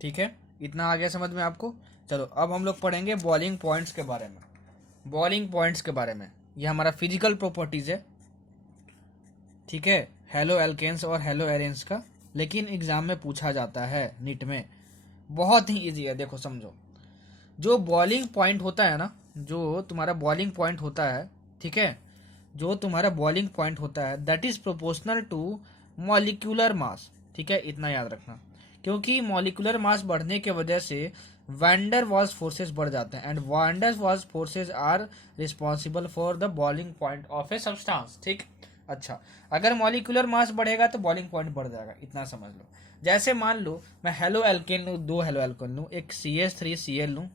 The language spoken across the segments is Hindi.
ठीक है, इतना आ गया समझ में आपको। चलो अब हम लोग पढ़ेंगे बॉइलिंग पॉइंट्स के बारे में। बॉइलिंग पॉइंट्स के बारे में, ये हमारा फिजिकल प्रॉपर्टीज है, ठीक है, हेलो एल्केन्स और हेलो एरेन्स का। लेकिन एग्जाम में पूछा जाता है नीट में, बहुत ही इजी है, देखो समझो। जो बॉइलिंग पॉइंट होता है ना, जो तुम्हारा बॉइलिंग पॉइंट होता है, ठीक है, जो तुम्हारा बॉइलिंग पॉइंट होता है that is proportional to molecular mass, ठीक है, इतना याद रखना। क्योंकि मॉलिक्यूलर मास बढ़ने के वजह से वैंडर वाल्स फोर्सेस बढ़ जाते हैं, and van der Waals forces are responsible for the boiling point of a substance, ठीक। अच्छा, अगर मॉलिक्यूलर मास बढ़ेगा तो बॉइलिंग पॉइंट बढ़ जाएगा, इतना समझ लो। जैसे मान लो मैं हेलो एल्केन लूँ, दो हेलो एल्केन लूँ, एक CH3Cl लूँ,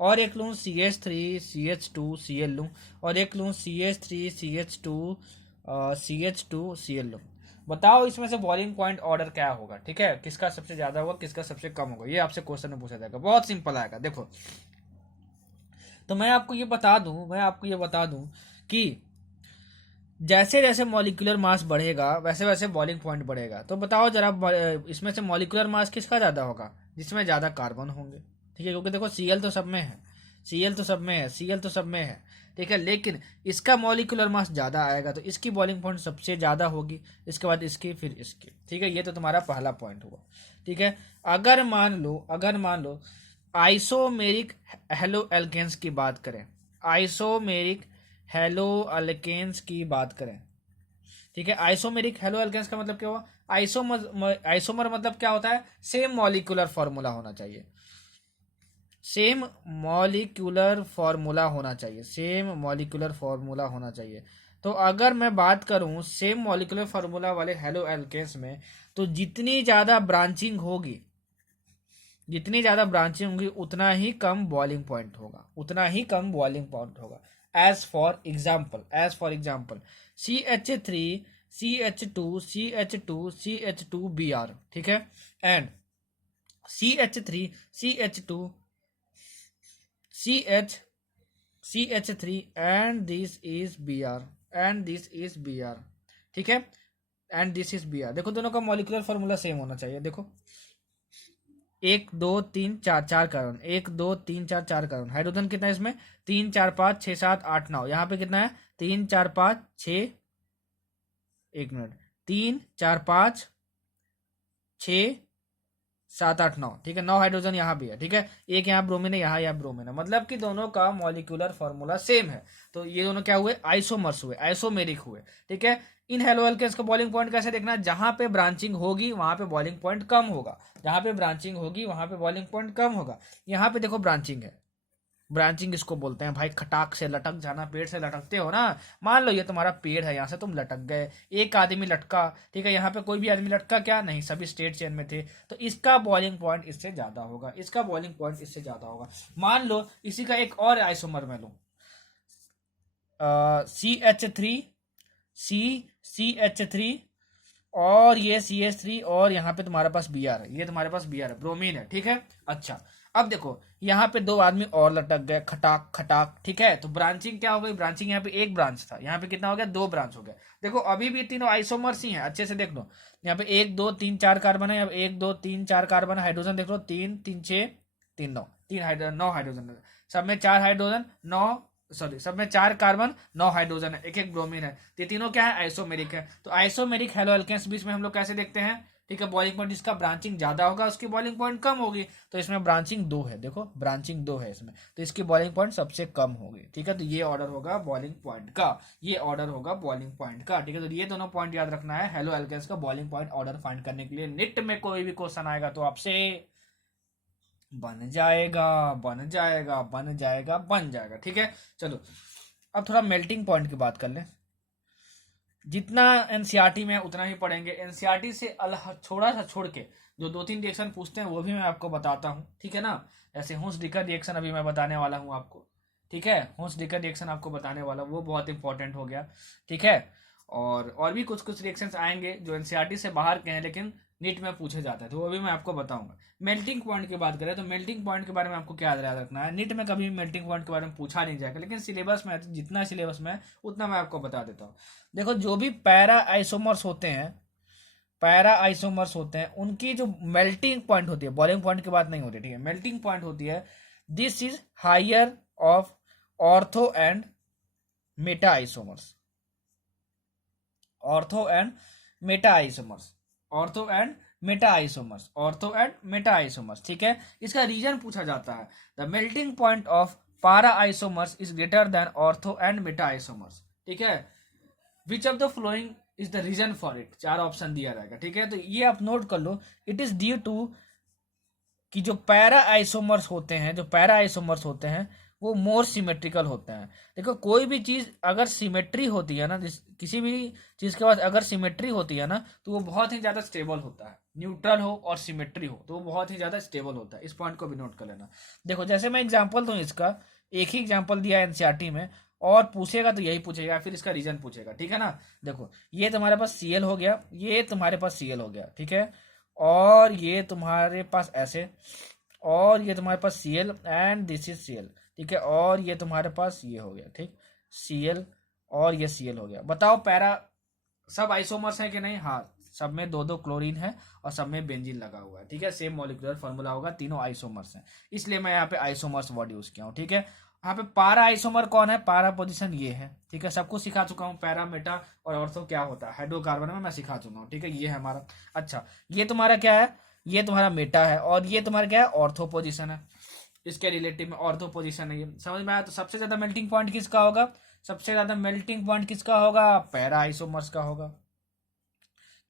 और एक लूँ CH3CH2Cl लूँ, और एक लूँ CH3CH2CH2Cl लूँ। बताओ इसमें से बॉइलिंग पॉइंट ऑर्डर क्या होगा, ठीक है, किसका सबसे ज्यादा होगा, किसका सबसे कम होगा, ये आपसे क्वेश्चन में पूछा जाएगा, बहुत सिंपल आएगा। देखो, तो मैं आपको ये बता दूं कि जैसे जैसे मॉलिक्यूलर मास बढ़ेगा वैसे वैसे बॉइलिंग पॉइंट बढ़ेगा। तो बताओ जरा, इसमें से मॉलिक्यूलर मास किसका ज्यादा होगा, जिसमें ज्यादा कार्बन होंगे, ठीक है, क्योंकि देखो Cl तो सब में है, Cl तो सब में है, Cl तो सब में है, ठीक है, लेकिन इसका मॉलिक्यूलर मास ज्यादा आएगा तो इसकी बॉइलिंग पॉइंट सबसे ज्यादा होगी, इसके बाद इसकी, फिर इसकी, ठीक है, ये तो तुम्हारा पहला पॉइंट हुआ, ठीक है। अगर मान लो आइसोमेरिक हेलो एल्केन्स की बात करें, आइसोमेरिक हेलो अल्केन्स की बात करें, ठीक है, आइसोमेरिक हेलो अल्केन्स का मतलब क्या हुआ, आइसोमर मतलब क्या होता है, सेम मॉलिक्यूलर फॉर्मूला होना चाहिए, सेम मॉलिक्यूलर फॉर्मूला होना चाहिए, सेम मॉलिक्यूलर फॉर्मूला होना चाहिए। तो अगर मैं बात करूं सेम मॉलिक्यूलर फार्मूला वाले हेलो एल्केन्स में, तो जितनी ज्यादा ब्रांचिंग होगी, जितनी ज्यादा ब्रांचिंग होगी उतना ही कम बॉइलिंग पॉइंट होगा, उतना ही कम बॉइलिंग पॉइंट होगा। As for example CH3 CH2 CH2 CH2Br, ठीक है, and CH3 CH2 CH3 and this is Br, and this is Br, ठीक है, एंड दिस इज Br। देखो दोनों का मॉलिक्यूलर फॉर्मूला सेम होना चाहिए। देखो, 1 2 3 4 4 कार्बन, 1 2 3 4 4 कार्बन, हाइड्रोजन कितना है इसमें, 3 4 5 6 7 8 9, यहाँ पे कितना है, 3 4 5 6, 1 मिनट, 3 4 5 6 7 8 9, ठीक है, 9 हाइड्रोजन यहाँ भी है, ठीक है, एक यहाँ ब्रोमीन है, यहाँ ब्रोमीन है, मतलब कि दोनों का मॉलिक्यूलर फॉर्मूला सेम है। तो ये दोनों क्या हुए, आइसोमर्स हुए, आइसोमेरिक हुए, ठीक है। इन हेलो एल्केन्स का बॉइलिंग पॉइंट कैसे देखना, जहां पे ब्रांचिंग होगी वहां पे बॉइलिंग पॉइंट कम होगा, जहां पे ब्रांचिंग होगी वहां पे बॉइलिंग पॉइंट कम होगा। यहाँ पे देखो ब्रांचिंग है, ब्रांचिंग इसको बोलते हैं भाई, खटाक से लटक जाना, पेड़ से लटकते हो ना, मान लो ये तुम्हारा पेड़ है, यहाँ से तुम लटक गए, एक आदमी लटका, ठीक है, यहाँ पे कोई भी आदमी लटका क्या, नहीं, सभी स्ट्रेट चेन में थे, तो इसका बॉइलिंग पॉइंट इससे ज्यादा होगा, इसका बॉइलिंग पॉइंट इससे ज्यादा होगा। मान लो इसी का एक और आइसोमर में लूं, CH3 और ये CH3, और यहाँ पे तुम्हारे पास Br है, ये तुम्हारे पास Br है, ब्रोमीन है, ठीक है। अच्छा, अब देखो यहाँ पे दो आदमी और लटक गए, खटाक खटाक, ठीक है, तो ब्रांचिंग क्या हो गई, ब्रांचिंग यहाँ पे एक ब्रांच था, यहाँ पे कितना हो गया, दो ब्रांच हो गया। देखो अभी भी तीनों आइसोमर्स ही हैं, अच्छे से देख लो, यहाँ पे 1 2 3 4 कार्बन है, अब 1 2 3 4 कार्बन, हाइड्रोजन देख लो, 3 3 6 3 9, 3 हाइड्रोजन, 9 हाइड्रोजन, सब में 4 हाइड्रोजन, 9, सॉरी, सब में 4 कार्बन, 9 हाइड्रोजन है, एक एक ब्रोमीन है, तो ये तीनों क्या है, आइसोमेरिक है। तो आइसोमेरिक हेलो एल्केन्स बीच में हम लोग कैसे देखते हैं, ठीक है, बॉइलिंग पॉइंट जिसका ब्रांचिंग ज्यादा होगा उसकी बॉइलिंग पॉइंट कम होगी, तो इसमें ब्रांचिंग 2 है, देखो ब्रांचिंग 2 है इसमें, तो इसकी बॉइलिंग पॉइंट सबसे कम होगी, ठीक है। तो ये ऑर्डर होगा बॉइलिंग पॉइंट का, ये ऑर्डर होगा बॉइलिंग पॉइंट का, ठीक है। तो ये दोनों पॉइंट याद रखना है हेलो एल्केन्स का बॉइलिंग पॉइंट ऑर्डर फाइंड करने के लिए। निट में कोई भी क्वेश्चन आएगा तो आपसे बन जाएगा, बन जाएगा, बन जाएगा, बन जाएगा, ठीक है। चलो अब थोड़ा मेल्टिंग पॉइंट की बात कर लें। जितना एनसीईआरटी में उतना ही पढ़ेंगे, एनसीईआरटी से अलग थोड़ा सा छोड़ के जो 2 3 रिएक्शन पूछते हैं वो भी मैं आपको बताता हूँ, ठीक है ना। ऐसे होस्ट डिकर रिएक्शन अभी मैं बताने वाला हूँ आपको, ठीक है, होस्ट डिकर रिएक्शन आपको बताने वाला हूँ, वो बहुत इंपॉर्टेंट हो गया, ठीक है। और भी कुछ कुछ रिएक्शंस आएंगे जो एनसीईआरटी से बाहर के हैं लेकिन नीट में पूछे जाते हैं, तो वो भी मैं आपको बताऊंगा। मेल्टिंग पॉइंट की बात करें तो मेल्टिंग पॉइंट के बारे में आपको क्या याद रखना है, नीट में कभी मेल्टिंग पॉइंट के बारे में पूछा नहीं जाएगा, लेकिन सिलेबस में जितना सिलेबस में है उतना मैं आपको बता देता हूँ। देखो जो भी पैरा आइसोमर्स होते हैं, पैरा आइसोमर्स होते हैं उनकी जो मेल्टिंग पॉइंट होती है, बॉइलिंग पॉइंट की बात नहीं होती, ठीक है, मेल्टिंग पॉइंट होती है, this is higher of ortho and meta isomers, ortho and meta isomers, ortho and meta isomers, ortho and meta isomers, ठीक है। इसका रीजन पूछा जाता है, the melting point of para isomers is greater than ortho and meta isomers, ठीक है। Which of the following is the reason for it, 4 option दिया रहेगा, ठीक है। तो ये आप नोट कर लो, इट इज ड्यू टू कि जो पैरा आइसोमर्स होते हैं, जो पैरा आइसोमर्स होते हैं वो मोर सिमेट्रिकल होते हैं। देखो कोई भी चीज अगर सिमेट्री होती है ना, किसी भी चीज के पास अगर सिमेट्री होती है ना तो वो बहुत ही ज्यादा स्टेबल होता है, न्यूट्रल हो और सिमेट्री हो तो वो बहुत ही ज्यादा स्टेबल होता है। इस पॉइंट को भी नोट कर लेना। देखो जैसे मैं एग्जांपल दूं इसका, एक ही एग्जांपल दिया एनसीईआरटी में, और पूछेगा तो यही पूछेगा, फिर इसका रीजन पूछेगा, ठीक है ना। देखो ये तुम्हारे पास सीएल हो गया, ये तुम्हारे पास सीएल हो गया, ठीक है, और ये तुम्हारे पास ऐसे, और ये तुम्हारे पास CL and this is CL, ठीक है, और ये तुम्हारे पास ये हो गया, ठीक, सीएल और ये सीएल हो गया। बताओ पैरा सब आइसोमर्स है कि नहीं? हाँ, सब में 2-2 क्लोरीन है और सब में बेंजीन लगा हुआ है, ठीक है, सेम मॉलिक्यूलर फार्मूला होगा, तीनों आइसोमर्स हैं, इसलिए मैं यहाँ पे आइसोमर्स वर्ड यूज किया हूँ, ठीक है। यहाँ पे पारा आइसोमर कौन है? पारा पोजीशन ये है, ठीक है, सबको सिखा चुका हूँ, पैरा मेटा और ऑर्थो क्या होता है, हाइड्रोकार्बन में मैं सिखा चुका हूँ, ठीक है, ये है हमारा। अच्छा ये तुम्हारा क्या है? ये तुम्हारा मेटा है, और ये तुम्हारा क्या है? ऑर्थो पोजीशन है, इसके रिलेटिव में ऑर्थो पोजीशन है, ये समझ में आया। तो सबसे ज्यादा मेल्टिंग पॉइंट किसका होगा? सबसे ज्यादा मेल्टिंग पॉइंट किसका होगा? पैरा आइसोमर्स का होगा।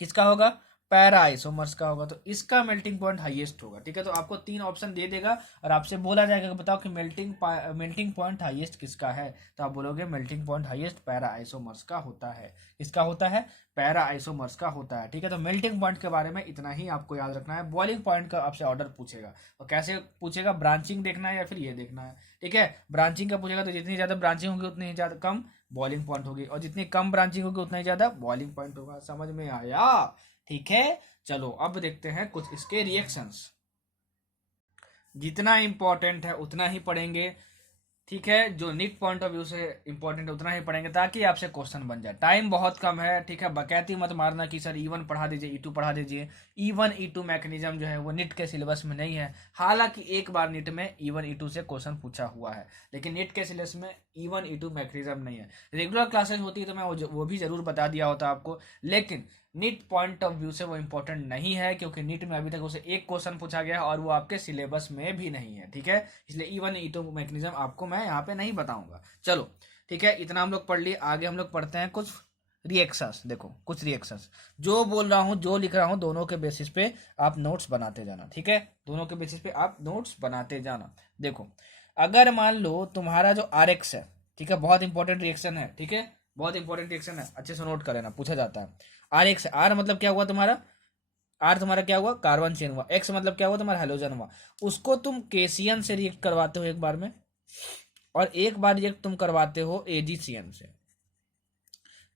किसका होगा? पैरा आइसोमर्स का होगा, तो इसका मेल्टिंग पॉइंट हाईएस्ट होगा, ठीक है। तो आपको 3 ऑप्शन दे देगा और आपसे बोला जाएगा कि बताओ कि मेल्टिंग पॉइंट हाईएस्ट किसका है, तो आप बोलोगे melting point highest para isomers का होता है। किसका होता है? पैरा आइसोमर्स का होता है, ठीक है। तो मेल्टिंग पॉइंट के बारे में इतना ही आपको याद रखना है। बॉइलिंग पॉइंट का आपसे ऑर्डर पूछेगा, और कैसे पूछेगा? ब्रांचिंग देखना है या फिर ये देखना है, ठीक है। ब्रांचिंग का पूछेगा तो जितनी ज्यादा ब्रांचिंग होगी उतनी ज्यादा कम बॉइलिंग पॉइंट होगी, और जितनी कम ब्रांचिंग होगी उतना ही ज्यादा बॉइलिंग पॉइंट होगा। समझ में आया? ठीक है, चलो अब देखते हैं कुछ इसके रिएक्शंस। जितना इंपॉर्टेंट है उतना ही पढ़ेंगे, ठीक है, जो नीट पॉइंट ऑफ व्यू से इंपॉर्टेंट है उतना ही पढ़ेंगे, ताकि आपसे क्वेश्चन बन जाए। टाइम बहुत कम है, ठीक है, बकैती मत मारना कि सर E1 पढ़ा दीजिए, E2 पढ़ा दीजिए। E1 E2 मैकेनिज्म जो है वो नीट के सिलेबस में नहीं है। हालांकि एक बार नीट में E1 E2 से क्वेश्चन पूछा हुआ है, लेकिन नीट के सिलेबस में E1 E2 मैकेनिज्म नहीं है। रेगुलर क्लासेस होती है तो मैं वो भी जरूर बता दिया होता आपको, लेकिन नीट पॉइंट ऑफ व्यू से वो इंपॉर्टेंट नहीं है, क्योंकि नीट में अभी तक उसे एक क्वेश्चन पूछा गया है और वो आपके सिलेबस में भी नहीं है, ठीक है। इसलिए E1 E2 मैकेनिज्म आपको मैं यहाँ पे नहीं बताऊंगा। चलो ठीक है, इतना हम लोग पढ़ लिए। आगे हम लोग पढ़ते हैं कुछ रिएक्शंस। देखो कुछ रिएक्शंस जो बोल रहा हूँ, जो लिख रहा हूँ, दोनों के बेसिस पे आप नोट्स बनाते जाना, ठीक है, दोनों के बेसिस पे आप नोट्स बनाते जाना। देखो अगर मान लो तुम्हारा जो RX है, ठीक है, बहुत इंपॉर्टेंट रिएक्शन है, ठीक है, बहुत इंपॉर्टेंट रिएक्शन है, अच्छे से नोट कर लेना, पूछा जाता है। RX, R मतलब क्या हुआ तुम्हारा? R तुम्हारा क्या हुआ? कार्बन चेन हुआ। X मतलब क्या हुआ तुम्हारा? हेलोजन हुआ। उसको तुम केसीएन से रिएक्ट करवाते हो एक बार में, और एक बार रिएक्ट तुम करवाते हो AgCN से,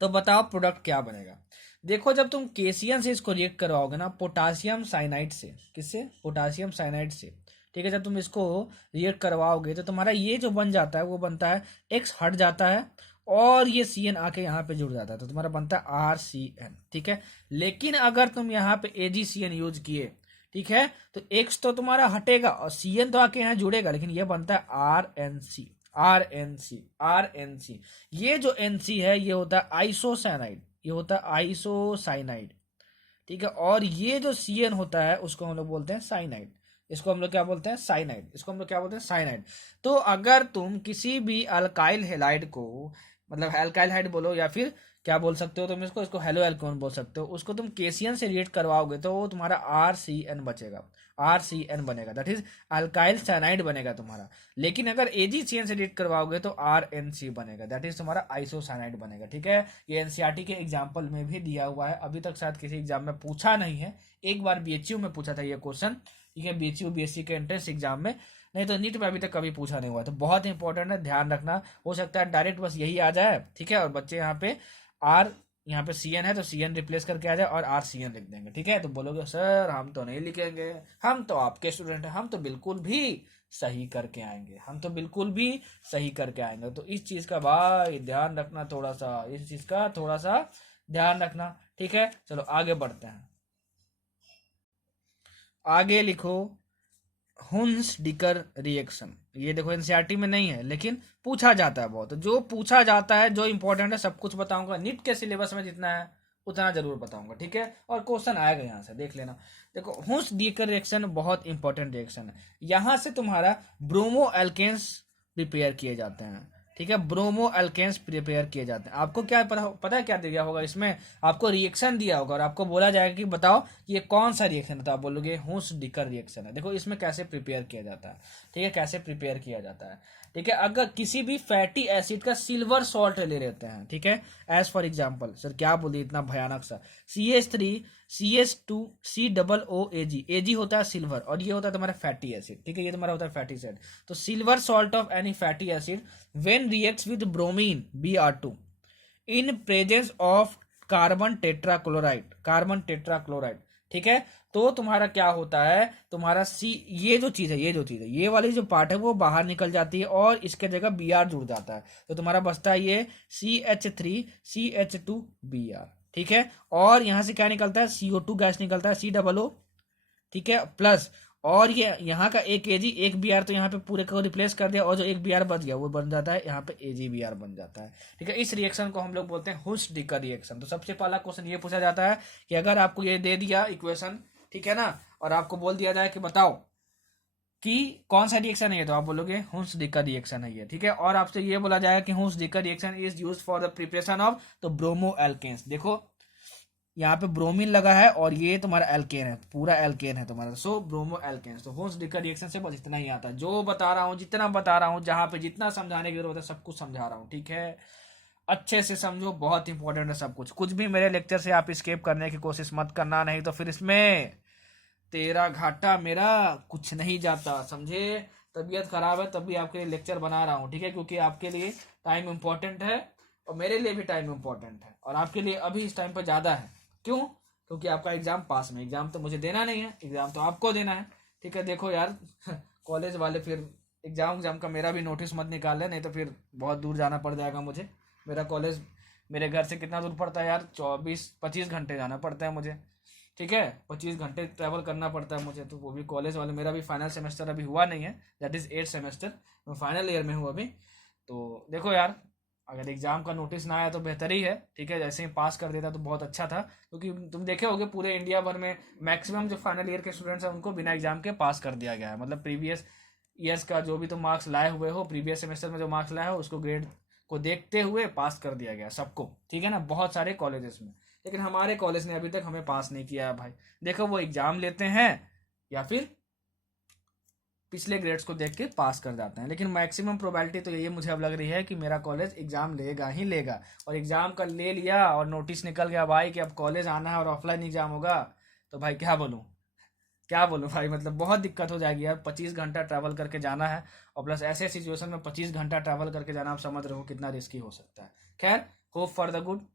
तो बताओ प्रोडक्ट क्या बनेगा? देखो जब तुम केसीएन से इसको रिएक्ट करवाओगे ना, पोटासियम साइनाइड से, किससे? पोटासियम साइनाइड से, ठीक है, जब तुम इसको रिएक्ट करवाओगे तो तुम्हारा ये जो बन जाता है वो बनता है, X हट जाता है और ये CN आके यहाँ पे जुड़ जाता है, तो तुम्हारा बनता है RCN, ठीक है। लेकिन अगर तुम यहाँ पे AgCN यूज किए, ठीक है, तो X तो तुम्हारा हटेगा और CN तो आके यहाँ जुड़ेगा, लेकिन ये बनता है RNC, RNC, RNC। ये जो NC है ये होता है आइसोसाइनाइड, ये होता है आइसोसाइनाइड, ठीक है। और ये जो CN होता है उसको हम लोग बोलते हैं साइनाइड, इसको हम लोग क्या बोलते हैं? साइनाइड, इसको हम लोग क्या बोलते हैं? साइनाइड। तो अगर तुम किसी भी अल्काइल हैलाइड को, मतलब अल्काइल हाइड बोलो या फिर क्या बोल सकते हो तुम इसको हेलो एल्कोन बोल सकते हो, उसको तुम केसीएन से रिएक्ट करवाओगे तो वो तुम्हारा RCN बचेगा, RCN बनेगा, दैट इज अल्काइल साइनाइड बनेगा तुम्हारा। लेकिन अगर AgCN से रिएक्ट करवाओगे तो RNC बनेगा, दैट इज तुम्हारा आइसोसाइनाइड बनेगा, ठीक है। ये एनसीईआरटी के एग्जाम्पल में भी दिया हुआ है, अभी तक शायद किसी एग्जाम में पूछा नहीं है, एक बार BHU में पूछा था ये क्वेश्चन, ठीक है, BHU BSc के एंट्रेंस एग्जाम में, नहीं तो नीट में अभी तक कभी पूछा नहीं हुआ। तो बहुत इंपॉर्टेंट है, ध्यान रखना। हो सकता है डायरेक्ट बस यही आ जाए, ठीक है, और बच्चे यहाँ पे यहाँ पे CN है तो CN रिप्लेस करके आ जाए और RCN लिख देंगे, ठीक है। तो बोलोगे सर हम तो नहीं लिखेंगे, हम तो आपके स्टूडेंट हैं, हम तो बिल्कुल भी सही करके आएंगे, हम तो बिल्कुल भी सही करके आएंगे। तो इस चीज का भाई ध्यान रखना, थोड़ा सा इस चीज का थोड़ा सा ध्यान रखना, ठीक है। चलो आगे बढ़ते हैं। आगे लिखो हुंस डिकर रिएक्शन। ये देखो एनसीईआरटी में नहीं है लेकिन पूछा जाता है बहुत। जो पूछा जाता है, जो इंपॉर्टेंट है, सब कुछ बताऊंगा। नीट के सिलेबस में जितना है उतना जरूर बताऊंगा, ठीक है। और क्वेश्चन आएगा यहाँ से, देख लेना। देखो हुंस डिकर रिएक्शन बहुत इंपॉर्टेंट रिएक्शन है। यहाँ से तुम्हारा ब्रोमो एल्केन्स प्रिपेयर किए जाते हैं, ठीक है। ब्रोमो एल्केन्स प्रिपेयर किए जाते हैं। आपको क्या पता है क्या दिया होगा इसमें? आपको रिएक्शन दिया होगा और आपको बोला जाएगा कि बताओ कि ये कौन सा रिएक्शन है, तो आप बोलोगे हुंस डिकर रिएक्शन है। देखो इसमें कैसे प्रिपेयर किया जाता है, ठीक है, कैसे प्रिपेयर किया जाता है, ठीक है। अगर किसी भी फैटी एसिड का सिल्वर सॉल्ट ले लेते हैं, ठीक है, एज फॉर एग्जाम्पल, सर क्या बोलिए इतना भयानक सा, CH3 CH2 COOAG, एजी होता है सिल्वर और ये होता है तुम्हारा फैटी एसिड, ठीक है, ये तुम्हारा होता है फैटी एसिड। तो silver salt of any fatty acid when reacts with bromine Br2 in presence of carbon tetrachloride, ठीक है। तो तुम्हारा क्या होता है, तुम्हारा सी, ये जो चीज है, ये वाली जो पार्ट है वो बाहर निकल जाती है और इसके जगह Br जुड़ जाता है। तो तुम्हारा बचता है ये CH3CH2Br, ठीक है। और यहां से क्या निकलता है, CO2 गैस निकलता है, COO, ठीक है, प्लस, और ये यहाँ का एक Ag एक Br, तो यहाँ पे पूरे को रिप्लेस कर दिया और जो एक Br बच गया वो बन जाता है यहाँ पे AgBr बन जाता है, ठीक है। इस रिएक्शन को हम लोग बोलते हैं हुंस डिकर रिएक्शन। तो सबसे पहला क्वेश्चन ये पूछा जाता है कि अगर आपको ये दे दिया इक्वेशन, ठीक है ना, और आपको बोल दिया जाए कि बताओ कि कौन सा रिएक्शन है ये, तो आप बोलोगे हुंस डिकर रिएक्शन है ये, ठीक है। और आपसे ये बोला जाएगा कि Hunsdiecker reaction is used for the preparation of तो ब्रोमो एल्केन्स। देखो यहाँ पे ब्रोमीन लगा है और ये तुम्हारा एल्केन है, पूरा एल्केन है तुम्हारा, सो ब्रोमो एल्केन्स। तो हुंस डिकर रिएक्शन से बस इतना ही आता है। जो बता रहा हूँ, जितना बता रहा हूँ, जहां पे जितना समझाने की जरूरत है सब कुछ समझा रहा हूँ, ठीक है। अच्छे से समझो, बहुत इंपॉर्टेंट है सब कुछ। कुछ भी मेरे लेक्चर से आप स्केप करने की कोशिश मत करना, नहीं तो फिर इसमें तेरा घाटा मेरा कुछ नहीं जाता, समझे। तबीयत खराब है तब भी आपके लिए लेक्चर बना रहा हूँ, ठीक है, क्योंकि आपके लिए टाइम इंपॉर्टेंट है और मेरे लिए भी टाइम इंपॉर्टेंट है, और आपके लिए अभी इस टाइम पर ज्यादा है। क्यों? क्योंकि आपका एग्जाम पास में, एग्जाम तो मुझे देना नहीं है, एग्जाम तो आपको देना है, ठीक है। देखो यार कॉलेज वाले फिर एग्जाम का मेरा भी नोटिस मत निकाल ले, नहीं तो फिर बहुत दूर जाना पड़ जाएगा मुझे। मेरा कॉलेज मेरे घर से कितना दूर पड़ता है यार, 24-25 घंटे जाना पड़ता है मुझे, ठीक है, 25 घंटे ट्रैवल करना पड़ता है मुझे। तो वो भी कॉलेज वाले, मेरा भी फाइनल सेमेस्टर अभी हुआ नहीं है, दैट इज 8th सेमेस्टर, मैं फाइनल ईयर में हूँ अभी। तो देखो यार, अगर एग्जाम का नोटिस ना आया तो बेहतर ही है, ठीक है, जैसे ही पास कर देता तो बहुत अच्छा था, क्योंकि तुम देखे होगे पूरे इंडिया भर में मैक्सिमम जो फाइनल ईयर के स्टूडेंट्स हैं उनको बिना एग्जाम के पास कर दिया गया है। मतलब प्रीवियस ईयर्स का जो भी तुम मार्क्स लाए हुए हो, प्रीवियस सेमेस्टर में जो मार्क्स लाए हो, उसको ग्रेड को देखते हुए पास कर दिया गया सबको, ठीक है ना, बहुत सारे कॉलेजेस में। लेकिन हमारे कॉलेज ने अभी तक हमें पास नहीं किया है भाई। देखो वो एग्जाम लेते हैं या फिर पिछले ग्रेड्स को देख के पास कर जाते हैं, लेकिन मैक्सिमम प्रोबेबिलिटी तो यही मुझे अब लग रही है कि मेरा कॉलेज एग्जाम लेगा ही लेगा। और एग्जाम का ले लिया और नोटिस निकल गया भाई कि अब कॉलेज आना है और ऑफलाइन एग्जाम होगा, तो भाई क्या बोलूं भाई, मतलब बहुत दिक्कत हो जाएगी यार। 25 घंटा ट्रैवल करके जाना है, और प्लस ऐसे सिचुएशन में 25 घंटा ट्रैवल करके जाना, आप समझ रहे हो कितना रिस्की हो सकता है। खैर, होप फॉर द गुड।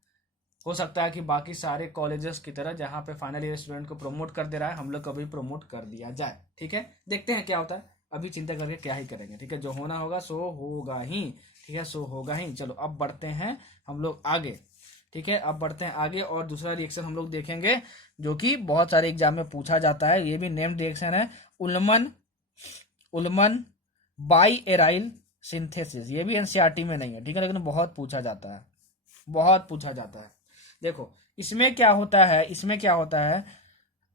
हो सकता है कि बाकी सारे कॉलेजेस की तरह जहाँ पे फाइनल ईयर स्टूडेंट को प्रमोट कर दे रहा है, हम लोग को भी प्रमोट कर दिया जाए, ठीक है। देखते हैं क्या होता है, अभी चिंता करके क्या ही करेंगे, ठीक है। जो होना होगा सो होगा ही, ठीक है, सो होगा ही। चलो अब बढ़ते हैं हम लोग आगे, ठीक है, अब बढ़ते हैं आगे। और दूसरा रिएक्शन हम लोग देखेंगे जो कि बहुत सारे एग्जाम में पूछा जाता है, ये भी नेम्ड रिएक्शन है, Ullman Ullman by aryl synthesis. ये भी एनसीईआरटी में नहीं है, ठीक है, लेकिन बहुत पूछा जाता है, बहुत पूछा जाता है। देखो इसमें क्या होता है, इसमें क्या होता है,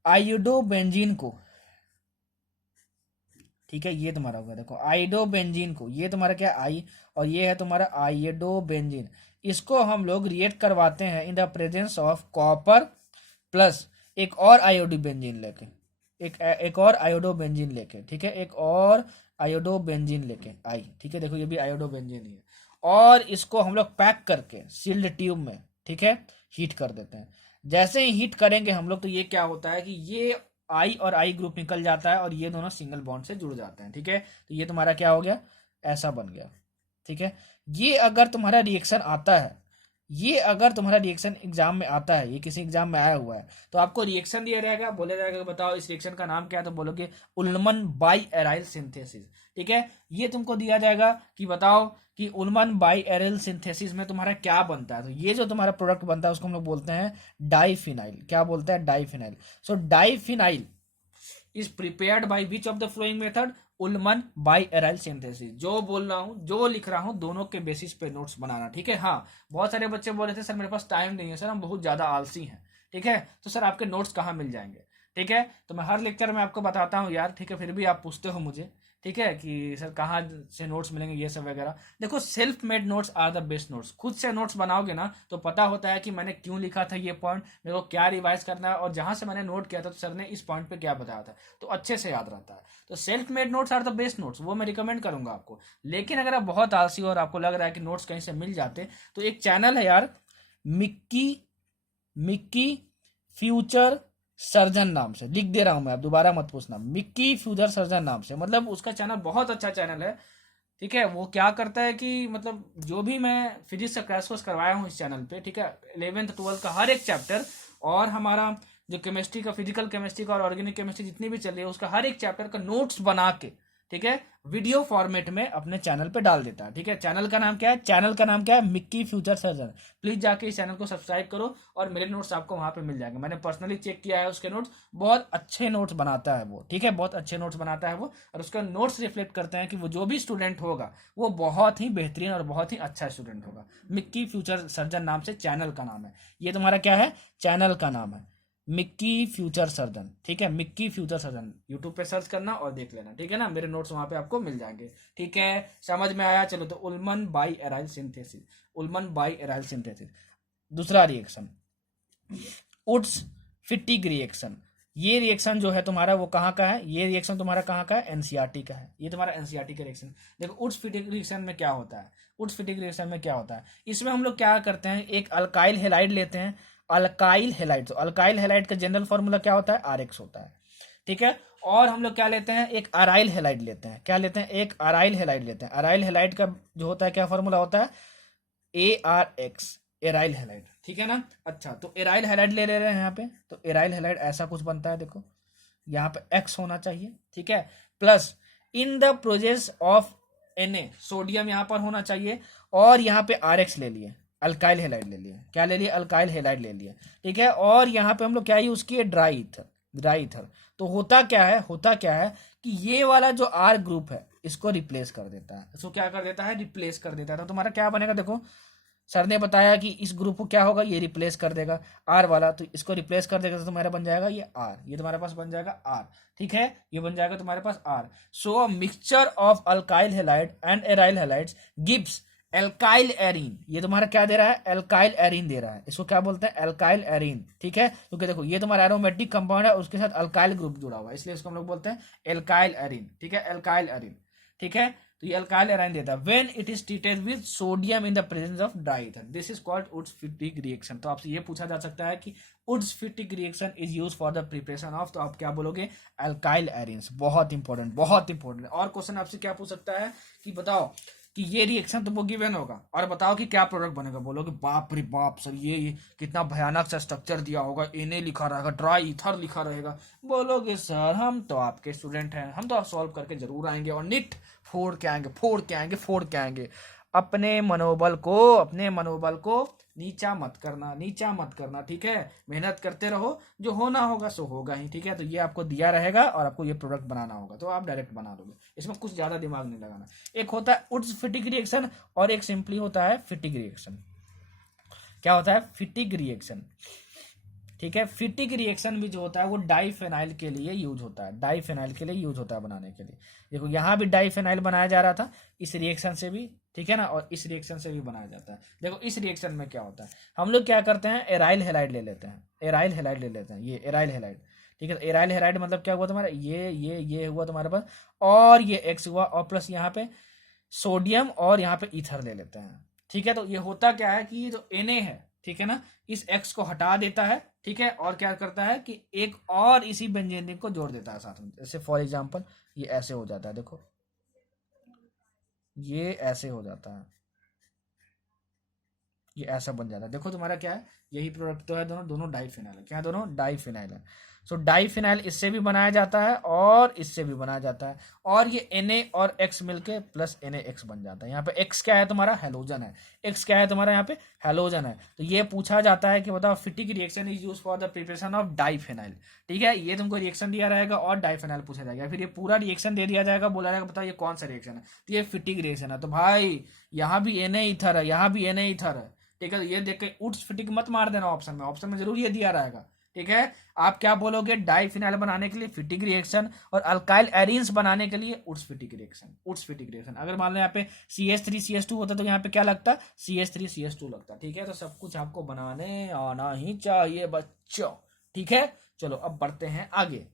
आयोडोबेंजीन को, ठीक है, ये तुम्हारा होगा, देखो आयोडोबेंजीन को, ये तुम्हारा क्या आई, और ये है तुम्हारा आयोडोबेंजीन। इसको हम लोग रिएक्ट करवाते हैं इन the presence of copper plus एक और आयोडोबेंजीन लेके, एक और आयोडोबेंजीन लेके, ठीक है, एक और आयोडोबेंजीन लेके आई, ठीक है। देखो ये भी आयोडोबेंजीन ही है, और इसको हम लोग पैक करके सील्ड ट्यूब में, ठीक है, हीट कर देते हैं। जैसे ही हीट करेंगे हम लोग, तो ये क्या होता है कि ये आई और आई ग्रुप निकल जाता है और ये दोनों सिंगल बॉन्ड से जुड़ जाते हैं, ठीक है। तो ये तुम्हारा क्या हो गया, ऐसा बन गया, ठीक है। ये अगर तुम्हारा रिएक्शन आता है, ये अगर तुम्हारा रिएक्शन एग्जाम में आता है, ये किसी एग्जाम में आया हुआ है, तो आपको रिएक्शन दिया जाएगा, बोला जाएगा बताओ इस रिएक्शन का नाम क्या है, तो बोलोगे उल्मन बाई एराइल सिंथेसिस, ठीक है। ये तुमको दिया जाएगा कि बताओ कि उल्मन बाई एराइल सिंथेसिस में तुम्हारा क्या बनता है, तो ये जो तुम्हारा प्रोडक्ट बनता है उसको हम लोग बोलते हैं डाईफिनाइल। क्या बोलते हैं, diphenyl. So diphenyl is prepared by which of the following method, Ullmann by aryl synthesis. जो बोल रहा हूँ, जो लिख रहा हूँ, दोनों के बेसिस पे नोट्स बनाना, ठीक है। हाँ, बहुत सारे बच्चे बोल रहे थे सर मेरे पास टाइम नहीं है, सर हम बहुत ज्यादा आलसी हैं, ठीक है, तो सर आपके नोट्स कहाँ मिल जाएंगे, ठीक है। तो मैं हर लेक्चर में आपको बताता हूँ यार, ठीक है, फिर भी आप पूछते हो मुझे, ठीक है, कि सर कहाँ से नोट्स मिलेंगे, ये सब वगैरह। देखो, self made notes are the best notes. खुद से नोट्स बनाओगे ना तो पता होता है कि मैंने क्यों लिखा था ये पॉइंट, मेरे को क्या रिवाइज करना है, और जहां से मैंने नोट किया था तो सर ने इस पॉइंट पे क्या बताया था, तो अच्छे से याद रहता है। तो self made notes are the best notes, वो मैं रिकमेंड करूंगा आपको। लेकिन अगर आप बहुत आलसी हो और आपको लग रहा है कि नोट्स कहीं से मिल जाते, तो एक चैनल है यार, मिक्की मिक्की फ्यूचर सर्जन नाम से, लिख दे रहा हूं मैं, आप दोबारा मत पूछना, मिक्की फ्यूचर सर्जन नाम से, मतलब उसका चैनल बहुत अच्छा चैनल है, ठीक है। वो क्या करता है कि मतलब जो भी मैं फिजिक्स का क्रैश कोर्स करवाया हूँ इस चैनल पे, ठीक है, 11th 12th का हर एक चैप्टर, और हमारा जो केमिस्ट्री का, फिजिकल केमिस्ट्री का और ऑर्गेनिक केमिस्ट्री जितनी भी चल रही है, उसका हर एक चैप्टर का नोट्स बना के, ठीक है, वीडियो फॉर्मेट में अपने चैनल पे डाल देता है, ठीक है। चैनल का नाम क्या है, चैनल का नाम क्या है, मिक्की फ्यूचर सर्जन। प्लीज जाके इस चैनल को सब्सक्राइब करो, और मेरे नोट्स आपको वहां पे मिल जाएंगे। मैंने पर्सनली चेक किया है उसके नोट्स, बहुत अच्छे नोट्स बनाता है वो, ठीक है, बहुत अच्छे नोट्स बनाता है वो, और उसका नोट्स रिफ्लेक्ट करते हैं कि वो जो भी स्टूडेंट होगा वो बहुत ही बेहतरीन और बहुत ही अच्छा स्टूडेंट होगा। मिक्की फ्यूचर सर्जन नाम से चैनल का नाम है, ये तुम्हारा क्या है, चैनल का नाम है मिक्की फ्यूचर सर्जन, ठीक है, मिक्की फ्यूचर सर्जन। यूट्यूब पे सर्च करना और देख लेना, ठीक है ना, मेरे नोट्स वहां पे आपको मिल जाएंगे, ठीक है। समझ में आया, चलो। तो Ullman by aryl synthesis, Ullman by aryl synthesis. दूसरा रिएक्शन, उड्स फिटिक रिएक्शन। ये रिएक्शन जो है तुम्हारा वो कहाँ का है, ये रिएक्शन तुम्हारा कहाँ का है, एनसीईआरटी का है, ये तुम्हारा एनसीईआरटी का रिएक्शन। देखो, उड्स फिटिक रिएक्शन में क्या होता है, उड्स फिटिक रिएक्शन में क्या होता है, इसमें हम लोग क्या करते हैं, एक अल्काइल हेलाइड लेते हैं, अल्काइल हेलाइड। तो अल्काइल हेलाइड का जनरल फॉर्मूला क्या होता है, आरएक्स होता है, ठीक है। और हम लोग क्या लेते हैं, एक अराइल हेलाइड लेते हैं, क्या लेते हैं, एक अराइल हेलाइड लेते हैं। अराइल हेलाइड का जो होता है क्या फॉर्मूला होता है, ArX, एराइल हेलाइड, ठीक है ना। अच्छा, तो एराइल हेलाइड ले रहे हैं यहाँ पे, तो एराइल हेलाइड ऐसा कुछ बनता है, देखो यहाँ पे X होना चाहिए, ठीक है, plus in the process of Na, sodium यहाँ पर होना चाहिए, और यहाँ पे RX ले लिए, अल्काइल हेलाइड ले लिए, क्या ले लिए, अल्काइल हेलाइड ले लिया, ठीक है। और यहाँ पे हम लोग क्या यूज किए, ड्राई ईथर, ड्राई ईथर। तो होता क्या है, होता क्या है कि ये वाला जो R ग्रुप है इसको रिप्लेस कर देता है, इसको क्या कर देता है, रिप्लेस कर देता है। तो तुम्हारा क्या बनेगा, देखो सर ने बताया कि इस ग्रुप को क्या होगा, ये रिप्लेस कर देगा आर वाला, तो इसको रिप्लेस कर देगा, तो तुम्हारा बन जाएगा ये आर, ये तुम्हारे पास बन जाएगा आर, ठीक है, ये बन जाएगा तुम्हारे पास R. So mixture of alkyl halide and aryl halides gives alkyl arene. ये तुम्हारा क्या दे रहा है, एल्काइल एरीन दे रहा है, इसको क्या बोलते हैं, एल्काइल एरीन, ठीक है। क्योंकि देखो ये तुम्हारा एरोमेटिक कंपाउंड है, उसके साथ अल्काइल ग्रुप जुड़ा हुआ है, इसलिए इसको हम लोग बोलते हैं एल्काइल एरीन, ठीक है, एल्काइल एरीन, ठीक है। तो ये अल्काइल एराइन देता है when it is treated with sodium in the presence of dry ether, this is called Wurtz Fittig reaction. तो आपसे ये पूछा जा सकता है कि Wurtz Fittig reaction is use for the preparation of, तो आप क्या बोलोगे, अल्काइल एरीन्स। बहुत इंपॉर्टेंट, बहुत इंपॉर्टेंट। और क्वेश्चन आपसे क्या पूछ सकता है कि बताओ कि ये रिएक्शन तो वो गिवन होगा, और बताओ कि क्या प्रोडक्ट बनेगा, बोलोगे बाप रे बाप सर ये कितना भयानक सा स्ट्रक्चर दिया होगा, Na लिखा रहेगा, ड्राई ईथर लिखा रहेगा। बोलोगे सर हम तो आपके स्टूडेंट हैं, हम तो सॉल्व करके जरूर आएंगे, और निट फोड़ के आएंगे, फोड़ के आएंगे, फोड़ के आएंगे। अपने मनोबल को, अपने मनोबल को नीचा मत करना, नीचा मत करना, ठीक है। मेहनत करते रहो, जो होना होगा सो होगा ही, ठीक है। तो ये आपको दिया रहेगा और आपको ये प्रोडक्ट बनाना होगा, तो आप डायरेक्ट बना दोगे, इसमें कुछ ज्यादा दिमाग नहीं लगाना। एक होता है उड्स फिटिक रिएक्शन, और एक सिंपली होता है फिटिक रिएक्शन। क्या होता है, फिटिक रिएक्शन, ठीक है। फिटिक रिएक्शन भी जो होता है वो डाइफेनाइल के लिए यूज होता है, डाइफेनाइल के लिए यूज होता है बनाने के लिए। देखो यहाँ भी डाइफेनाइल बनाया जा रहा था इस रिएक्शन से भी, ठीक है ना, और इस रिएक्शन से भी बनाया जाता है। देखो इस रिएक्शन में क्या होता है, हम लोग क्या करते हैं, एराइल हेलाइड ले लेते हैं, एराइल हेलाइड ले लेते हैं, ये एराइल हेलाइड, ठीक है। एराइल हेलाइड मतलब क्या हुआ तुम्हारा, ये हुआ तुम्हारे पास, और ये एक्स हुआ, और प्लस यहाँ पे सोडियम, और यहाँ पे ईथर ले लेते हैं, ठीक है। तो ये होता क्या है कि जो Na है, ठीक है ना, इस X को हटा देता है, ठीक है, और क्या करता है कि एक और इसी बेंजीन को जोड़ देता है साथ में। जैसे फॉर एग्जांपल ये ऐसे हो जाता है, देखो ये ऐसे हो जाता है, ये ऐसा बन जाता है। देखो तुम्हारा क्या है, यही प्रोडक्ट तो है, दोनों दोनों डाइफिनाइल है, क्या दोनों डाइफिनाइल है। सो डाइफिनाइल इससे भी बनाया जाता है और इससे भी बनाया जाता है, और ये Na और X मिलके प्लस NaX बन जाता है। यहाँ पे X क्या है तुम्हारा, हेलोजन है। X क्या है तुम्हारा यहाँ पे, हेलोजन है। तो ये पूछा जाता है कि बताओ फिटिक reaction is use for the preparation of diphenyl. ठीक है, ये तुमको रिएक्शन दिया रहेगा और डाइफिनाइल पूछा जाएगा, फिर ये पूरा रिएक्शन दे दिया जाएगा, बोला जाएगा बताओ ये कौन सा रिएक्शन है, तो ये फिटिक रिएक्शन है। तो भाई यहाँ भी Na ईथर है, यहाँ भी Na ईथर है। ठीक है, तो ये देख के उट्स फिटिक मत मार देना ऑप्शन में, ऑप्शन में जरूर ये दिया रहेगा। ठीक है, आप क्या बोलोगे, डाइफिनाइल बनाने के लिए फिटिक रिएक्शन और अल्काइल एरीन्स बनाने के लिए उट्स फिटिक रिएक्शन, उट्स फिटिक रिएक्शन। अगर मान लो यहाँ पे CH3CH2 होता तो यहाँ पे क्या लगता, CH3CH2 लगता। ठीक है, तो सब कुछ आपको बनाने आना ही चाहिए बच्चों। ठीक है, चलो अब बढ़ते हैं आगे।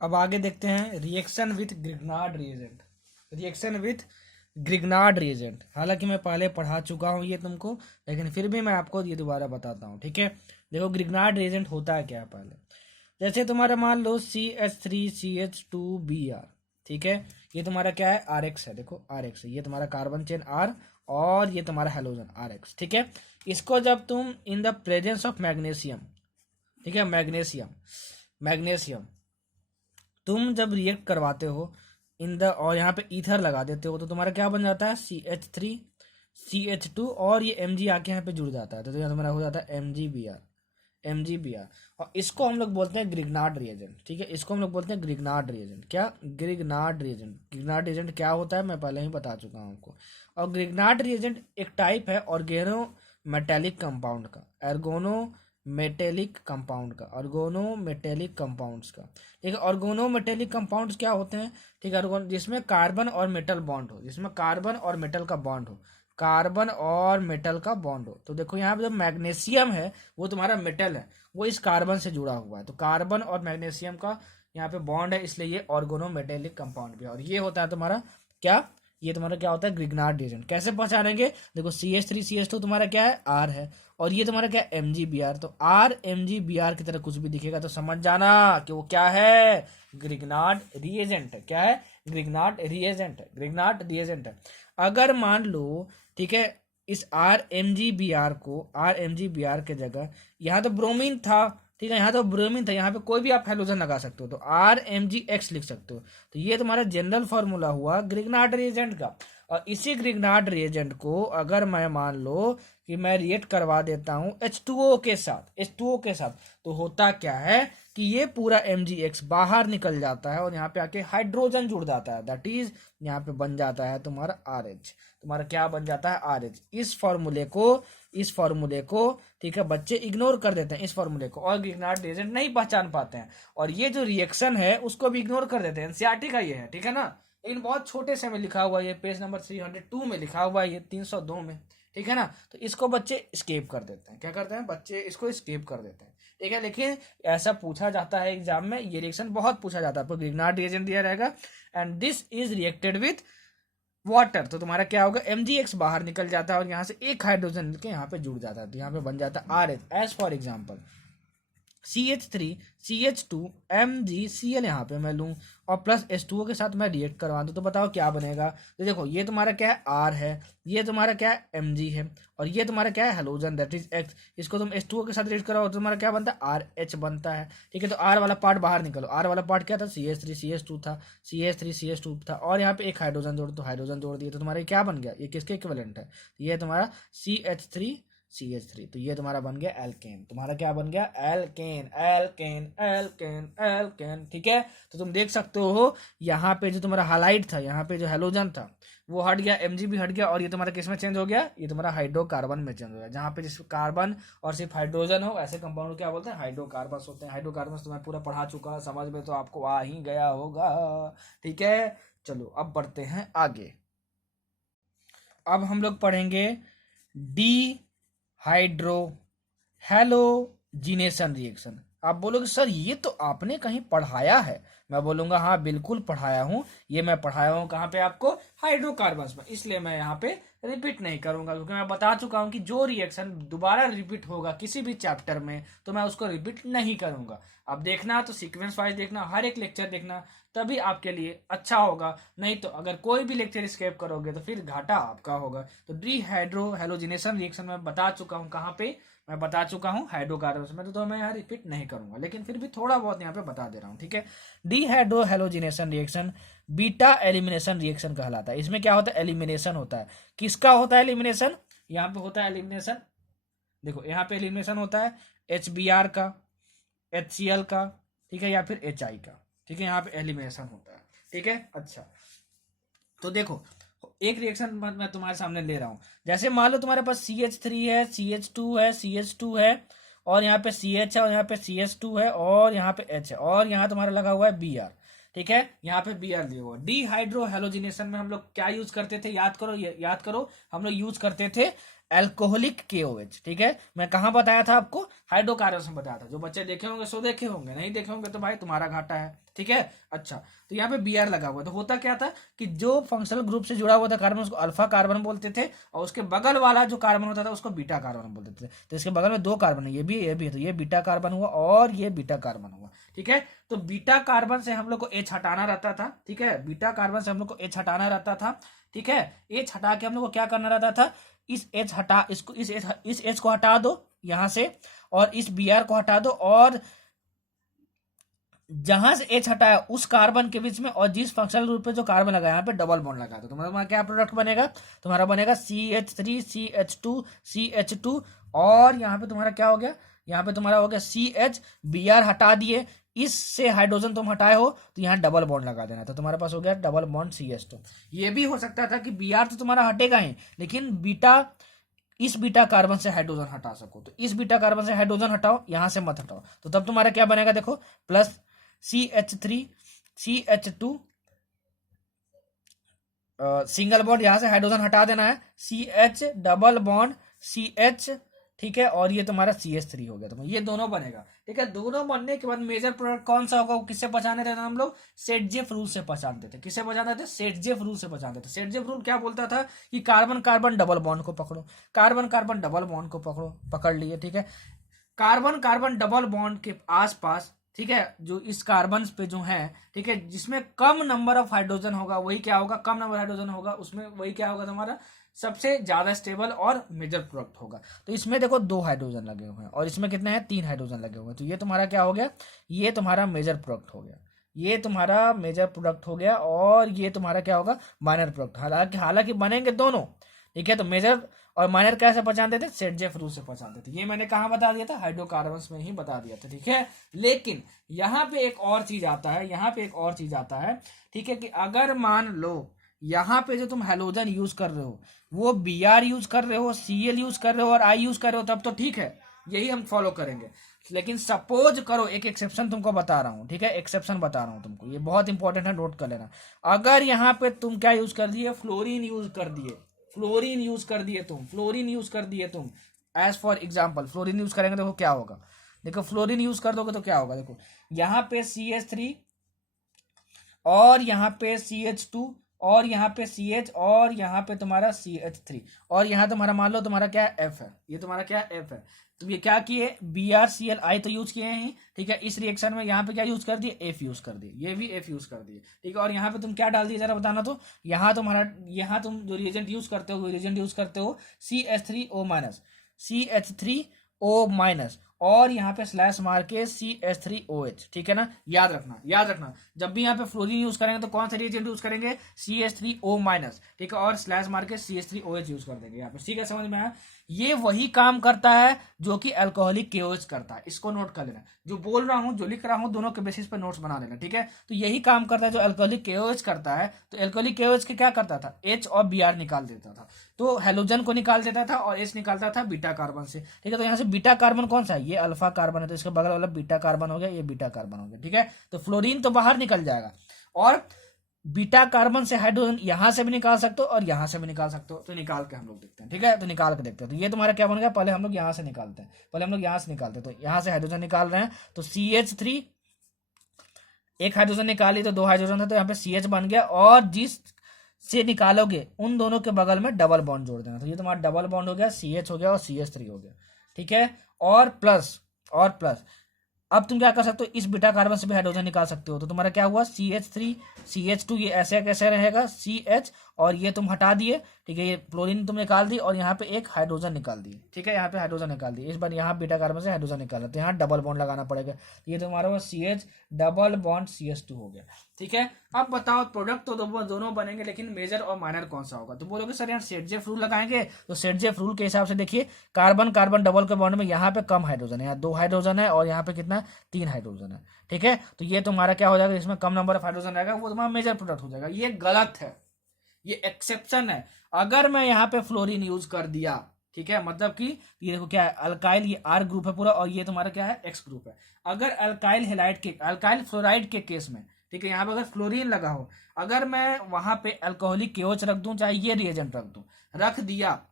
अब आगे देखते हैं reaction with Grignard reagent. Reaction with Grignard reagent, हालांकि मैं पहले पढ़ा चुका हूँ ये तुमको, लेकिन फिर भी मैं आपको ये दोबारा बताता हूँ। ठीक है, देखो ग्रिग्नार्ड रिएजेंट होता है क्या पहले, जैसे तुम्हारा मान लो CH3CH2Br। ठीक है, ये तुम्हारा क्या है, RX है। देखो RX है, ये तुम्हारा कार्बन चेन R और ये तुम्हारा हेलोजन RX। ठीक है, इसको जब तुम इन द प्रेजेंस ऑफ मैग्नीशियम, ठीक है, मैग्नीशियम तुम जब रिएक्ट करवाते हो इन द, और यहाँ पे ईथर लगा देते हो, तो तुम्हारा क्या बन जाता है, CH3CH2 और ये Mg आके यहाँ पे जुड़ जाता है, तो यहाँ तुम्हारा हो जाता है MgBr। और इसको हम लोग बोलते हैं ग्रिग्नार्ड रिएजेंट। ठीक है, इसको हम लोग बोलते हैं ग्रिग्नार्ड रिएजेंट। क्या, ग्रिग्नार्ड रिएजेंट क्या होता है मैं पहले ही बता चुका हूँ आपको। और ग्रिग्नार्ड रिएजेंट एक टाइप है ऑर्गेनो मेटेलिक कंपाउंड का, ऑर्गेनोमेटेलिक कंपाउंड्स का। ठीक है, ऑर्गेनोमेटेलिक कंपाउंड्स क्या होते हैं, ठीक है, जिसमें कार्बन और मेटल बॉन्ड हो, जिसमें कार्बन और मेटल का बॉन्ड हो, कार्बन और मेटल का बॉन्ड हो। तो देखो यहाँ पे जो मैग्नीशियम है वो तुम्हारा मेटल है, वो इस कार्बन से जुड़ा हुआ है, तो कार्बन और मैग्नीशियम का यहाँ पे बॉन्ड है, इसलिए ये ऑर्गेनोमेटेलिक कंपाउंड भी है। और ये होता है तुम्हारा क्या, ये तुम्हारा क्या होता है, ग्रिग्नार्ड रिएजेंट। कैसे पहचानेंगे, देखो CH3CH2 तुम्हारा क्या है, R है, और ये तुम्हारा क्या है, MgBr। तो RMgBr की तरह कुछ भी दिखेगा तो समझ जाना कि वो क्या है, ग्रिग्नार्ड रिएजेंट है। क्या है, ग्रिग्नार्ड रिएजेंट है। अगर मान लो, ठीक है, इस RMgBr के जगह यहाँ तो ब्रोमीन था, ठीक है, यहाँ तो ब्रोमीन था, यहाँ पे कोई भी आप हेलोजन लगा सकते हो, तो RMgX लिख सकते हो। तो ये तुम्हारा जनरल फॉर्मूला हुआ ग्रिग्नार्ड रिएजेंट का। और इसी ग्रिग्नार्ड रिएजेंट को अगर मैं मान लो कि मैं रिएक्ट करवा देता हूँ H2O के साथ, तो होता क्या है कि ये पूरा MgX बाहर निकल जाता है और यहाँ पे आके हाइड्रोजन जुड़ जाता है, दैट इज यहाँ पे बन जाता है तुम्हारा RH। तुम्हारा क्या बन जाता है, RH। इस फॉर्मूले को ठीक है बच्चे इग्नोर कर देते हैं, इस फॉर्मूले को, और ग्रिग्नार्ड रिएजेंट नहीं पहचान पाते हैं, और ये जो रिएक्शन है उसको भी इग्नोर कर देते हैं। NCERT का ये है, ठीक है ना, लेकिन बहुत छोटे से में लिखा हुआ है, ये पेज नंबर 302 में लिखा हुआ है, ये 302 में। ठीक है ना, तो इसको बच्चे स्केप कर देते हैं। क्या करते हैं बच्चे, इसको स्केप कर देते हैं। ठीक है, लेकिन ऐसा पूछा जाता है एग्जाम में, ये रिएक्शन बहुत पूछा जाता है, आपको ग्रिग्नार्ड रिएजेंट दिया रहेगा and this is reacted with water, तो तुम्हारा क्या होगा, MgX बाहर निकल जाता है और यहाँ से एक हाइड्रोजन मिलकर यहाँ पे जुड़ जाता है, तो यहाँ पे बन जाता है RH। As for example CH3CH2 MgCl यहाँ पे मैं लूँ और प्लस H2O के साथ मैं रिएक्ट करवा दूँ, तो बताओ क्या बनेगा। तो देखो ये तुम्हारा क्या है, R है, ये तुम्हारा क्या है, Mg है, और ये तुम्हारा क्या है, हेलोजन दैट इज X। इसको तुम H2O के साथ रिएक्ट कराओ तो तुम्हारा क्या बनता है, RH बनता है। ठीक है, तो R वाला पार्ट बाहर निकलो, R वाला पार्ट क्या था, CH3CH2 था, और यहाँ पे एक हाइड्रोजन जोड़, तो हाइड्रोजन जोड़ दिए, तो तुम्हारा क्या बन गया, ये किसके इक्विवेलेंट है, ये तुम्हारा CH3, तो ये तुम्हारा बन गया एल्केन। तुम्हारा क्या बन गया, एल्केन। ठीक है, तो तुम देख सकते हो यहाँ पे जो तुम्हारा हाइलाइट था, यहाँ पे जो हेलोजन था वो हट गया, Mg भी हट गया, और ये तुम्हारा किस में चेंज हो गया, ये तुम्हारा हाइड्रोकार्बन में चेंज हो गया। जहाँ पे जिस कार्बन और सिर्फ हाइड्रोजन हो, ऐसे कंपाउंड क्या बोलते हैं, हाइड्रोकार्बन्स होते हैं। हाइड्रोकार्बन्स तो मैं पूरा पढ़ा चुका, समझ में तो आपको आ ही गया होगा। ठीक है, चलो अब बढ़ते हैं आगे। अब हम लोग पढ़ेंगे हाइड्रो हैलोजिनेशन रिएक्शन। आप बोलोगे सर ये तो आपने कहीं पढ़ाया है, मैं बोलूंगा हाँ बिल्कुल पढ़ाया हूँ, ये मैं पढ़ाया हूँ कहाँ पे आपको, हाइड्रोकार्बन्स में, इसलिए मैं यहाँ पे रिपीट नहीं करूंगा, क्योंकि मैं बता चुका हूँ कि जो रिएक्शन दोबारा रिपीट होगा किसी भी चैप्टर में तो मैं उसको रिपीट नहीं करूंगा। अब देखना तो सीक्वेंस वाइज देखना, हर एक लेक्चर देखना, तभी आपके लिए अच्छा होगा, नहीं तो अगर कोई भी लेक्चर स्किप करोगे तो फिर घाटा आपका होगा। तो डिहाइड्रो हैलोजिनेशन रिएक्शन में बता चुका हूँ कहाँ पे, मैं बता चुका हूँ हाइड्रोकार्बन में, तो मैं यहाँ रिपीट नहीं करूंगा, लेकिन फिर भी थोड़ा बहुत यहाँ पे बता दे रहा हूँ, ठीक है। Dehydro halogenation reaction beta elimination reaction कहलाता है। इसमें क्या होता है, एलिमिनेशन होता है। किसका होता है एलिमिनेशन, यहाँ पे होता है एलिमिनेशन, देखो यहाँ पे एलिमिनेशन होता है HBr का, HCl का, ठीक है, या फिर HI का, ठीक है, यहाँ पे एलिमिनेशन होता है, ठीक है। अच्छा, तो देखो एक रिएक्शन मैं तुम्हारे सामने ले रहा हूँ, जैसे मान लो तुम्हारे पास CH3 है, CH2 है, CH2 है, और यहाँ पे CH है, और यहाँ पे CS2 है, और यहाँ पे H है, और यहाँ तुम्हारा लगा हुआ है Br, ठीक है, यहाँ पे Br दिया हुआ। डीहाइड्रो हेलोजिनेशन में हम लोग क्या यूज करते थे, याद करो, याद करो, हम लोग यूज करते थे एल्कोहलिक KOH, ठीक है। मैं कहाँ बताया था आपको, हाइड्रोकार्बन में बताया था। जो बच्चे देखे होंगे सो देखे होंगे, नहीं देखे होंगे तो भाई तुम्हारा घाटा है, ठीक है। अच्छा, तो यहाँ पे Br लगा हुआ, तो होता क्या था कि जो फंक्शनल ग्रुप से जुड़ा हुआ था कार्बन उसको अल्फा कार्बन बोलते थे, और उसके बगल वाला जो कार्बन होता था उसको बीटा कार्बन बोलते थे। तो इसके बगल में दो कार्बन है, ये भी है, तो ये बीटा कार्बन हुआ और ये बीटा कार्बन हुआ, ठीक है। तो बीटा कार्बन से हम लोग को H हटाना रहता था, ठीक है, बीटा कार्बन से हम लोग को H हटाना रहता था, ठीक है। H हटा के हम लोग को क्या करना रहता था, इस H हटा, इसको इस H को हटा दो यहां से, और इस Br को हटा दो, और जहां से H हटाया उस कार्बन के बीच में और जिस फंक्शनल ग्रुप पे जो कार्बन लगा यहाँ पे डबल बॉन्ड लगा दो, तो तुम्हारा क्या प्रोडक्ट बनेगा, तुम्हारा बनेगा CH3 CH2 CH2, और यहाँ पे तुम्हारा क्या हो गया, यहाँ पे तुम्हारा हो गया CH, Br हटा दिए, इससे हाइड्रोजन तुम हटाए हो तो यहाँ डबल बॉन्ड लगा देना, तो तुम्हारे पास हो गया डबल बॉन्ड CH2। ये भी हो सकता था कि Br तो तुम्हारा हटेगा ही, लेकिन इस बीटा कार्बन से हाइड्रोजन हटा सको, तो इस बीटा कार्बन से हाइड्रोजन हटाओ, यहां से मत हटाओ, तो तब तुम्हारा क्या बनेगा, देखो plus CH3 CH2, single bond, यहां से हाइड्रोजन हटा देना है, CH डबल बॉन्ड CH, ठीक है, और ये तुम्हारा CH3 हो गया, तो ये दोनों बनेगा, ठीक है। दोनों बनने के बाद मेजर प्रोडक्ट कौन सा होगा, वो किससे पहचाने थे हम लोग, सेटजेफ रूल से पहचानते थे। किससे पहचानते थे, सेटजेफ रूल से पहचानते थे। सेटजेफ रूल क्या बोलता था कि कार्बन कार्बन डबल बॉन्ड को पकड़ो, कार्बन कार्बन डबल बॉन्ड को पकड़ो, पकड़ लिए, ठीक है। कार्बन कार्बन डबल बॉन्ड के आसपास, ठीक है, जो इस कार्बन पे जो है, ठीक है, जिसमें कम नंबर ऑफ हाइड्रोजन होगा वही क्या होगा, कम नंबर हाइड्रोजन होगा उसमें वही क्या होगा, तुम्हारा सबसे ज्यादा स्टेबल और मेजर प्रोडक्ट होगा। तो इसमें देखो 2 हाइड्रोजन लगे हुए हैं, और इसमें कितने हैं, 3 हाइड्रोजन लगे हुए हैं, तो ये तुम्हारा क्या हो गया, ये तुम्हारा मेजर प्रोडक्ट हो गया, ये तुम्हारा मेजर प्रोडक्ट हो गया, और ये तुम्हारा क्या होगा, माइनर प्रोडक्ट। हालांकि बनेंगे दोनों, ठीक है। तो मेजर और माइनर कैसे पहचानते थे, सेटजेफ रूल से पहचानते थे। ये मैंने कहाँ बता दिया था, हाइड्रोकार्बन्स में ही बता दिया था, ठीक है। लेकिन यहाँ पे एक और चीज आता है, यहाँ पे एक और चीज आता है, ठीक है, कि अगर मान लो यहाँ पे जो तुम हेलोजन यूज कर रहे हो वो Br यूज कर रहे हो, Cl यूज कर रहे हो और I यूज कर रहे हो, तब तो ठीक है, यही हम फॉलो करेंगे। लेकिन सपोज करो, एक एक्सेप्शन तुमको बता रहा हूँ, ठीक है, एक्सेप्शन बता रहा हूँ तुमको, ये बहुत इंपॉर्टेंट है, नोट कर लेना। अगर यहाँ पे तुम क्या यूज कर दिए, फ्लोरीन यूज कर दिए, फ्लोरीन यूज कर दिए तुम, फ्लोरीन यूज कर दिए तुम, as for example fluorine use करेंगे, देखो क्या होगा, देखो फ्लोरीन यूज कर दोगे तो क्या होगा, देखो यहाँ पे CH3 और यहाँ पे CH2 और यहाँ पे CH और यहाँ पे तुम्हारा CH3, और यहाँ तुम्हारा मान लो तुम्हारा क्या F है, ये तुम्हारा क्या F है। तो ये क्या किए, BrCl तो यूज किए हैं, ठीक है। इस रिएक्शन में यहाँ पे क्या यूज कर दिए, F यूज कर दिए, ये भी F यूज कर दिए, ठीक है। और यहाँ पे तुम क्या डाल दिए जरा बताना, तो यहाँ तुम जो रिएजेंट यूज करते हो, रिएजेंट यूज करते हो CH3O माइनस, CH3O माइनस, और यहाँ पे स्लैश मार के CH3OH, ठीक है ना। याद रखना जब भी यहाँ पे फ्लोरीन यूज करेंगे तो कौन सा रिएजेंट यूज करेंगे, CH3O माइनस, ठीक है, और स्लैश मार के CH3OH यूज कर देंगे यहाँ पे, ठीक है, समझ में आया। ये वही काम करता है जो कि अल्कोहलिक KOH करता है, इसको नोट कर लेना। जो बोल रहा हूँ, जो लिख रहा हूँ, दोनों के बेसिस पर नोट्स बना लेना, ठीक है। तो यही काम करता है जो अल्कोहलिक KOH करता है। तो अल्कोहलिक KOH के क्या करता था, H और Br निकाल देता था, तो हेलोजन को निकाल देता था, और H निकालता था बीटा कार्बन से, ठीक है। तो यहाँ से बीटा कार्बन कौन सा है, ये अल्फा कार्बन है, तो इसके बगल वाला बीटा कार्बन हो गया, ये बीटा कार्बन हो गया, ठीक है। तो फ्लोरीन तो बाहर निकल जाएगा, और बीटा कार्बन से हाइड्रोजन यहां से भी निकाल सकते हो और यहां से भी निकाल सकते हो, तो निकाल के हम लोग देखते हैं, ठीक है। तो निकाल के देखते हैं, तो ये तुम्हारा क्या बन गया, पहले हम लोग यहां से निकालते हैं, तो यहां से हाइड्रोजन निकाल रहे हैं, तो CH3 एक हाइड्रोजन निकाली तो 2 हाइड्रोजन था, तो यहाँ पे CH बन गया, और जिस से निकालोगे उन दोनों के बगल में डबल बॉन्ड जोड़ देना, तो ये तुम्हारा डबल बॉन्ड हो गया, CH हो गया और CH3 हो गया, ठीक है। और प्लस अब तुम क्या कर सकते हो, इस बीटा कार्बन से भी हाइड्रोजन निकाल सकते हो, तो तुम्हारा क्या हुआ, CH3 CH2, ये ऐसे कैसे रहेगा CH, और ये तुम हटा दिए, ठीक है, ये फ्लोरीन तुम निकाल दी और यहाँ पे एक हाइड्रोजन निकाल दी, ठीक है, यहाँ पे हाइड्रोजन निकाल दी, इस बार यहाँ बीटा कार्बन से हाइड्रोजन निकाला तो यहाँ डबल बॉन्ड लगाना पड़ेगा, ये तुम्हारा वो CH डबल बॉन्ड CH2 हो गया, ठीक है। अब बताओ प्रोडक्ट तो दोनों बनेंगे, लेकिन मेजर और माइनर कौन सा होगा, तो बोलोगे सर यहाँ सेट रूल लगाएंगे, तो सेट रूल के हिसाब से देखिए कार्बन कार्बन डबल के बॉन्ड में यहाँ पे कम हाइड्रोजन है, यहाँ 2 हाइड्रोजन है और यहाँ पे कितना 3 हाइड्रोजन है, ठीक है, तो ये तुम्हारा क्या हो जाएगा, इसमें कम नंबर ऑफ हाइड्रोजन रहेगा, वो तुम्हारा मेजर प्रोडक्ट हो जाएगा। ये गलत है, ये एक्सेप्शन है। अगर मैं यहाँ पे फ्लोरीन यूज कर दिया, ठीक है, मतलब कि ये देखो क्या है, अल्काइल, ये R ग्रुप है पूरा और ये तुम्हारा क्या है X ग्रुप है। अगर अल्काइल फ्लोराइड के केस में, ठीक है, यहाँ पे अगर फ्लोरीन लगा हो, अगर मैं वहां पे अल्कोहलिक KOH रख दूं, चाहे ये रिएजेंट रख दिया,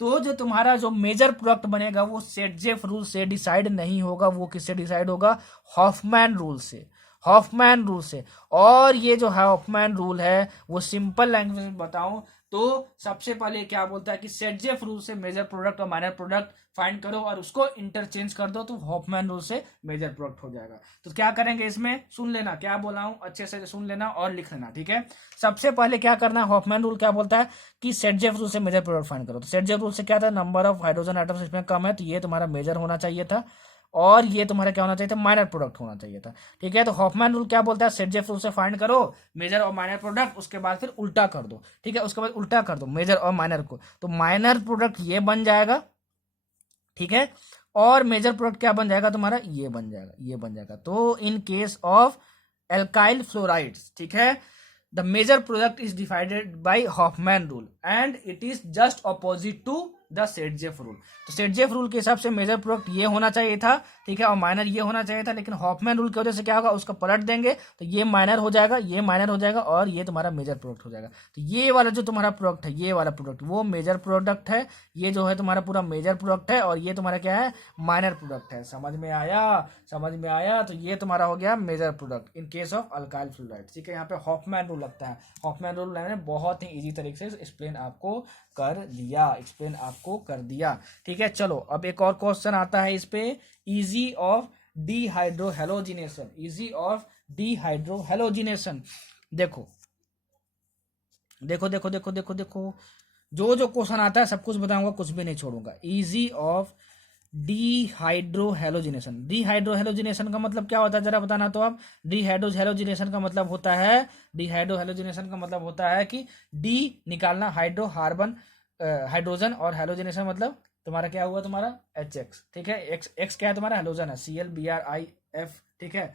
तो जो तुम्हारा जो मेजर प्रोडक्ट बनेगा वो सेटजेफ रूल से डिसाइड नहीं होगा, वो किससे डिसाइड होगा, हॉफमैन रूल से, हॉफमैन रूल से। और ये जो हॉफमैन रूल है वो सिंपल लैंग्वेज में बताऊं तो सबसे पहले क्या बोलता है कि सेटजेफ रूल से मेजर प्रोडक्ट और माइनर प्रोडक्ट फाइंड करो और उसको इंटरचेंज कर दो, तो हॉफमैन रूल से मेजर प्रोडक्ट हो जाएगा। तो क्या करेंगे, इसमें सुन लेना क्या बोला हूं, अच्छे से सुन लेना और लिख लेना, ठीक है। सबसे पहले क्या करना है, हॉफमैन रूल क्या बोलता है कि सेटजेफ रूल से मेजर प्रोडक्ट फाइंड करो, तो सेटजेफ रूल से क्या था, नंबर ऑफ हाइड्रोजन आइटम्स इसमें कम है, तो ये तुम्हारा मेजर होना चाहिए था और ये तुम्हारा क्या होना चाहिए था, माइनर प्रोडक्ट होना चाहिए था, ठीक है। तो हॉफमैन रूल क्या बोलता है, सेटजेफ रूल से फाइंड करो मेजर और माइनर प्रोडक्ट, उसके बाद फिर उल्टा कर दो, ठीक है, उसके बाद उल्टा कर दो मेजर और माइनर को, तो माइनर प्रोडक्ट ये बन जाएगा, ठीक है, और मेजर प्रोडक्ट क्या बन जाएगा तुम्हारा, ये बन जाएगा, ये बन जाएगा। तो in case of alkyl fluorides, ठीक है, the major product is divided by Hofmann rule and it is just opposite to the Saytzeff rule. तो सेटजेफ रूल के हिसाब से मेजर प्रोडक्ट ये होना चाहिए था, ठीक है, और माइनर ये होना चाहिए था, लेकिन हॉफमैन रूल की वजह से क्या होगा, उसका पलट देंगे तो ये माइनर हो जाएगा, ये माइनर हो जाएगा और ये तुम्हारा मेजर प्रोडक्ट हो जाएगा। तो ये वाला जो तुम्हारा प्रोडक्ट है, ये वाला प्रोडक्ट वो मेजर प्रोडक्ट है, ये जो है तुम्हारा पूरा मेजर प्रोडक्ट है और ये तुम्हारा क्या है, माइनर प्रोडक्ट है। समझ में आया, समझ में आया, तो ये तुम्हारा हो गया major product in case of alkyl fluoride, ठीक है। यहाँ पे हॉफमैन रूल लगता है, हॉफमैन रूल मैंने बहुत ही इजी तरीके से एक्सप्लेन आपको कर दिया, ठीक है। चलो अब एक और क्वेश्चन आता है इस पे, easy of dehydrohalogenation, easy of dehydrohalogenation. देखो देखो देखो देखो देखो देखो, जो क्वेश्चन आता है सब कुछ बताऊंगा, कुछ भी नहीं छोड़ूंगा। इजी ऑफ डीहाइड्रोहेलोजिनेशन, डीहाइड्रोहेलोजिनेशन का मतलब क्या होता है जरा बताना तो आप। डीहाइड्रोहेलोजिनेशन का मतलब होता है, डीहाइड्रोहेलोजिनेशन का मतलब होता है कि डी निकालना, हाइड्रोजन, और हेलोजिनेशन मतलब तुम्हारा क्या हुआ, तुम्हारा HX, ठीक है, एक्स क्या है तुम्हारा, हेलोजन है, ClBrIF, ठीक है।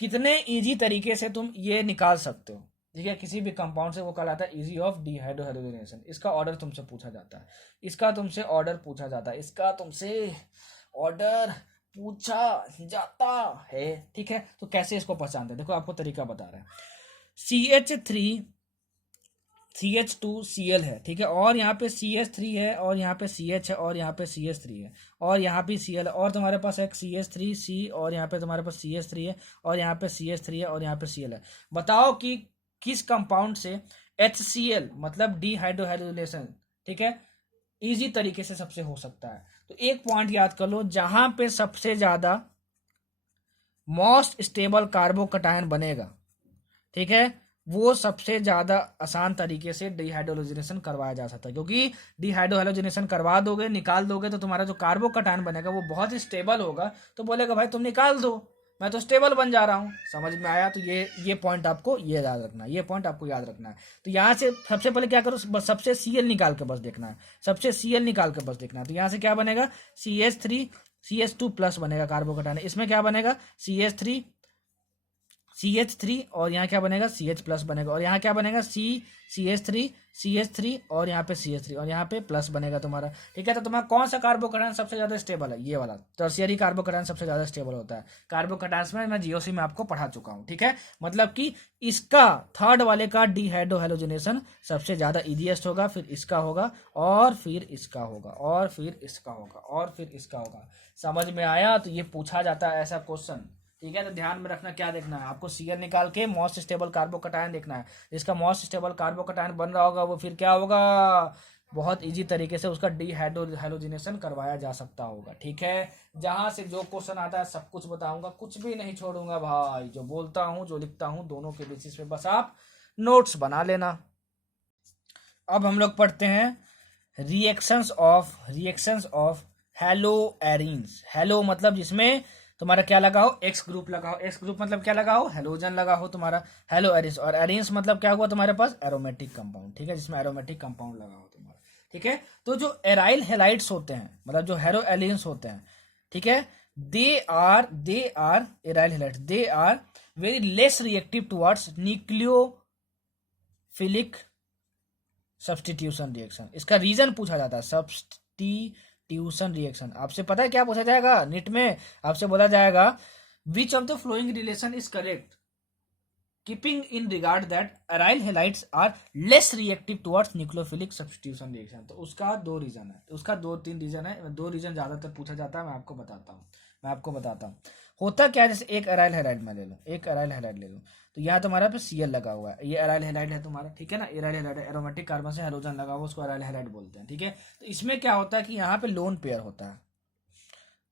कितने इजी तरीके से तुम ये निकाल सकते हो, ठीक है, किसी भी कंपाउंड से, वो कहलाता है इजी ऑफ डीहाइड्रोहेलोजिनेशन। इसका ऑर्डर तुमसे पूछा जाता है, इसका तुमसे ऑर्डर पूछा जाता है, इसका तुमसे ऑर्डर पूछा जाता है, ठीक है। तो कैसे इसको पहचानते हैं, देखो आपको तरीका बता रहे हैं। CH2Cl है, ठीक है, और यहाँ पे CH3 है और यहाँ पे CH है और यहाँ पे CH3 है और यहाँ पे Cl है और तुम्हारे पास एक CH3C और यहाँ पे तुम्हारे पास CH3 है और यहाँ पे CH3 है और यहाँ पे Cl है। बताओ कि किस कंपाउंड से HCl मतलब डीहाइड्रोहेलोजिनेशन, ठीक है, इजी तरीके से सबसे हो सकता है। तो एक पॉइंट याद कर लो, जहां पे सबसे ज्यादा मोस्ट स्टेबल कार्बोकटायन बनेगा, ठीक है, वो सबसे ज्यादा आसान तरीके से डीहाइड्रोजनेशन करवाया जा सकता है, क्योंकि डीहाइड्रोजनेशन करवा दोगे, निकाल दोगे, तो तुम्हारा जो कार्बोकटायन बनेगा वो बहुत ही स्टेबल होगा, तो बोलेगा भाई तुम निकाल दो, मैं तो स्टेबल बन जा रहा हूँ। समझ में आया, तो ये पॉइंट आपको ये याद रखना है, ये पॉइंट आपको याद रखना है। तो यहाँ से सबसे पहले क्या करो, बस सबसे Cl निकाल के बस देखना है, सबसे Cl निकाल के बस देखना है। तो यहाँ से क्या बनेगा, CH2 प्लस बनेगा कार्बोकटायन, इसमें क्या बनेगा, CH3 और यहाँ क्या बनेगा, CH प्लस बनेगा, और यहाँ क्या बनेगा, CH3 और यहाँ पे CH3 और यहाँ पे प्लस बनेगा तुम्हारा, ठीक है। तो तुम्हारा कौन सा कार्बोकटायन सबसे ज्यादा स्टेबल है, ये वाला टर्शियरी कार्बोकटायन सबसे ज्यादा स्टेबल होता है। कार्बोकटायंस में मैं जीओसी में आपको पढ़ा चुका हूँ, ठीक है, मतलब कि इसका थर्ड वाले का डीहाइड्रोहेलोजिनेशन सबसे ज्यादा इजीएस्ट होगा, फिर इसका होगा और फिर इसका होगा और फिर इसका होगा और फिर इसका होगा। समझ में आया, तो ये पूछा जाता है ऐसा क्वेश्चन, ठीक है। तो ध्यान में रखना, क्या देखना है आपको, Cl निकाल के मोस्ट स्टेबल कार्बोकटायन देखना है, जिसका मोस्ट स्टेबल कार्बोकटायन बन रहा होगा वो फिर क्या होगा, बहुत इजी तरीके से उसका डीहाइड्रोजनेशन करवाया जा सकता होगा, ठीक है। जहां से जो क्वेश्चन आता है सब कुछ बताऊंगा, कुछ भी नहीं छोड़ूंगा भाई, जो बोलता हूं जो लिखता हूं दोनों के बेसिस पे बस आप नोट्स बना लेना। अब हम लोग पढ़ते हैं reactions of hello arenes. Hello मतलब जिसमें तुम्हारा क्या लगा हो, एक्स ग्रुप लगा हो। एक्स ग्रुप मतलब क्या लगा हो, हेलोजन लगा हो तुम्हारा, हेलो एरीन्स। और एरीन्स मतलब क्या हुआ तुम्हारे पास, एरोमेटिक कंपाउंड, ठीक है, जिसमें एरोमेटिक कंपाउंड लगा हो तुम्हारा, ठीक है। तो जो एराइल हेलाइड्स होते हैं, मतलब जो हेलो एरीन्स होते हैं, ठीक है, they are aryl halides, they are very less reactive towards nucleophilic substitution reaction. इसका रीजन पूछा जाता है, सब्सटीट्यूशन रिएक्शन। आपसे पता है क्या पूछा जाएगा नीट में, आपसे बोला जाएगा which of the following relation is correct keeping in regard that aryl halides are less reactive towards nucleophilic substitution reaction. तो उसका दो रीजन है, उसका दो तीन रीजन है, दो रीजन ज्यादातर पूछा जाता है। मैं आपको बताता हूँ होता क्या है। जैसे एक अराइल हेलाइड मैं ले लूँ, एक अराइल हेलाइड ले लूँ, तो यहाँ तुम्हारा पे Cl लगा हुआ है, ये अराइल हेलाइड है तुम्हारा, ठीक है ना, अराइल हेलाइड एरोमेटिक कार्बन से हेलोजन लगा हुआ, उसको अराइल हेलाइड बोलते हैं, ठीक है। तो इसमें क्या होता है कि यहाँ पे लोन पेयर होता है,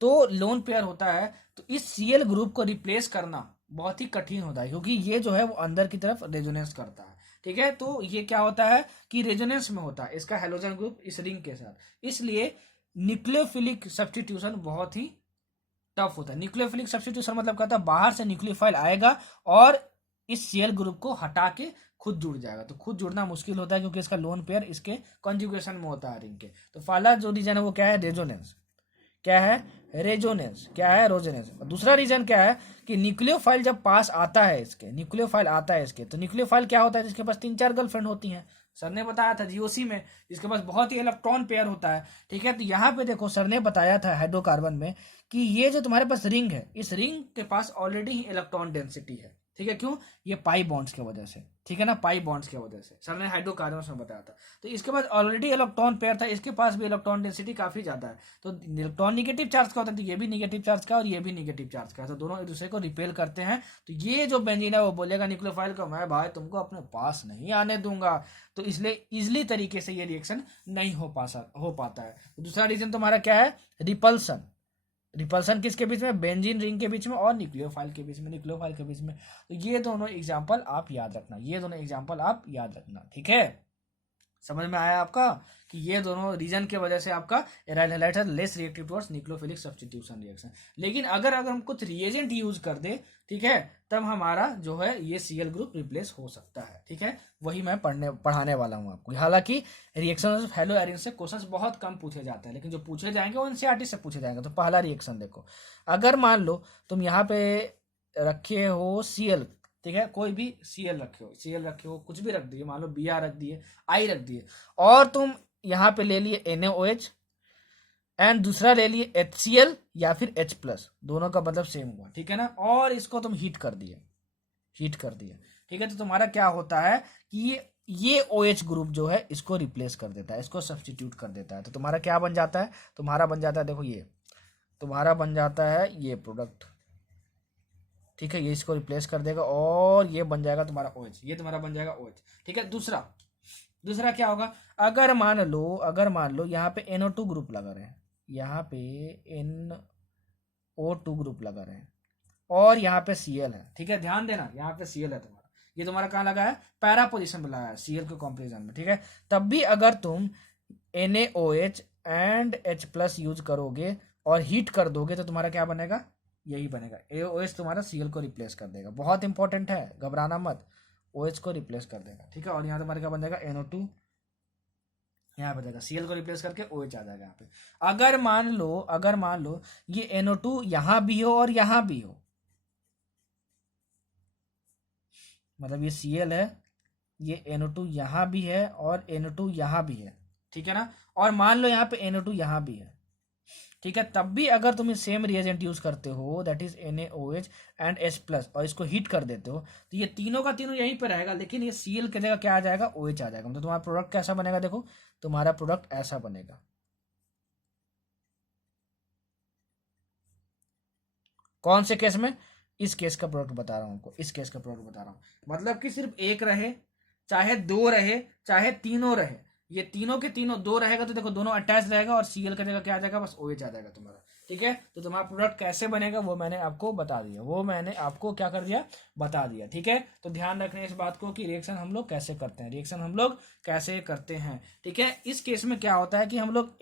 तो लोन पेयर होता है, तो इस Cl ग्रुप को रिप्लेस करना बहुत ही कठिन होता है, क्योंकि ये जो है वो अंदर की तरफ रेजोनेंस करता है, ठीक है। तो ये क्या होता है कि रेजोनेंस में होता है इसका हेलोजन ग्रुप इस रिंग के साथ, इसलिए न्यूक्लियोफिलिक सब्सटीट्यूशन बहुत ही टफ होता है। न्यूक्लियोफिलिक सब्सटीट्यूशन मतलब क्या होता है, बाहर से न्यूक्लियोफाइल आएगा और इस Cl ग्रुप को हटा के खुद जुड़ जाएगा। तो खुद जुड़ना मुश्किल होता है क्योंकि इसका लोन पेयर इसके कॉन्जुगेशन में होता है रिंग के। तो पहला जो रीजन है वो क्या है, रेजोनेंस। क्या है, रेजोनेंस। क्या है, रोजोनेंस। दूसरा रीजन क्या है कि न्यूक्लियोफाइल जब पास आता है इसके, न्यूक्लियोफाइल आता है इसके, तो न्यूक्लियोफाइल क्या होता है, जिसके पास 3-4 गर्लफ्रेंड होती हैं। सर ने बताया था जीओसी में, जिसके पास बहुत ही इलेक्ट्रॉन पेयर होता है, ठीक है। तो यहाँ पे देखो सर ने बताया था हाइड्रोकार्बन में कि ये जो तुम्हारे पास रिंग है, इस रिंग के पास ऑलरेडी ही इलेक्ट्रॉन डेंसिटी है, ठीक है। क्यों, ये पाई बॉन्ड्स की वजह से, ठीक है ना, पाई बॉन्ड्स की वजह से सर ने हाइड्रोकार्बन में बताया था। तो इसके पास ऑलरेडी इलेक्ट्रॉन पेयर था, इसके पास भी इलेक्ट्रॉन डेंसिटी काफी ज्यादा है। तो इलेक्ट्रॉन निगेटिव चार्ज का होता है, तो ये भी निगेटिव चार्ज का और ये भी निगेटिव चार्ज का है, तो दोनों एक दूसरे को रिपेल करते हैं। तो ये जो बेंजीन है वो बोलेगा न्यूक्लियोफाइल को, मैं भाई तुमको अपने पास नहीं आने दूंगा। तो इसलिए इजिली तरीके से ये रिएक्शन नहीं हो पाता है। तो दूसरा रीजन तुम्हारा क्या है, रिपल्सन। रिपल्सन किसके बीच में, बेंजीन रिंग के बीच में और न्यूक्लियोफाइल के बीच में, तो ये दोनों एग्जांपल आप याद रखना, ठीक है। समझ में आया आपका कि ये दोनों रीजन के वजह से आपका एराइल हैलाइड है less reactive towards nucleophilic substitution reaction. लेकिन अगर हम कुछ रिएजेंट यूज कर दे, ठीक है, तब हमारा जो है ये Cl ग्रुप रिप्लेस हो सकता है, ठीक है। वही मैं पढ़ाने वाला हूँ आपको। हालांकि रिएक्शन ऑफ हेलो एरीन से क्वेश्चंस बहुत कम पूछे जाते हैं, लेकिन जो पूछे जाएंगे वो एनसीईआरटी से पूछे जाएंगे। तो पहला रिएक्शन देखो, अगर मान लो तुम यहाँ पे रखे हो Cl, ठीक है, कोई भी Cl रखे हो, कुछ भी रख दिए, मान लो Br रख दिए, I रख दिए, और तुम यहाँ पे ले लिए NaOH एंड दूसरा ले लिए HCl या फिर H प्लस, दोनों का मतलब सेम हुआ, ठीक है ना। और इसको तुम हीट कर दिए, ठीक है। तो तुम्हारा क्या होता है कि ये OH ग्रुप जो है इसको रिप्लेस कर देता है, इसको सब्सटीट्यूट कर देता है। तो तुम्हारा क्या बन जाता है, तुम्हारा बन जाता है, देखो ये तुम्हारा बन जाता है ये प्रोडक्ट, ठीक है, ये इसको रिप्लेस कर देगा और ये बन जाएगा तुम्हारा OH, ये तुम्हारा बन जाएगा OH, ठीक है। दूसरा क्या होगा, अगर मान लो यहाँ पे NO2 ग्रुप लगा रहे हैं, यहाँ पे NO2 ग्रुप लगा रहे हैं और यहाँ पे Cl है, ठीक है, ध्यान देना, यहाँ पे Cl है तुम्हारा, ये तुम्हारा कहाँ लगा है, पैरा पोजिशन पे लगा है Cl के कंपेरिजन में, ठीक है। तब भी अगर तुम NaOH and H plus use करोगे और हीट कर दोगे तो तुम्हारा क्या बनेगा, यही बनेगा, OH तुम्हारा Cl को रिप्लेस कर देगा। बहुत इंपॉर्टेंट है, घबराना मत, OH को रिप्लेस कर देगा, ठीक है। और यहाँ तुम्हारा क्या बन जाएगा, NO2 यहाँ पे जाएगा, Cl को रिप्लेस करके OH आ जाएगा यहाँ पे। अगर मान लो ये NO2 यहाँ भी हो और यहाँ भी हो, मतलब ये Cl है, ये NO2 यहाँ भी है और NO2 यहाँ भी है, ठीक है ना। और मान लो यहाँ पे NO2 यहाँ भी है, ठीक है, तब भी अगर तुम सेम रिएजेंट यूज करते हो, that is NaOH and H plus, और इसको हीट कर देते हो, तो ये तीनों का तीनों यहीं पे रहेगा, लेकिन ये Cl की जगह क्या आ जाएगा, OH आ जाएगा। मतलब तुम्हारा प्रोडक्ट कैसा बनेगा, देखो तुम्हारा प्रोडक्ट ऐसा बनेगा। कौन से केस में, इस केस का प्रोडक्ट बता रहा हूं आपको, इस केस का प्रोडक्ट बता रहा हूं, मतलब कि सिर्फ एक रहे, चाहे दो रहे, चाहे तीनों रहे, ये तीनों के तीनों दो रहेगा तो देखो दोनों अटैच रहेगा और सीएल का जगह क्या आ जाएगा, बस OH आ जाएगा तुम्हारा। ठीक है, तो तुम्हारा प्रोडक्ट कैसे बनेगा वो मैंने आपको बता दिया, वो मैंने आपको क्या कर दिया, बता दिया। ठीक है, तो ध्यान रखना इस बात को कि रिएक्शन हम लोग कैसे करते हैं, रिएक्शन हम लोग कैसे करते हैं। ठीक है, इस केस में क्या होता है कि हम लोग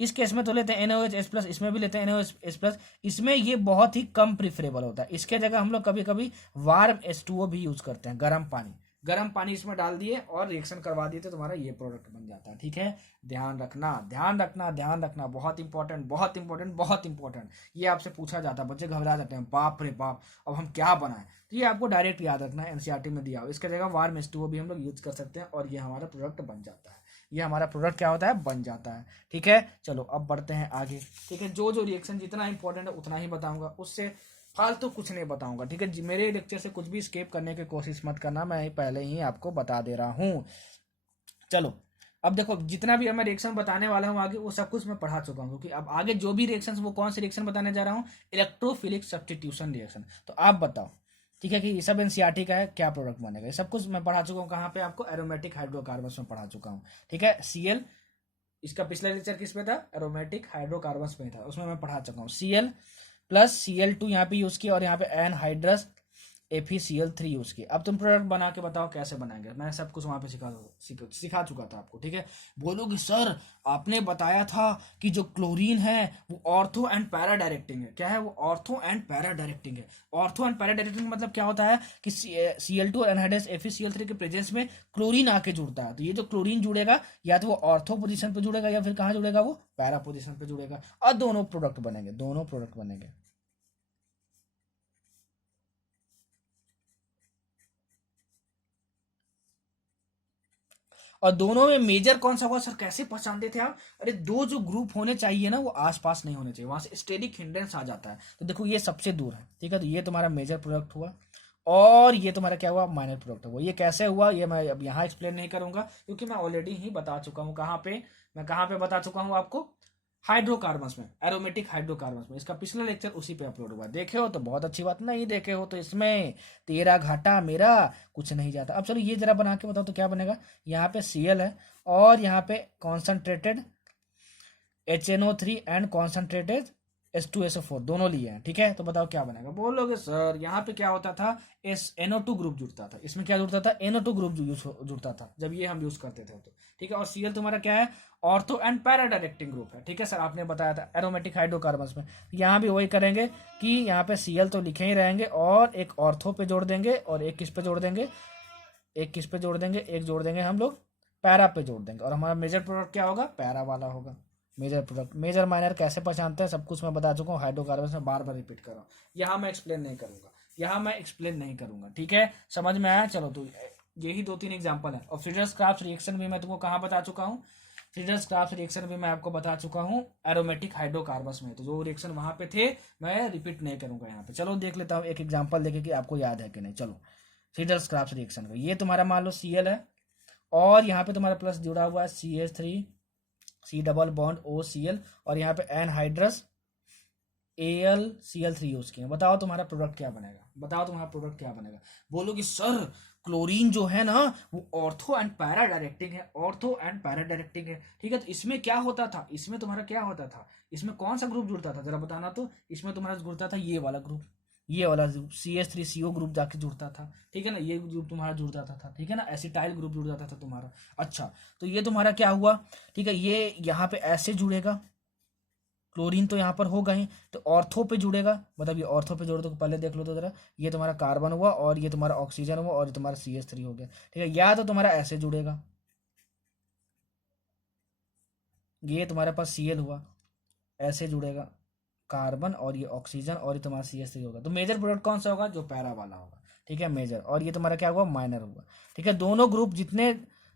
इस केस में तो लेते हैं NaOH+, इसमें भी लेते हैं NaOH+। इसमें ये बहुत ही कम प्रिफरेबल होता है। इसके जगह हम लोग कभी कभी वार्म H2O भी यूज करते हैं, गर्म पानी इसमें डाल दिए और रिएक्शन करवा दिए तो तुम्हारा ये प्रोडक्ट बन जाता है। ठीक है, ध्यान रखना ध्यान रखना ध्यान रखना, बहुत इंपॉर्टेंट बहुत इंपॉर्टेंट बहुत इंपॉर्टेंट। ये आपसे पूछा जाता है, बच्चे घबरा जाते हैं, बाप रे बाप अब हम क्या बनाएं। तो ये आपको डायरेक्ट याद रखना है, एनसीईआरटी में दिया हो। इसके जगह वार्म H2O भी हम लोग यूज कर सकते हैं और ये हमारा प्रोडक्ट बन जाता है, ये हमारा प्रोडक्ट क्या होता है, बन जाता है। ठीक है, चलो अब बढ़ते हैं आगे। ठीक है, जो जो रिएक्शन जितना इंपॉर्टेंट है उतना ही बताऊंगा, उससे फालतू कुछ नहीं बताऊंगा। ठीक है, मेरे लेक्चर से कुछ भी स्केप करने की कोशिश मत करना, मैं पहले ही आपको बता दे रहा हूँ। चलो अब देखो, जितना भी मैं रिएक्शन बताने वाला हूँ आगे वो सब कुछ मैं पढ़ा चुका हूँ, क्योंकि अब आगे जो भी रिएक्शन, वो कौन से रिएक्शन बताने जा रहा हूँ, इलेक्ट्रोफिलिक सब्स्टिट्यूशन रिएक्शन। तो आप बताओ, ठीक है, कि ये सब एनसीईआरटी का है, क्या प्रोडक्ट बनेगा, ये सब कुछ मैं पढ़ा चुका हूँ। कहाँ पे, आपको एरोमेटिक हाइड्रोकार्बन्स में पढ़ा चुका हूँ। ठीक है, Cl, इसका पिछला लेक्चर किस पे था, एरोमेटिक हाइड्रोकार्बन्स में था, उसमें मैं पढ़ा चुका हूँ। Cl+Cl2 यहाँ पे यूज किया और यहाँ पे एनहाइड्रस FeCl3 यूज किया। अब तुम प्रोडक्ट बना के बताओ कैसे बनाएंगे, मैं सब कुछ वहां पे सिखा चुका था आपको। ठीक है, बोलोगे सर आपने बताया था कि जो क्लोरीन है वो ऑर्थो एंड पैरा डायरेक्टिंग है। क्या है वो, ऑर्थो एंड पैरा डायरेक्टिंग है। ऑर्थो एंड पैरा डायरेक्टिंग मतलब क्या होता है कि Cl2 और एनहाइड्रस FeCl3 के प्रेजेंस में क्लोरीन आके जुड़ता है। तो ये जो क्लोरीन जुड़ेगा या तो वो ऑर्थो पोजिशन पे जुड़ेगा या फिर कहाँ जुड़ेगा, वो पैरा पोजिशन पे जुड़ेगा, और दोनों प्रोडक्ट बनेंगे, दोनों प्रोडक्ट बनेंगे। और दोनों में मेजर कौन सा हुआ सर, कैसे पहचानते थे आप, अरे दो जो ग्रुप होने चाहिए ना वो आसपास नहीं होने चाहिए, वहां से स्टेरिक हिंड्रेंस आ जाता है। तो देखो ये सबसे दूर है। ठीक है, तो ये तुम्हारा मेजर प्रोडक्ट हुआ और ये तुम्हारा क्या हुआ, माइनर प्रोडक्ट हुआ। ये कैसे हुआ ये मैं अब यहाँ एक्सप्लेन नहीं करूंगा, क्योंकि मैं ऑलरेडी ही बता चुका हूँ। कहाँ पे, मैं कहाँ पे बता चुका हूँ आपको, हाइड्रोकार्बन्स में, एरोमेटिक हाइड्रोकार्बन्स में। इसका पिछला लेक्चर उसी पे अपलोड हुआ, देखे हो तो बहुत अच्छी बात, नहीं देखे हो तो इसमें तेरा घाटा मेरा कुछ नहीं जाता। अब चलो ये जरा बना के बताओ तो क्या बनेगा। यहाँ पे Cl है और यहाँ पे concentrated HNO3 and concentrated H2SO4 दोनों लिए हैं। ठीक है, तो बताओ क्या बनेगा। बोलोगे सर यहाँ पे क्या होता था, NO2 ग्रुप जुड़ता था, इसमें क्या जुड़ता था, NO2 ग्रुप जुड़ता था जब ये हम यूज करते थे तो। ठीक है, और Cl तुम्हारा क्या है, ortho and para directing group है। ठीक है सर, आपने बताया था एरोमेटिक हाइड्रोकार्बन्स में। यहाँ भी वही करेंगे कि यहाँ पे Cl तो लिखे ही रहेंगे और एक ऑर्थो पे जोड़ देंगे और एक किस पे जोड़ देंगे, एक किस पे जोड़ देंगे, एक जोड़ देंगे हम लोग पैरा पे जोड़ देंगे, और हमारा मेजर प्रोडक्ट क्या होगा, पैरा वाला होगा। मेजर प्रोडक्ट, मेजर माइनर कैसे पहचानते हैं सब कुछ मैं बता चुका हूँ हाइड्रोकार्बन में, बार बार रिपीट कर रहा हूँ, यहाँ मैं एक्सप्लेन नहीं करूंगा, यहाँ मैं एक्सप्लेन नहीं करूंगा। ठीक है, समझ में आया। चलो तो यही 2-3 एग्जाम्पल है। और फ्रीडर्स-क्राफ्ट रिएक्शन भी मैं तुमको कहाँ बता चुका हूँ, फ्रीडर्स-क्राफ्ट रिएक्शन भी मैं आपको बता चुका हूँ एरोमेटिक हाइड्रोकार्बन्स में। तो जो रिएक्शन वहां पे थे मैं रिपीट नहीं करूंगा यहाँ पे। चलो देख लेता हूँ एक एग्जाम्पल देखे कि आपको याद है कि नहीं। चलो फ्रीडर्स-क्राफ्ट रिएक्शन का, ये तुम्हारा मान लो Cl है और यहाँ पे तुम्हारा प्लस जुड़ा हुआ है CH3 C double bond OCl और यहाँ पे एनहाइड्रस AlCl3 यूज किए। बताओ तुम्हारा प्रोडक्ट क्या बनेगा, बताओ तुम्हारा प्रोडक्ट क्या बनेगा। बोलोगे सर क्लोरीन जो है ना वो ऑर्थो एंड पैरा डायरेक्टिंग है, ऑर्थो एंड पैरा डायरेक्टिंग है। ठीक है, तो इसमें क्या होता था, इसमें तुम्हारा क्या होता था, इसमें कौन सा ग्रुप जुड़ता था जरा बताना। तो इसमें तुम्हारा जुड़ता था ये वाला ग्रुप, ये वाला CH3CO ग्रुप जाके जुड़ता था। ठीक है ना, ये ग्रुप तुम्हारा जुड़ जाता था। ठीक है ना, एसिटाइल ग्रुप जुड़ जाता था तुम्हारा। अच्छा, तो ये तुम्हारा क्या हुआ, ठीक है, ये यहाँ पे ऐसे जुड़ेगा, क्लोरीन तो यहाँ पर होगा ही, तो ऑर्थो पे जुड़ेगा, मतलब ये ऑर्थो पे जोड़ दो, पहले देख लो तो जरा, ये तुम्हारा कार्बन हुआ और ये तुम्हारा ऑक्सीजन हुआ और ये तुम्हारा CH3 हो गया। ठीक है, या तो तुम्हारा ऐसे जुड़ेगा, ये तुम्हारे पास Cl हुआ, ऐसे जुड़ेगा कार्बन और ये ऑक्सीजन और ये तुम्हारा CH3 होगा। तो मेजर प्रोडक्ट कौन सा होगा, जो पैरा वाला होगा। ठीक है, मेजर, और ये तुम्हारा क्या हुआ, माइनर हुआ। ठीक है, दोनों ग्रुप जितने,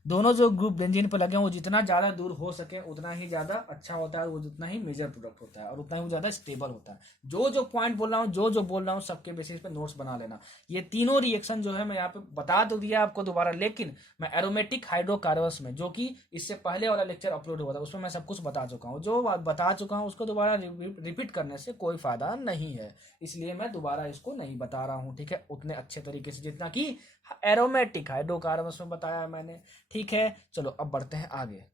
दोनों जो ग्रुप बेंजीन पे लगे हैं वो जितना ज्यादा दूर हो सके उतना ही ज्यादा अच्छा होता है, वो जितना ही मेजर प्रोडक्ट होता है और उतना ही वो ज्यादा स्टेबल होता है। जो जो पॉइंट बोल रहा हूँ, जो जो बोल रहा हूँ, सबके बेसिस पे नोट्स बना लेना। ये तीनों रिएक्शन जो है मैं यहाँ पे बता तो दिया आपको दोबारा, लेकिन मैं एरोमेटिक हाइड्रोकार्बन्स में, जो कि इससे पहले वाला लेक्चर अपलोड हुआ था उसमें मैं सब कुछ बता चुका हूँ। जो बता चुका हूँ उसको दोबारा रिपीट करने से कोई फायदा नहीं है, इसलिए मैं दोबारा इसको नहीं बता रहा हूँ। ठीक है, उतने अच्छे तरीके से जितना कि एरोमेटिक हाइड्रोकार्बन्स में बताया है मैंने, ठीक है। चलो अब बढ़ते हैं आगे।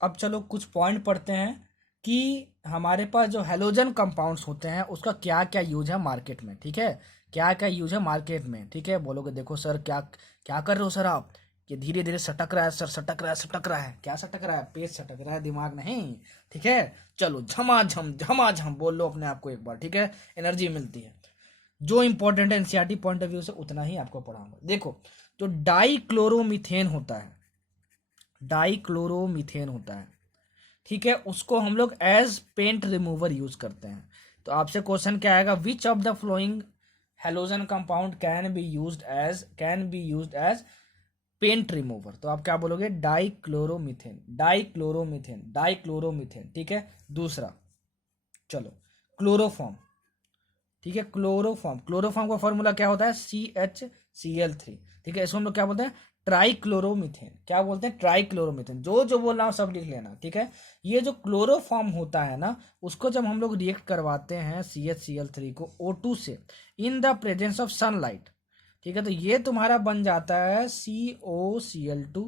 अब चलो कुछ पॉइंट पढ़ते हैं कि हमारे पास जो हेलोजन कंपाउंड्स होते हैं उसका क्या क्या यूज है मार्केट में, ठीक है। क्या क्या यूज है मार्केट में, ठीक है। बोलोगे देखो सर क्या क्या कर रहे हो सर आप, कि धीरे धीरे सटक रहा है सर, सटक रहा है, सटक रहा है, क्या सटक रहा है, पेज सटक रहा है, दिमाग नहीं, ठीक है। चलो झमाझम झमाझम बोल लो अपने आप को एक बार, ठीक है, एनर्जी मिलती है। जो इंपॉर्टेंट है एनसीईआरटी पॉइंट ऑफ व्यू से उतना ही आपको पढ़ाऊंगा। देखो जो डाइक्लोरोमीथेन होता है, डाइक्लोरोमीथेन होता है, ठीक है, उसको हम लोग एज पेंट रिमूवर यूज करते हैं। तो आपसे क्वेश्चन क्या आएगा, which of the following halogen compound can be used as paint remover. तो आप क्या बोलोगे, डाइक्लोरोमीथेन, डाइक्लोरोमीथेन, डाइक्लोरोमीथेन, ठीक है। दूसरा चलो क्लोरोफॉर्म, ठीक है, क्लोरोफॉर्म, क्लोरोफॉर्म का फॉर्मूला क्या होता है, CHCl3, ठीक है। इसको हम लोग क्या बोलते हैं, ट्राइक्लोरोमीथेन, क्या बोलते हैं, ट्राइक्लोरोमीथेन। जो जो बोल रहा हूँ सब लिख लेना, ठीक है। ये जो क्लोरोफॉर्म होता है ना, उसको जब हम लोग रिएक्ट करवाते हैं CHCl3 को O2 से इन द प्रेजेंस ऑफ सनलाइट, ठीक है, तो ये तुम्हारा बन जाता है COCl2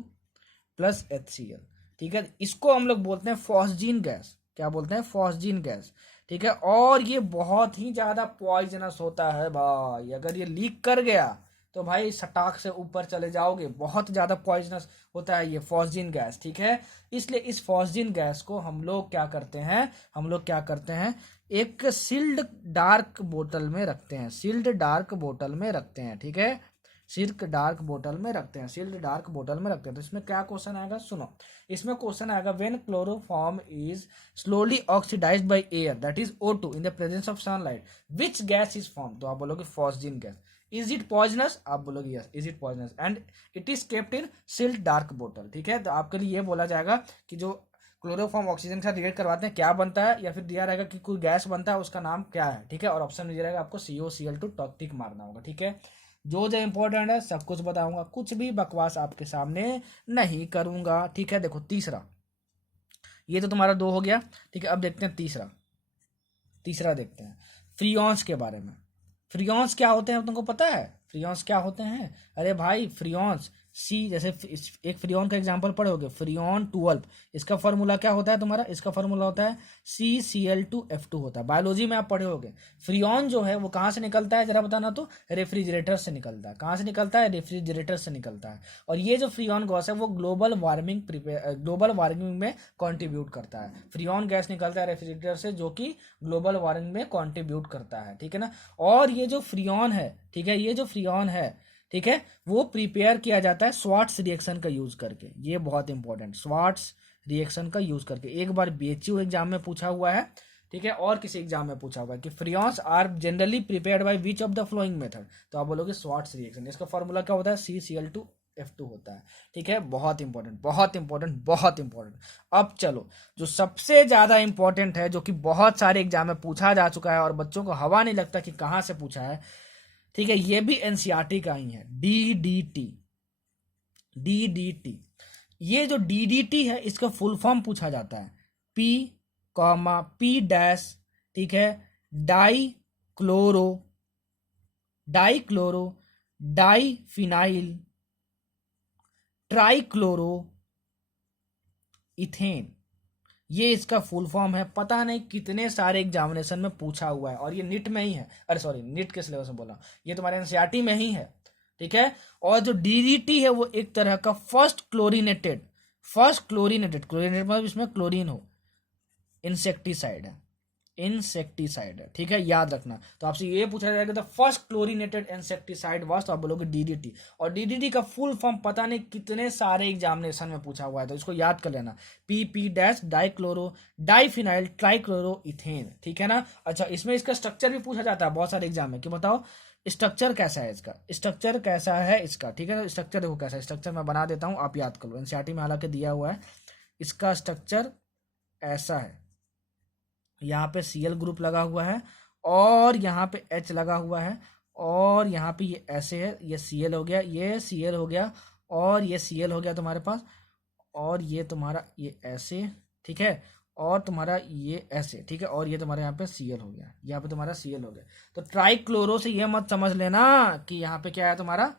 प्लस HCl, ठीक है। इसको हम लोग बोलते हैं फॉस्जीन गैस, क्या बोलते हैं, फॉस्जीन गैस, ठीक है। और ये बहुत ही ज्यादा पॉइजनस होता है भाई, अगर ये लीक कर गया तो भाई सटाक से ऊपर चले जाओगे, बहुत ज्यादा पॉइजनस होता है ये फॉस्जीन गैस, ठीक है। इसलिए इस फॉस्जीन गैस को हम लोग क्या करते हैं, हम लोग क्या करते हैं, एक सील्ड डार्क बोतल में रखते हैं, सील्ड डार्क बोतल में रखते हैं, ठीक है, सिल्क डार्क बोतल में रखते हैं, सील्ड डार्क बोतल में रखते हैं। तो इसमें क्या क्वेश्चन आएगा, सुनो, इसमें क्वेश्चन आएगा when chloroform is slowly oxidized by air that is O2 in the presence of sunlight which gas is form. तो आप बोलोगे phosgene gas. Is it poisonous, आप बोलोगे yes is it poisonous and it is kept in sealed dark बोतल, ठीक है। तो आपके लिए ये बोला जाएगा कि जो क्लोरोफॉर्म ऑक्सीजन के साथ रिएक्ट करवाते हैं क्या बनता है, या फिर दिया रहेगा कि कोई गैस बनता है उसका नाम क्या है, ठीक है। और ऑप्शन में दिया रहेगा आपको COCl2 टिक मारना होगा, ठीक है। जो जो इंपॉर्टेंट है सब कुछ बताऊंगा, कुछ भी बकवास आपके सामने नहीं करूंगा, ठीक है। देखो तीसरा, ये तो तुम्हारा 2 हो गया, ठीक है। अब देखते हैं तीसरा, तीसरा देखते हैं फ्रियॉन्स के बारे में। फ्रियॉन्स क्या होते हैं तुमको पता है, फ्रियॉन्स क्या होते हैं, अरे भाई फ्रियॉन्स जैसे एक फ्रियॉन का एग्जांपल पढ़ोगे, फ्रियॉन 12, इसका फॉर्मूला क्या होता है तुम्हारा, इसका फॉर्मूला होता है CCl2F2 होता है, बायोलॉजी में आप पढ़े होगे। फ्रियॉन जो है वो कहाँ से निकलता है जरा बताना, तो रेफ्रिजरेटर से निकलता है। कहाँ से निकलता है, रेफ्रिजरेटर से निकलता है। और ये जो फ्रियॉन गैस है वो ग्लोबल वार्मिंग में कॉन्ट्रीब्यूट करता है। फ्रियॉन गैस निकलता है रेफ्रिजरेटर से जो कि ग्लोबल वार्मिंग में कॉन्ट्रीब्यूट करता है, ठीक है ना। और ये जो फ्रियॉन है, ठीक है, ये जो फ्रियॉन है, ठीक है, वो प्रिपेयर किया जाता है स्वार्ट्स रिएक्शन का यूज करके। ये बहुत इंपॉर्टेंट, स्वार्ट्स रिएक्शन का यूज करके। एक बार BHU एग्जाम में पूछा हुआ है, ठीक है, और किसी एग्जाम में पूछा हुआ है कि freons are generally prepared by which of the following method. तो आप बोलोगे स्वार्ट्स रिएक्शन। इसका फॉर्मूला क्या होता है, CCl2F2 होता है, ठीक है। बहुत इंपॉर्टेंट, बहुत इंपॉर्टेंट, बहुत इंपॉर्टेंट। अब चलो जो सबसे ज्यादा इंपॉर्टेंट है, जो कि बहुत सारे एग्जाम में पूछा जा चुका है और बच्चों को हवा नहीं लगता कि कहाँ से पूछा है, ठीक है, ये भी एनसीईआरटी का ही है, DDT। DDT, ये जो DDT है इसका फुल फॉर्म पूछा जाता है, P, ठीक है, die chloro diphenyl trichloro ethane, ये इसका फुल फॉर्म है। पता नहीं कितने सारे एग्जामिनेशन में पूछा हुआ है और ये नीट में ही है, अरे सॉरी नीट के सिलेबस में बोला, ये तुम्हारे एनसीईआरटी में ही है, ठीक है। और जो DDT है वो एक तरह का फर्स्ट क्लोरीनेटेड मतलब इसमें क्लोरीन हो, इंसेक्टिसाइड है, ठीक है, याद रखना। तो आपसे ये पूछा जाएगा the first chlorinated insecticide was, तो आप बोलोगे DDT। और DDT का फुल फॉर्म पता नहीं कितने सारे एग्जामिनेशन में पूछा हुआ है, तो इसको याद कर लेना, PP dichloro diphenyl trichloro ethane, ठीक है ना। अच्छा, इसमें इसका स्ट्रक्चर भी पूछा जाता है बहुत सारे एग्जाम में कि बताओ स्ट्रक्चर कैसा है इसका, स्ट्रक्चर कैसा है इसका, ठीक है ना। स्ट्रक्चर देखो कैसा है, स्ट्रक्चर मैं बना देता हूँ, आप याद कर लो, एनसीईआरटी में हालांकि दिया हुआ है। इसका स्ट्रक्चर ऐसा है, यहाँ पे Cl ग्रुप लगा हुआ है और यहाँ पे H लगा हुआ है और यहाँ पे ये ऐसे है, ये Cl हो गया, ये Cl हो गया और ये Cl हो गया तुम्हारे पास, और ये तुम्हारा ये ऐसे, ठीक है, और तुम्हारा ये ऐसे, ठीक है, और ये तुम्हारे यहाँ पे Cl हो गया, यहाँ पे तुम्हारा Cl हो गया। तो ट्राइक्लोरो से ये मत समझ लेना कि यहाँ पे क्या है तुम्हारा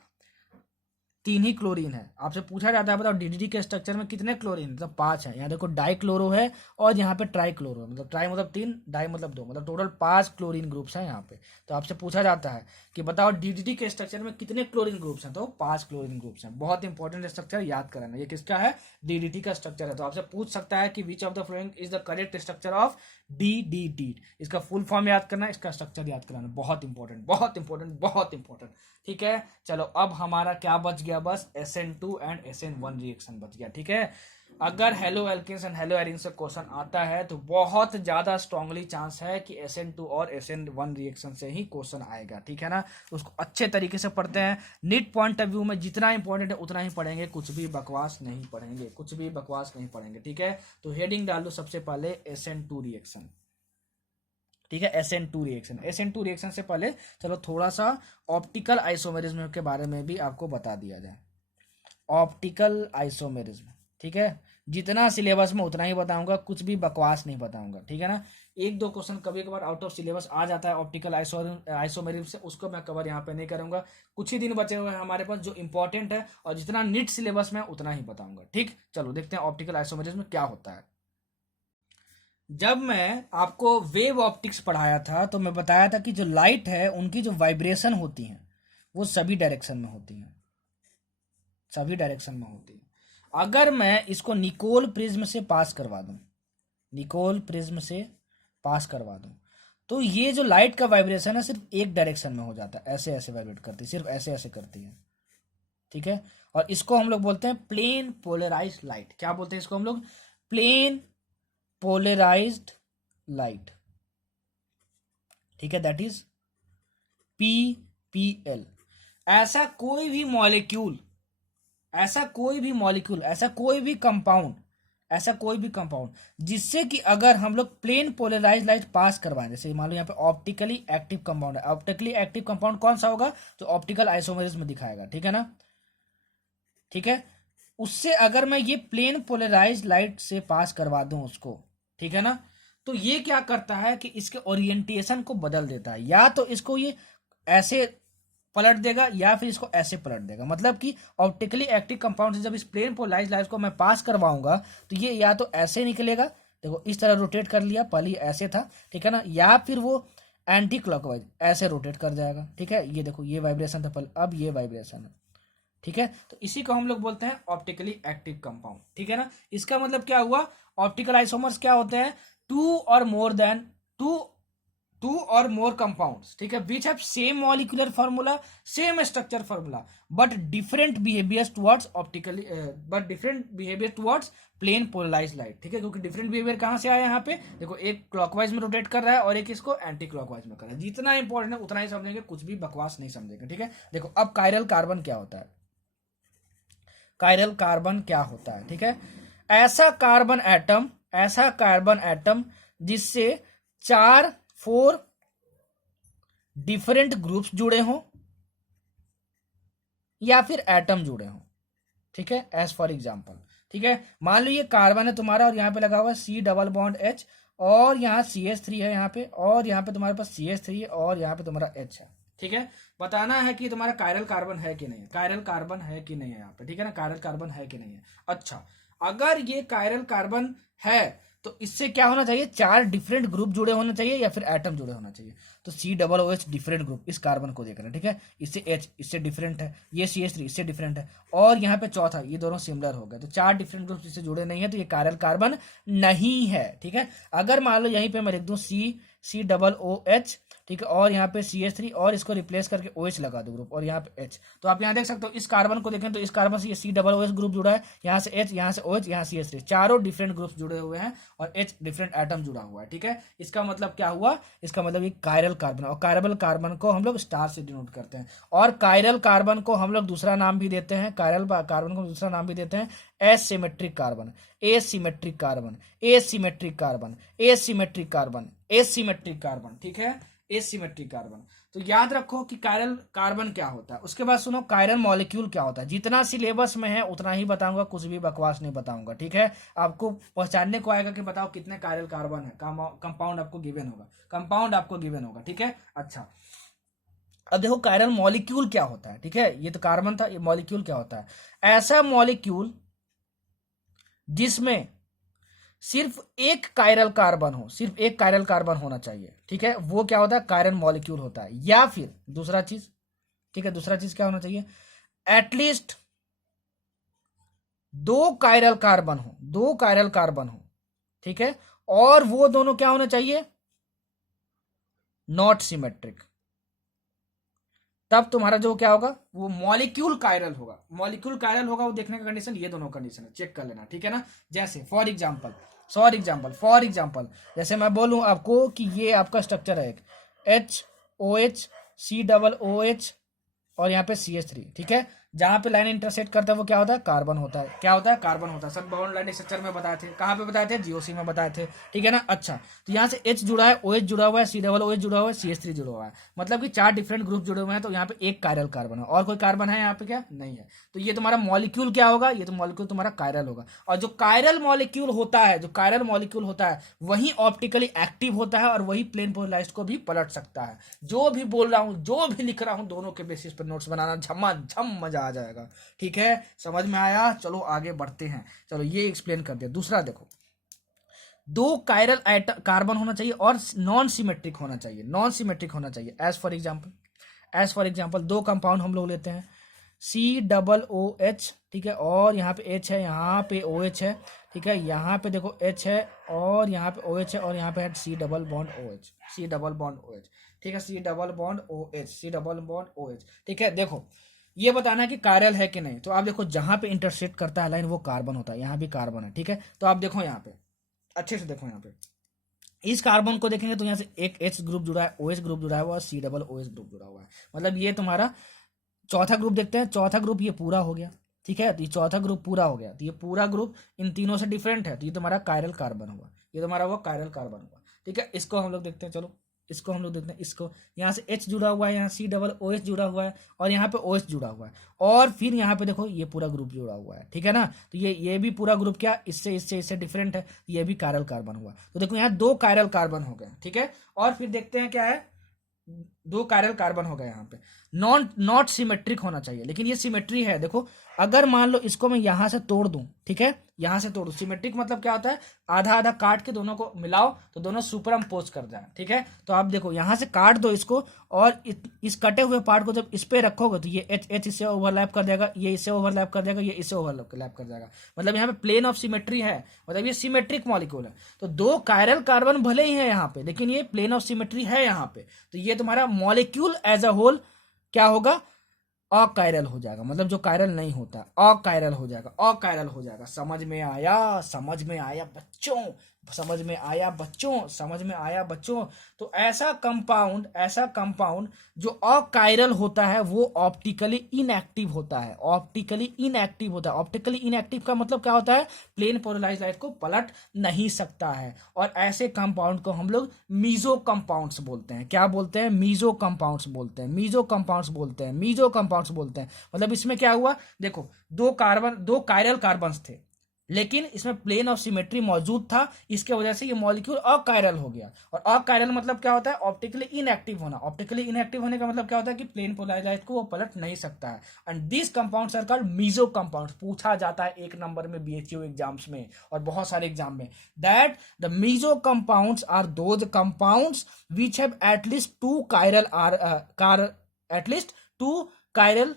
3 ही क्लोरीन है। आपसे पूछा जाता है बताओ डीडीटी के स्ट्रक्चर में कितने क्लोरीन, मतलब 5 है। यहाँ देखो डाई क्लोरो है और यहाँ पे ट्राई क्लोरो है, मतलब ट्राई मतलब 3, डाई मतलब 2, मतलब टोटल 5 क्लोरीन ग्रुप्स हैं यहाँ पे। तो आपसे पूछा जाता है कि बताओ डीडीटी के स्ट्रक्चर में कितने क्लोरीन ग्रुप्स हैं, तो 5 क्लोरीन ग्रुप्स हैं। बहुत इंपॉर्टेंट स्ट्रक्चर, याद कराना। ये किसका है, डीडीटी का स्ट्रक्चर है। तो आपसे पूछ सकता है कि विच of the following is the correct structure of DDT. इसका फुल फॉर्म याद करना, इसका स्ट्रक्चर याद कराना, बहुत इंपॉर्टेंट बहुत इंपॉर्टेंट बहुत इंपॉर्टेंट। ठीक है, चलो अब हमारा क्या बच गया, बस SN2 एंड SN1 रिएक्शन बच गया। ठीक है, अगर haloalkanes and haloarene से क्वेश्चन आता है तो बहुत ज्यादा स्ट्रांगली चांस है कि SN2 और SN1 रिएक्शन से ही क्वेश्चन आएगा। ठीक है ना, उसको अच्छे तरीके से पढ़ते हैं। नीट पॉइंट ऑफ व्यू में जितना इंपॉर्टेंट है उतना ही पढ़ेंगे, कुछ भी बकवास नहीं पढ़ेंगे, कुछ भी बकवास नहीं पढ़ेंगे। ठीक है, तो हेडिंग डाल दो सबसे पहले SN2 रिएक्शन। ठीक है, SN2 रिएक्शन। SN2 रिएक्शन से पहले चलो थोड़ा सा ऑप्टिकल आइसोमेरिज्म के बारे में भी आपको बता दिया जाए। ऑप्टिकल आइसोमेरिज्म, ठीक है, जितना सिलेबस में उतना ही बताऊंगा, कुछ भी बकवास नहीं बताऊंगा। ठीक है ना, एक दो क्वेश्चन कभी कभार आउट ऑफ सिलेबस आ जाता है ऑप्टिकल आइसोमेरिज्म से, उसको मैं कवर यहाँ पे नहीं करूंगा। कुछ ही दिन बचे हुए हैं हमारे पास जो इंपॉर्टेंट है, और जितना नीट सिलेबस में उतना ही बताऊंगा। ठीक, चलो देखते हैं ऑप्टिकल आइसोमेरिज्म क्या होता है। जब मैं आपको वेव ऑप्टिक्स पढ़ाया था तो मैं बताया था कि जो लाइट है उनकी जो वाइब्रेशन होती हैं वो सभी डायरेक्शन में होती हैं, सभी डायरेक्शन में होती है। अगर मैं इसको निकोल प्रिज्म से पास करवा दूं, निकोल प्रिज्म से पास करवा दूं, तो ये जो लाइट का वाइब्रेशन है सिर्फ एक डायरेक्शन में हो जाता है, ऐसे ऐसे वाइब्रेट करती है, सिर्फ ऐसे ऐसे करती है। ठीक है, और इसको हम लोग बोलते हैं प्लेन पोलराइज्ड लाइट। क्या बोलते हैं इसको हम लोग, प्लेन पोलराइज्ड लाइट। ठीक है, दैट इज PPL। ऐसा कोई भी मॉलिक्यूल, ऐसा कोई भी मॉलिक्यूल, ऐसा कोई भी कंपाउंड, ऐसा कोई भी कंपाउंड जिससे कि अगर हम लोग प्लेन पोलराइज लाइट पास करवाएं, जैसे मान लो यहाँ पे ऑप्टिकली एक्टिव कंपाउंड है, ऑप्टिकली एक्टिव कंपाउंड कौन सा होगा, जो ऑप्टिकल आइसोमेरिज्म में दिखाएगा। ठीक है ना, ठीक है, उससे अगर मैं ये प्लेन पोलराइज लाइट से पास करवा दूं उसको, ठीक है ना, तो ये क्या करता है कि इसके ओरिएंटेशन को बदल देता है। या तो इसको ये ऐसे पलट देगा या फिर इसको ऐसे पलट देगा। मतलब कि ऑप्टिकली एक्टिव कंपाउंड से जब इस प्लेन पोलराइज लाइट को मैं पास करवाऊंगा तो ये या तो ऐसे निकलेगा, देखो इस तरह रोटेट कर लिया, पहले ऐसे था, ठीक है ना, या फिर वो एंटी क्लॉकवाइज ऐसे रोटेट कर जाएगा। ठीक है, ये देखो ये वाइब्रेशन था पहले, अब ये वाइब्रेशन है। ठीक है, तो इसी को हम लोग बोलते हैं ऑप्टिकली एक्टिव कंपाउंड। ठीक है ना, इसका मतलब क्या हुआ, ऑप्टिकल आइसोमर्स क्या होते हैं, टू और मोर देन टू और मोर कंपाउंड्स, ठीक है, which have same molecular formula, same structure formula, but different behaviour towards optically, but different behaviour towards plane polarised light. ठीक है, क्योंकि डिफरेंट बिहेवियर कहां से आया, यहाँ पे देखो एक क्लॉकवाइज में रोटेट कर रहा है और एक इसको एंटी क्लॉकवाइज में कर रहा है। जितना इंपॉर्टेंट है उतना ही समझेंगे, कुछ भी बकवास नहीं समझेंगे। ठीक है, देखो अब कायरल कार्बन क्या होता है, कायरल कार्बन क्या होता है। ठीक है, ऐसा कार्बन एटम, ऐसा कार्बन एटम जिससे 4 डिफरेंट ग्रुप्स जुड़े हों या फिर एटम जुड़े हों। ठीक है, एज फॉर एग्जांपल, ठीक है, मान लो ये कार्बन है तुम्हारा और यहाँ पे लगा हुआ है C डबल बॉन्ड H, और यहाँ CH3 है यहाँ पे, और यहाँ पे तुम्हारे पास CH3 है, और यहाँ पे तुम्हारा H है। ठीक है, बताना है कि तुम्हारा कायरल कार्बन है कि नहीं है, कायरल कार्बन है कि नहीं है यहाँ पे। ठीक है ना, कायरल कार्बन है कि नहीं है। अच्छा, अगर ये कायरल कार्बन है तो इससे क्या होना चाहिए, 4 डिफरेंट ग्रुप जुड़े होने चाहिए या फिर एटम जुड़े होना चाहिए। तो COOH डिफरेंट ग्रुप, इस कार्बन को देख रहे हैं। ठीक है, इससे H इससे डिफरेंट है, ये CH3 इससे डिफरेंट है, और यहाँ पे चौथा, ये दोनों सिमिलर हो गए। तो 4 डिफरेंट ग्रुप इससे जुड़े नहीं है, तो ये कायरल कार्बन नहीं है। ठीक है, अगर मान लो यहीं पे मैं लिख दूं COOH, ठीक है, और यहाँ पे CH3 और इसको रिप्लेस करके OH लगा दो ग्रुप, और यहाँ पे H, तो आप यहाँ देख सकते हो इस कार्बन को देखें तो इस कार्बन से ये COOH ग्रुप जुड़ा है, यहाँ से H, यहाँ से OH, यहाँ CH3, चारों डिफरेंट ग्रुप जुड़े हुए हैं और H डिफरेंट एटम जुड़ा हुआ है। ठीक है, इसका मतलब क्या हुआ, इसका मतलब ये कायरल कार्बन, और कायरल कार्बन को हम लोग स्टार से डिनोट करते हैं, और कायरल कार्बन को हम लोग दूसरा नाम भी देते हैं, कायरल कार्बन को दूसरा नाम भी देते हैं asymmetric carbon, asymmetric carbon, asymmetric carbon, asymmetric carbon, asymmetric carbon. ठीक है, एसिमेट्रिक कार्बन। तो याद रखो कि कायरल कार्बन क्या होता है। उसके बाद सुनो कायरल मॉलिक्यूल क्या होता है। जितना सिलेबस में है उतना ही बताऊंगा, कुछ भी बकवास नहीं बताऊंगा। ठीक है, आपको पहचानने को आएगा कि बताओ कितने कायरल कार्बन है, कंपाउंड आपको गिवन होगा, कंपाउंड आपको गिवन होगा। ठीक है, अच्छा, अब देखो कायरल मॉलिक्यूल क्या होता है, ठीक है, ये तो कार्बन था, ये मॉलिक्यूल क्या होता है, ऐसा मॉलिक्यूल जिसमें सिर्फ एक कायरल कार्बन हो, सिर्फ एक कायरल कार्बन होना चाहिए, ठीक है, वो क्या होता है, कायरल मॉलिक्यूल होता है। या फिर दूसरा चीज, ठीक है, दूसरा चीज क्या होना चाहिए, एटलीस्ट दो कायरल कार्बन हो, दो कायरल कार्बन हो, ठीक है, और वो दोनों क्या होना चाहिए, नॉट सिमेट्रिक। तब तुम्हारा जो क्या होगा, वो मॉलिक्यूल कायरल होगा। मॉलिक्यूल कायरल होगा वो देखने का कंडीशन, ये दोनों कंडीशन है, चेक कर लेना, ठीक है ना। जैसे फॉर एग्जाम्पल जैसे मैं बोलूं आपको कि ये आपका स्ट्रक्चर है एक HOH COOH और यहाँ पे CH3, ठीक है, जहां पे लाइन इंटरसेक्ट करता है वो क्या होता है, कार्बन होता है। क्या होता है, कार्बन होता है। सब बॉन्ड लाइन स्ट्रक्चर में बताए थे, कहाँ पे बताए थे, GOC में बताए थे, ठीक है ना। अच्छा, तो यहाँ से H जुड़ा है, OH जुड़ा हुआ है, COOH जुड़ा हुआ है, CH3 जुड़ा हुआ है, मतलब कि 4 डिफरेंट ग्रुप जुड़े हुए हैं। तो यहाँ पे एक कायरल कार्बन है, और कोई कार्बन है यहाँ पे क्या, नहीं है। तो ये तुम्हारा मॉलिक्यूल क्या होगा, ये तो मॉलिक्यूल तुम्हारा कायरल होगा। और जो कायरल मॉलिक्यूल होता है, जो कायरल मॉलिक्यूल होता है वही ऑप्टिकली एक्टिव होता है और वही प्लेन पोलराइज्ड को भी पलट सकता है। जो भी बोल रहा हूँ, जो भी लिख रहा हूँ, दोनों के बेसिस पर नोट्स बनाना झम मजा आ जाएगा, ठीक है। समझ में आया, चलो आगे बढ़ते हैं। चलो ये एक्सप्लेन कर दिया। दूसरा देखो, दो कायरल कार्बन होना चाहिए और नॉन सिमेट्रिक होना चाहिए, नॉन सिमेट्रिक होना चाहिए। एज फॉर एग्जाम्पल दो कंपाउंड हम लोग लेते हैं, COOH, ठीक है, और यहाँ पे H है, यहाँ पे OH है, ठीक है, यहाँ पे देखो H है और यहाँ पे OH है, और यहाँ पे है C डबल बॉन्ड OH, ठीक है, C डबल बॉन्ड OH, ठीक है। देखो ये बताना है कि कायरल है कि नहीं। तो आप देखो जहां पे इंटरसेक्ट करता है लाइन वो कार्बन होता है, यहाँ भी कार्बन है, ठीक है। तो आप देखो यहाँ पे अच्छे से देखो, यहाँ पे इस कार्बन को देखेंगे तो यहाँ से एक H ग्रुप जुड़ा है, OH ग्रुप जुड़ा हुआ है, COOH ग्रुप जुड़ा हुआ है, मतलब ये तुम्हारा चौथा ग्रुप। देखते हैं चौथा ग्रुप, ये पूरा हो गया, ठीक है, तो ये चौथा ग्रुप पूरा हो गया, तो ये पूरा ग्रुप इन तीनों से डिफरेंट है, तो ये तुम्हारा कायरल कार्बन हुआ, ये तुम्हारा वो कायरल कार्बन हुआ, ठीक है। इसको हम लोग देखते हैं, चलो इसको हम लोग देखते हैं। इसको यहाँ से H जुड़ा हुआ है, यहाँ COOH जुड़ा हुआ है, और यहाँ पे OH जुड़ा हुआ है, और फिर यहाँ पे देखो ये पूरा ग्रुप जुड़ा हुआ है, ठीक है ना। तो ये भी पूरा ग्रुप क्या इससे डिफरेंट है, ये भी कायरल कार्बन हुआ। तो देखो यहाँ दो कायरल कार्बन हो गए, ठीक है। और फिर देखते हैं क्या है, दो कायरल कार्बन हो गए यहाँ पे। नॉट सिमेट्रिक होना चाहिए, लेकिन ये सिमेट्री है। देखो अगर मान लो इसको मैं यहां से तोड़ दूं, ठीक है, यहां से तोड़ दूं, सिमेट्रिक मतलब क्या होता है, आधा आधा काट के दोनों को मिलाओ तो दोनों सुपर इम्पोज कर जाए, ठीक है। तो आप देखो यहां से काट दो इसको, और इस कटे हुए पार्ट को जब इस पे रखोगे तो ये H इससे ओवरलैप कर जाएगा, ये इससे ओवरलैप कर जाएगा, ये इससे ओवरलैप कर जाएगा, मतलब यहाँ पे प्लेन ऑफ सिमेट्री है, मतलब ये सिमेट्रिक मॉलिक्यूल है। तो दो कायरल कार्बन भले ही है यहाँ पे, लेकिन ये प्लेन ऑफ सिमेट्री है यहाँ पे, तो ये तुम्हारा मॉलिक्यूल एज अ होल क्या होगा, अकायरल हो जाएगा, मतलब जो कायरल नहीं होता अकायरल हो जाएगा, अकायरल हो जाएगा। समझ में आया, समझ में आया बच्चों, समझ में आया बच्चों, समझ में आया बच्चों। तो ऐसा कंपाउंड जो अकायरल होता है वो ऑप्टिकली इनएक्टिव होता है, ऑप्टिकली इनएक्टिव होता है। ऑप्टिकली इनएक्टिव का मतलब क्या होता है, प्लेन पोलराइज्ड लाइट को पलट नहीं सकता है। और ऐसे कंपाउंड को हम लोग मीजो कंपाउंड्स बोलते हैं। क्या बोलते हैं, मीजो कंपाउंड्स बोलते हैं, मीजो कंपाउंड्स बोलते हैं, मीजो कंपाउंड्स बोलते हैं। मतलब इसमें क्या हुआ, देखो दो कायरल कार्बन्स थे, लेकिन इसमें प्लेन ऑफ सिमेट्री मौजूद था, इसके वजह से ये मॉलिक्यूल अकायरल हो गया। और अकायरल मतलब क्या होता है, ऑप्टिकली इनएक्टिव होना। ऑप्टिकली इनएक्टिव होने का मतलब क्या होता है कि प्लेन पोलराइज्ड लाइट को वो पलट नहीं सकता है। And this compounds are called meso compounds. पूछा जाता है एक नंबर में BHU एग्जाम्स में और बहुत सारे एग्जाम में, that the meso compounds are those compounds which have at least two chiral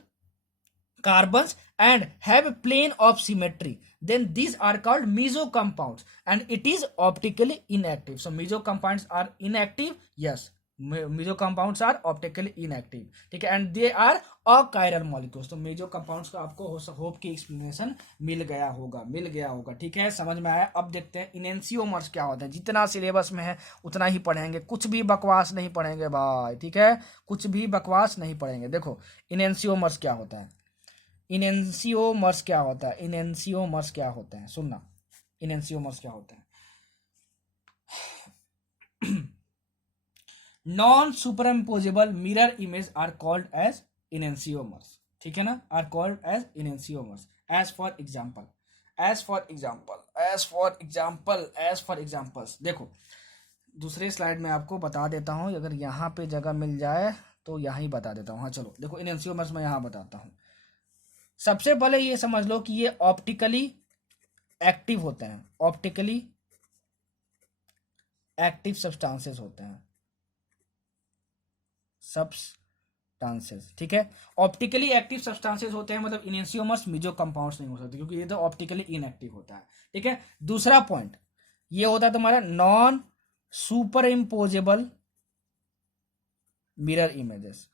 carbons and have a plane of symmetry, then these are called meso compounds and it is optically inactive. So meso compounds are inactive, yes, meso compounds are optically inactive, ठीक है, and they are achiral molecules. तो meso compounds का आपको होप की एक्सप्लेनेशन मिल गया होगा, ठीक है, समझ में आया। अब देखते हैं इनेंसियोमर्स क्या होता है। जितना सिलेबस में है उतना ही पढ़ेंगे, कुछ भी बकवास नहीं पढ़ेंगे भाई, ठीक है, कुछ भी बकवास नहीं पढ़ेंगे। देखो इनेंसियोमर्स क्या होता है, इनेंसियोमर्स क्या होता है, इनेंसियोमर्स क्या होता है, सुनना, इनेंसियोमर्स क्या होता है। Non superimposable mirror image are called as enantiomers, ठीक है ना, are called as enantiomers. As for examples देखो दूसरे स्लाइड में आपको बता देता हूं, अगर यहाँ पे जगह मिल जाए तो यहाँ ही बता देता हूँ। हाँ चलो देखो इनएंसियोमर्स मैं यहाँ बताता हूँ। सबसे पहले ये समझ लो कि ये ऑप्टिकली एक्टिव होते हैं, ऑप्टिकली एक्टिव सब्सटेंसेस होते हैं, सब्सटेंसेस, ठीक है। ऑप्टिकली एक्टिव सब्सटेंसेस होते हैं, मतलब इनएंसियोमर्स मेजो कंपाउंड्स नहीं हो सकते क्योंकि ये तो ऑप्टिकली इनएक्टिव होता है, ठीक है। दूसरा पॉइंट ये होता है तुम्हारा non super imposable mirror images,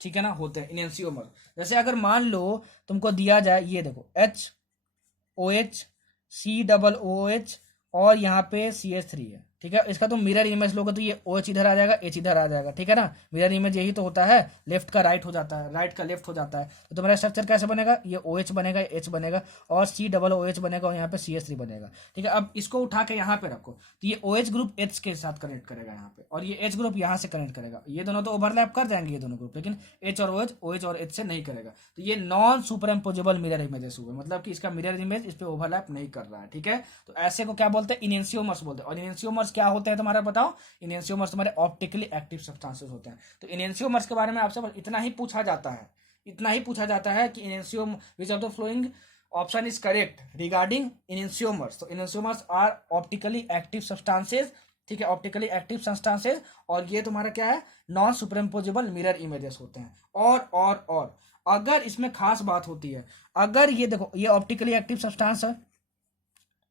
ठीक है ना, होते हैं इनएंसियोमर। जैसे अगर मान लो तुमको दिया जाए, ये देखो HOH COOH और यहाँ पे CH3 है, ठीक है। इसका तुम मिरर इमेज लोगे तो ये OH इधर आ जाएगा, H इधर आ जाएगा, ठीक है ना। मिरर इमेज यही तो होता है, लेफ्ट का राइट हो जाता है, राइट का लेफ्ट हो जाता है। तो तुम्हारा स्ट्रक्चर कैसे बनेगा, ये OH बनेगा, H बनेगा और COOH बनेगा और यहाँ पे CH3 बनेगा, ठीक है। अब इसको उठा के यहाँ पे रखो तो ये OH ग्रुप H के साथ कनेक्ट करेगा यहाँ पे, और ये H ग्रुप यहाँ से कनेक्ट करेगा। ये दोनों तो ओवरलैप कर जाएंगे ये दोनों ग्रुप, लेकिन H और OH और H से नहीं करेगा। तो ये non super imposable mirror images हुए, मतलब कि इसका मिरर इमेज इस पे ओवरलैप नहीं कर रहा है, ठीक है। तो ऐसे को क्या बोलते हैं, इनएंसियोमर्स बोलते हैं। और इनएंसियोमर्स क्या होते हैं तुम्हारा बताओ, इनएंसियोमर्स तुम्हारे ऑप्टिकली एक्टिव सब्सटेंसेस होते हैं। तो इनएंसियोमर्स के बारे में आपसे इतना ही पूछा जाता है, इतना ही पूछा जाता है कि enantiomer which of the following option is correct regarding enantiomers. तो enantiomers are optically active substances, ठीक है, ऑप्टिकली एक्टिव सब्सटेंसेस, और ये तुम्हारा क्या है, नॉन सुपरइम्पोजेबल मिरर इमेजेस होते हैं। और अगर इसमें खास बात होती है, अगर ये देखो ये ऑप्टिकली एक्टिव सब्सटेंस है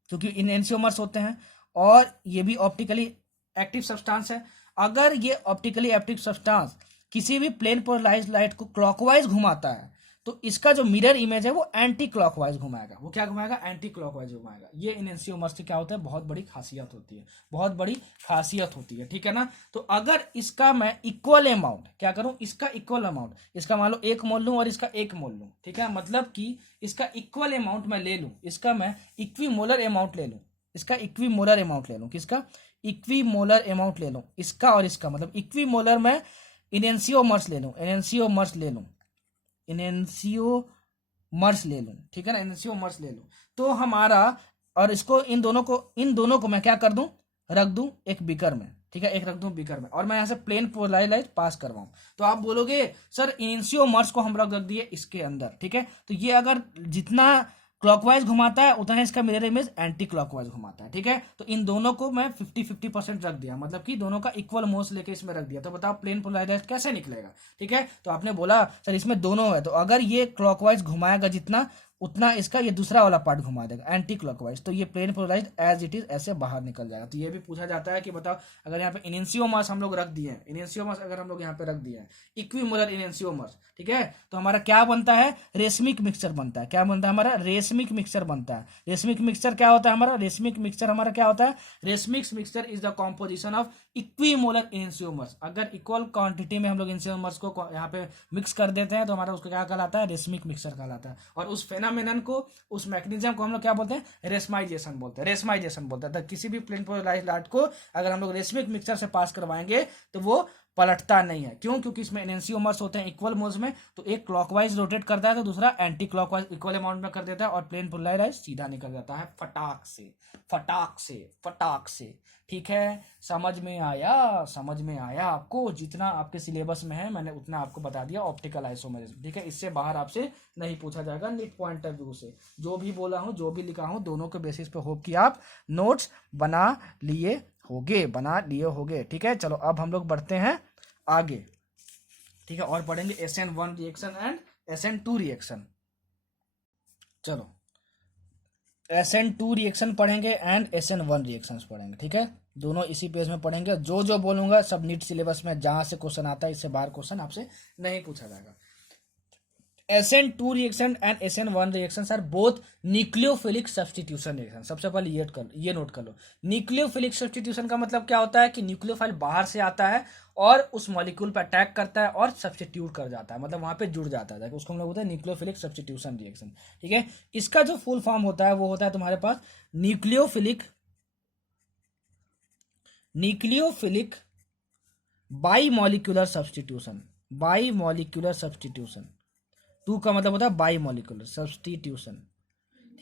क्योंकि इनएंसियोमर्स होते हैं, और ये भी ऑप्टिकली एक्टिव सब्सटेंस है। अगर ये ऑप्टिकली एक्टिव सब्सटेंस किसी भी प्लेन पोलराइज्ड लाइट को क्लॉकवाइज घुमाता है तो इसका जो मिरर इमेज है वो एंटी क्लॉकवाइज घुमाएगा। वो क्या घुमाएगा, एंटी क्लॉकवाइज घुमाएगा। ये इनएंसियोमर्स की क्या होता है, बहुत बड़ी खासियत होती है, बहुत बड़ी खासियत होती है, ठीक है ना। तो अगर इसका मैं इक्वल अमाउंट क्या करूं, इसका इक्वल अमाउंट, इसका मान लो 1 मोल लूं और इसका 1 मोल लूं, ठीक है, मतलब कि इसका इक्वल अमाउंट मैं ले लूं, इसका मैं इक्विमोलर अमाउंट ले लूं, इसका इक्विमोलर अमाउंट ले लूं, किसका, इक्विमोलर अमाउंट ले लूं, इसका और इसका, मतलब इक्विमोलर में इनएंसियोमर्स ले लूं, इनएंसियोमर्स ले लूं, इनएंसियोमर्स ले लूं, ठीक है ना, इनएंसियोमर्स ले लूं, तो हमारा, और इसको इन दोनों को मैं क्या कर दूं, रख दूं एक बीकर में, ठीक है, एक रख दूं बीकर में, और मैं यहाँ से प्लेन पोलराइज पास करवाऊं। तो आप बोलोगे सर इनएंसियोमर्स को हम रख दिए इसके अंदर, ठीक है। तो ये अगर जितना क्लॉकवाइज घुमाता है उतना इसका मिरर इमेज एंटी क्लॉकवाइज घुमाता है, ठीक है। तो इन दोनों को मैं 50-50% रख दिया, मतलब कि दोनों का इक्वल मोल्स लेके इसमें रख दिया। तो बताओ प्लेन पोलराइज्ड कैसे निकलेगा, ठीक है। तो आपने बोला सर इसमें दोनों है, तो अगर ये क्लॉकवाइज घुमाएगा जितना उतना इसका ये दूसरा वाला पार्ट घुमा देगा एंटी क्लॉकवाइज, तो ये plane polarised as it is ऐसे बाहर निकल जाएगा। तो ये भी पूछा जाता है कि बताओ अगर यहाँ पे इनएंसियोमर्स हम लोग रख दिए हैं, इनएंसियोमर्स अगर हम लोग यहाँ पे रख दिए हैं, इक्विमोलर इनएंसियोमर्स, ठीक है, तो हमारा क्या बनता है, रेशमिक मिक्सचर बनता है। क्या बनता है हमारा, रेशमिक मिक्सचर बनता है। रेशमिक मिक्सचर क्या होता है हमारा, रेशमिक मिक्सचर हमारा क्या होता है, racemic mixture is the composition of equimolar enantiomers. अगर इक्वल क्वांटिटी में हम लोग इनएंसियोमर्स को यहाँ पे मिक्स कर देते हैं तो हमारा उसको क्या कहलाता है, रेशमिक मिक्सचर कहलाता है। और उस फेनोमेनन को, उस मैकेनिज्म को हम लोग क्या बोलते हैं, रेशमाइजेशन बोलते हैं, रेशमाइजेशन बोलते हैं। तो किसी भी प्लेन पोलराइज्ड लाइट को अगर हम लोग रेशमिक मिक्सचर से पास करवाएंगे तो वो पलटता नहीं है। क्यों, क्योंकि इसमें इनएंसियोमर्स होते हैं इक्वल मोल्स में, तो एक क्लॉकवाइज रोटेट करता है तो दूसरा एंटी क्लॉकवाइज इक्वल अमाउंट में कर देता है, और प्लेन पोलराइज्ड सीधा निकल जाता है फटाक से, फटाक से, फटाक से, ठीक है। समझ में आया, समझ में आया आपको, जितना आपके सिलेबस में है मैंने उतना आपको बता दिया ऑप्टिकल आइसोमेरिज्म, ठीक है। इससे बाहर आपसे नहीं पूछा जाएगा नीट पॉइंट ऑफ व्यू से। जो भी बोला हूं, जो भी लिखा हूं, दोनों के बेसिस पे होप कि आप नोट्स बना लिए होगे, ठीक है। चलो अब हम लोग बढ़ते हैं आगे, ठीक है, और पढ़ेंगे SN1 reaction and SN2 reaction. चलो SN2 रिएक्शन पढ़ेंगे एंड SN1 रिएक्शंस पढ़ेंगे, ठीक है। दोनों इसी पेज में पढ़ेंगे। जो जो बोलूंगा सब नीट सिलेबस में जहां से क्वेश्चन आता है, इससे बाहर क्वेश्चन आपसे नहीं पूछा जाएगा। SN2 reaction and SN1 reactions are both nucleophilic substitution reaction. सबसे पहले ये नोट कर लो, न्यूक्लियोफिलिक सब्स्टिट्यूशन का मतलब क्या होता है कि न्यूक्लियोफाइल बाहर से आता है और उस मॉलिक्यूल पर अटैक करता है और सब्स्टिट्यूट कर जाता है, मतलब वहां पे जुड़ जाता है, उसको हम लोग बोलते हैं न्यूक्लियोफिलिक सब्स्टिट्यूशन रिएक्शन, ठीक है। इसका जो फुल फॉर्म होता है वो होता है तुम्हारे पास न्यूक्लियोफिलिक बाईमॉलिक्यूलर सब्स्टिट्यूशन। बाईमॉलिक्यूलर सब्स्टिट्यूशन, 2 का मतलब होता है बाईमॉलिक्यूलर सब्स्टिट्यूशन,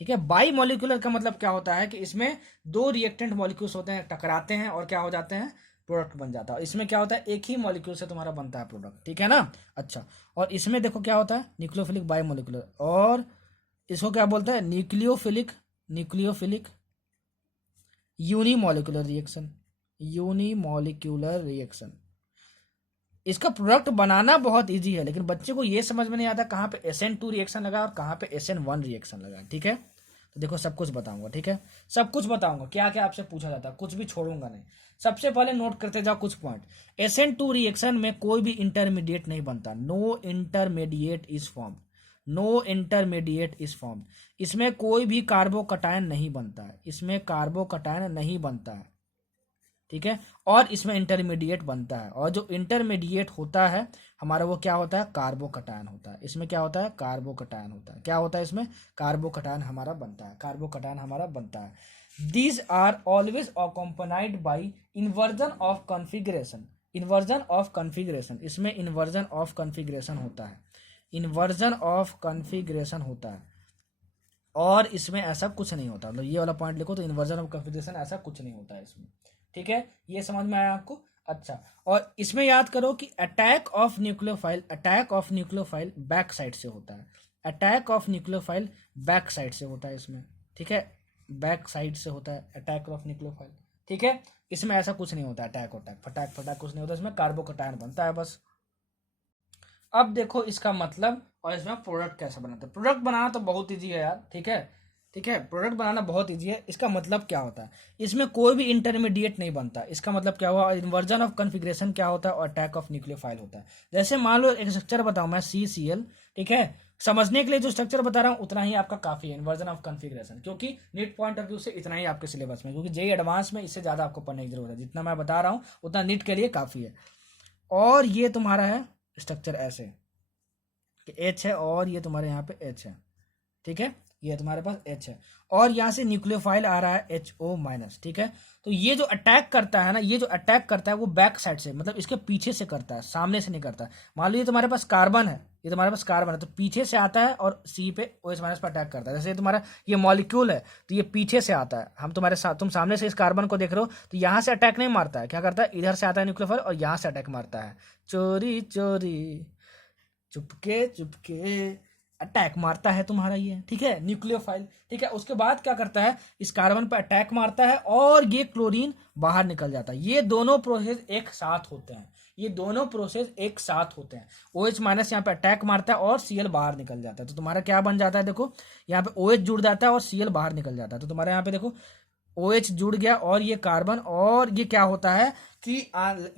ठीक है। बाईमॉलिक्यूलर का मतलब क्या होता है कि इसमें 2 रिएक्टेंट मॉलिक्यूल्स होते हैं, टकराते हैं और क्या हो जाते हैं, प्रोडक्ट बन जाता है। इसमें क्या होता है, एक ही मॉलिक्यूल से तुम्हारा बनता है प्रोडक्ट, ठीक है ना। अच्छा, और इसमें देखो क्या होता है, न्यूक्लियोफिलिक बायोमोलिकुलर, और इसको क्या बोलते हैं, nucleophilic unimolecular reaction, unimolecular reaction. इसका प्रोडक्ट बनाना बहुत इजी है, लेकिन बच्चे को ये समझ में नहीं आता कहाँ पे SN2 रिएक्शन लगा और कहाँ पे SN1 रिएक्शन लगा, ठीक है। तो देखो सब कुछ बताऊंगा, ठीक है, सब कुछ बताऊंगा, क्या क्या आपसे पूछा जाता है, कुछ भी छोड़ूंगा नहीं। सबसे पहले नोट करते जाओ कुछ पॉइंट। SN2 रिएक्शन में कोई भी इंटरमीडिएट नहीं बनता, no intermediate is form, no intermediate is form. इसमें कोई भी कार्बोकटायन नहीं बनता है, इसमें कार्बोकटायन नहीं बनता है, ठीक है। और इसमें इंटरमीडिएट बनता है, और जो इंटरमीडिएट होता है हमारा वो क्या होता है, कार्बोकटायन होता है। इसमें क्या होता है, कार्बोकटायन होता है। क्या होता है इसमें, कार्बोकटायन हमारा बनता है, कार्बोकटायन हमारा बनता है। These are always accompanied by inversion of configuration, inversion of configuration. इसमें इन्वर्जन ऑफ कॉन्फ़िगरेशन होता है, इन्वर्जन ऑफ कॉन्फ़िगरेशन होता है। और इसमें ऐसा कुछ नहीं होता, मतलब ये वाला पॉइंट लिखो तो इन्वर्जन ऑफ कॉन्फ़िगरेशन ऐसा कुछ नहीं होता है इसमें, ठीक है। ये समझ में आया आपको। अच्छा, और इसमें याद करो कि attack of nucleophile, attack of nucleophile back side से होता है, attack of nucleophile back side से होता है इसमें, ठीक है, बैक साइड से होता है अटैक ऑफ न्यूक्लियोफाइल, ठीक है। इसमें ऐसा कुछ नहीं होता, अटैक अटैक फटाक फटाक कुछ नहीं होता, इसमें कार्बोकटायन बनता है बस। अब देखो इसका मतलब और इसमें प्रोडक्ट कैसे बनाते हैं। प्रोडक्ट बनाना तो बहुत ईजी है यार, ठीक है, ठीक है, प्रोडक्ट बनाना बहुत ईजी है। इसका मतलब क्या होता है, इसमें कोई भी इंटरमीडिएट नहीं बनता। इसका मतलब क्या हुआ, इन्वर्जन ऑफ कॉन्फ़िगरेशन क्या होता है, और अटैक ऑफ न्यूक्लियोफाइल होता है। जैसे मान लो एक स्ट्रक्चर बताऊं मैं, CCl, ठीक है। समझने के लिए जो स्ट्रक्चर बता रहा हूँ उतना ही आपका काफी है, इन्वर्जन ऑफ कॉन्फ़िगरेशन, क्योंकि नीट पॉइंट ऑफ व्यू से इतना ही आपके सिलेबस में, क्योंकि जेई एडवांस में इससे ज्यादा आपको पढ़ने की जरूरत है। जितना मैं बता रहा हूँ उतना नीट के लिए काफी है। और ये तुम्हारा है स्ट्रक्चर ऐसे कि H है, और ये तुम्हारे यहाँ पे H है, ठीक है, ये तुम्हारे पास H है, और यहाँ से न्यूक्लियोफाइल आ रहा है HO-, ठीक है। तो ये जो अटैक करता है ना, ये जो अटैक करता है वो बैक साइड से, मतलब इसके पीछे से करता है, सामने से नहीं करता। मान लो ये तुम्हारे पास कार्बन है, ये तुम्हारे पास कार्बन है, तो पीछे से आता है और C पे OH- पर अटैक करता है। जैसे तुम्हारा ये मॉलिक्यूल है तो ये पीछे से आता है, हम तुम्हारे साथ, तुम सामने से इस कार्बन को देख रहे हो तो यहाँ से अटैक नहीं मारता है, क्या करता है, इधर से आता है न्यूक्लियोफाइल और यहाँ से अटैक मारता है, चोरी चोरी चुपके चुपके अटैक मारता है तुम्हारा ये, ठीक है, न्यूक्लियोफाइल, ठीक है। उसके बाद क्या करता है, इस कार्बन पर अटैक मारता है और ये क्लोरीन बाहर निकल जाता है। ये दोनों प्रोसेस एक साथ होते हैं, ये दोनों प्रोसेस एक साथ होते हैं। OH- यहाँ पे अटैक मारता है और Cl बाहर निकल जाता है, तो तुम्हारा क्या बन जाता है, देखो यहाँ पे OH जुड़ जाता है और Cl बाहर निकल जाता है। तो तुम्हारे यहाँ पे देखो OH जुड़ गया और ये कार्बन, और ये क्या होता है कि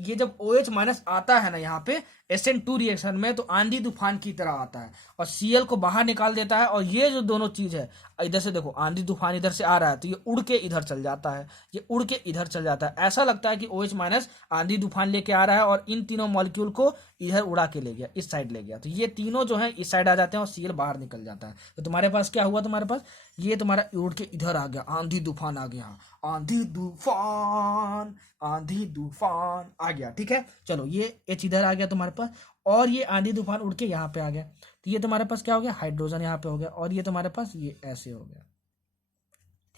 ये जब OH- आता है ना यहाँ पे SN2 रिएक्शन में, तो आंधी तूफान की तरह आता है और Cl को बाहर निकाल देता है। और ये जो दोनों चीज है, इधर से देखो आंधी तूफान इधर से आ रहा है तो ये उड़ के इधर चल जाता है, ये उड़ के इधर चल जाता है। ऐसा लगता है कि OH- आंधी तूफान लेके आ रहा है और इन तीनों मॉलिक्यूल को इधर उड़ा के ले गया, इस साइड ले गया, तो ये तीनों जो है इस साइड आ जाते हैं और Cl बाहर निकल जाता है। तो तुम्हारे पास क्या हुआ, तुम्हारे पास ये तुम्हारा उड़ के इधर आ गया, आंधी तूफान आ गया, आंधी तूफान, आंधी तूफान आ गया, ठीक है। चलो ये H इधर आ गया तुम्हारे पास, और ये आंधी तूफान उड़ के यहाँ पे आ गया, तो ये तुम्हारे पास क्या हो गया, हाइड्रोजन यहाँ पे हो गया, और ये तुम्हारे पास ये ऐसे हो गया,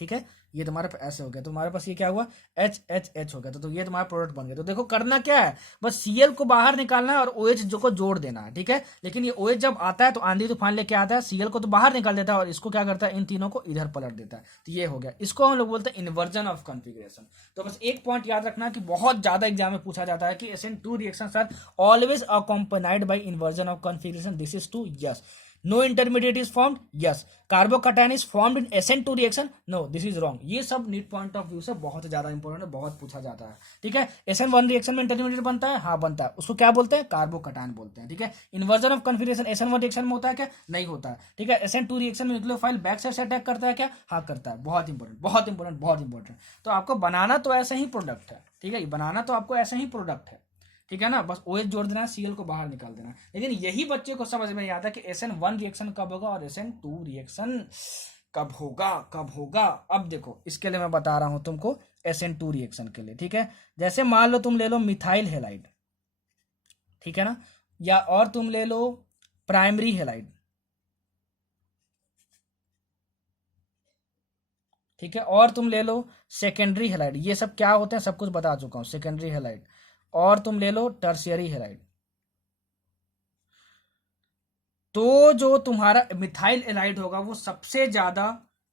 ठीक है। ये तुम्हारे पास ऐसे हो गया, तो तुम्हारे पास ये क्या हुआ, H हो गया। तो ये तुम्हारा प्रोडक्ट बन गया। तो देखो करना क्या है, बस Cl को बाहर निकालना है और OH जो को जोड़ देना है, ठीक है। लेकिन ये OH जब आता है तो आंधी तूफान लेके आता है, Cl को तो बाहर निकाल देता है और इसको क्या करता है, इन तीनों को इधर पलट देता है। तो ये हो गया, इसको हम लोग बोलते हैं इन्वर्जन ऑफ कॉन्फ़िगरेशन। तो बस एक पॉइंट याद रखना कि बहुत ज्यादा एग्जाम में पूछा जाता है कि SN2 reactions are always accompanied by inversion of configuration, this is true yes. No intermediate is formed, yes. Carbocation is formed in SN2 reaction, no, this is wrong. ये सब नीट पॉइंट ऑफ व्यू से बहुत ज्यादा इंपॉर्टेंट है, बहुत पूछा जाता है, ठीक है। SN1 रिएक्शन में इंटरमीडिएट बनता है, हाँ बनता है, उसको क्या बोलते हैं, कार्बोकटायन बोलते हैं, ठीक है। Inversion of configuration SN1 reaction में होता है क्या, नहीं होता है, ठीक है। SN2 रिएक्शन में न्यूक्लियोफाइल बैक साइड से अटैक करता है क्या, हाँ करता है। बहुत इंपॉर्टेंट, बहुत इंपॉर्टेंट, बहुत इंपॉर्टेंट। तो आपको बनाना तो ऐसा ही प्रोडक्ट है, ठीक है, बनाना तो आपको ऐसा ही प्रोडक्ट है, ठीक है ना। बस OH जोड़ देना है, Cl को बाहर निकाल देना है। लेकिन यही बच्चे को समझ में नहीं आता कि SN1 रिएक्शन कब होगा और SN2 रिएक्शन कब होगा, कब होगा। अब देखो इसके लिए मैं बता रहा हूं तुमको, SN2 रिएक्शन के लिए, ठीक है। जैसे मान लो तुम ले लो मिथाइल हेलाइड, ठीक है ना, या और तुम ले लो प्राइमरी हेलाइड, ठीक है। और तुम ले लो सेकेंडरी हेलाइड, ये सब क्या होते हैं सब कुछ बता चुका हूँ, सेकेंडरी हेलाइड। और तुम ले लो टर्शियरी हेलाइड। तो जो तुम्हारा मिथाइल हेलाइड होगा वो सबसे ज्यादा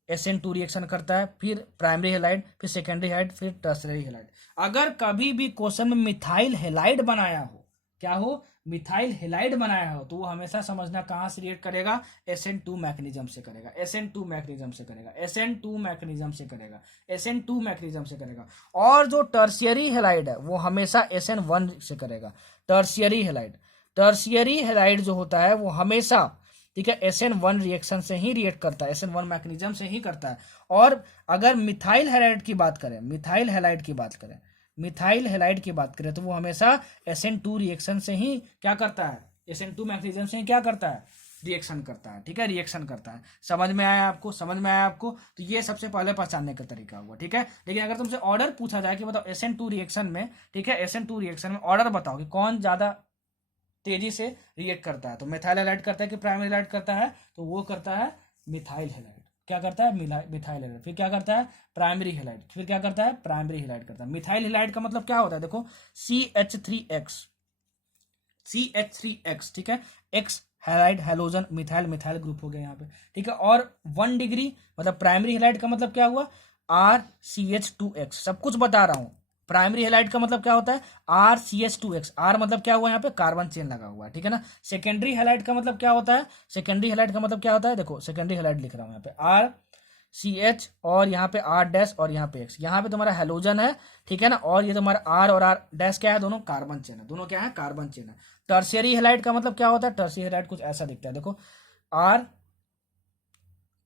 SN2 रिएक्शन करता है, फिर प्राइमरी हेलाइड, फिर सेकेंडरी हेलाइड, फिर टर्शियरी हेलाइड। अगर कभी भी क्वेश्चन में मिथाइल हेलाइड बनाया हो, क्या हो, मिथाइल हेलाइड बनाया हो, तो वो हमेशा समझना कहाँ से रिएक्ट करेगा, SN2 मैकेनिज्म से करेगा, SN2 मैकेनिज्म से करेगा, SN2 मैकेनिज्म से करेगा, SN2 मैकेनिज्म से करेगा। और जो टर्शियरी हेलाइड है वो हमेशा SN1 से करेगा। टर्शियरी हेलाइड, टर्शियरी हेलाइड जो होता है वो हमेशा, ठीक है, SN1 रिएक्शन से ही रिएक्ट करता है, SN1 मैकेनिज्म से ही करता है। और अगर मिथाइल हेलाइड की बात करें, मिथाइल हेलाइड की बात करें, मिथाइल हेलाइड की बात करें, तो वो हमेशा SN2 रिएक्शन से ही क्या करता है, SN2 मैकेनिज्म से ही क्या करता है, रिएक्शन करता है, ठीक है, रिएक्शन करता है। समझ में आया आपको, समझ में आया आपको? तो ये सबसे पहले पहचानने का तरीका हुआ, ठीक है। लेकिन अगर तुमसे ऑर्डर पूछा जाए कि बताओ SN2 रिएक्शन में, ठीक है, SN2 रिएक्शन में ऑर्डर बताओ कि कौन ज्यादा तेजी से रिएक्ट करता है, तो मिथाइल हेलाइड करता है कि प्राइमरी हेलाइड करता है, तो वो करता है मिथाइल हेलाइड। क्या करता है, मिथाइल हेलाइड। फिर क्या करता है, प्राइमरी हेलाइड। फिर क्या करता है, प्राइमरी हेलाइड करता है। मिथाइल हेलाइड का मतलब क्या होता है, देखो CH3X, CH3X, ठीक है, X halide halogen, methyl, methyl group हो गया यहाँ पे, ठीक है। और 1 डिग्री मतलब प्राइमरी हेलाइड का मतलब क्या हुआ, RCH2X, सब कुछ बता रहा हूँ। प्राइमरी हेलाइड का मतलब क्या होता है, RCH2X, R मतलब क्या हुआ यहाँ पे, कार्बन चेन लगा हुआ है, ठीक है ना। सेकेंडरी हेलाइड का मतलब क्या होता है, सेकेंडरी हेलाइड का मतलब क्या होता है, देखो सेकेंडरी हेलाइड लिख रहा हूँ यहाँ पे RCH और यहाँ पे R डैश और यहाँ पे X, यहाँ पे तुम्हारा हेलोजन है, ठीक है ना। और ये तुम्हारा R और R डैश क्या है, दोनों कार्बन चेन है, दोनों क्या है, कार्बन चेन है। टर्शियरी हेलाइड का मतलब क्या होता है, टर्शियरी हेलाइड कुछ ऐसा दिखता है, देखो R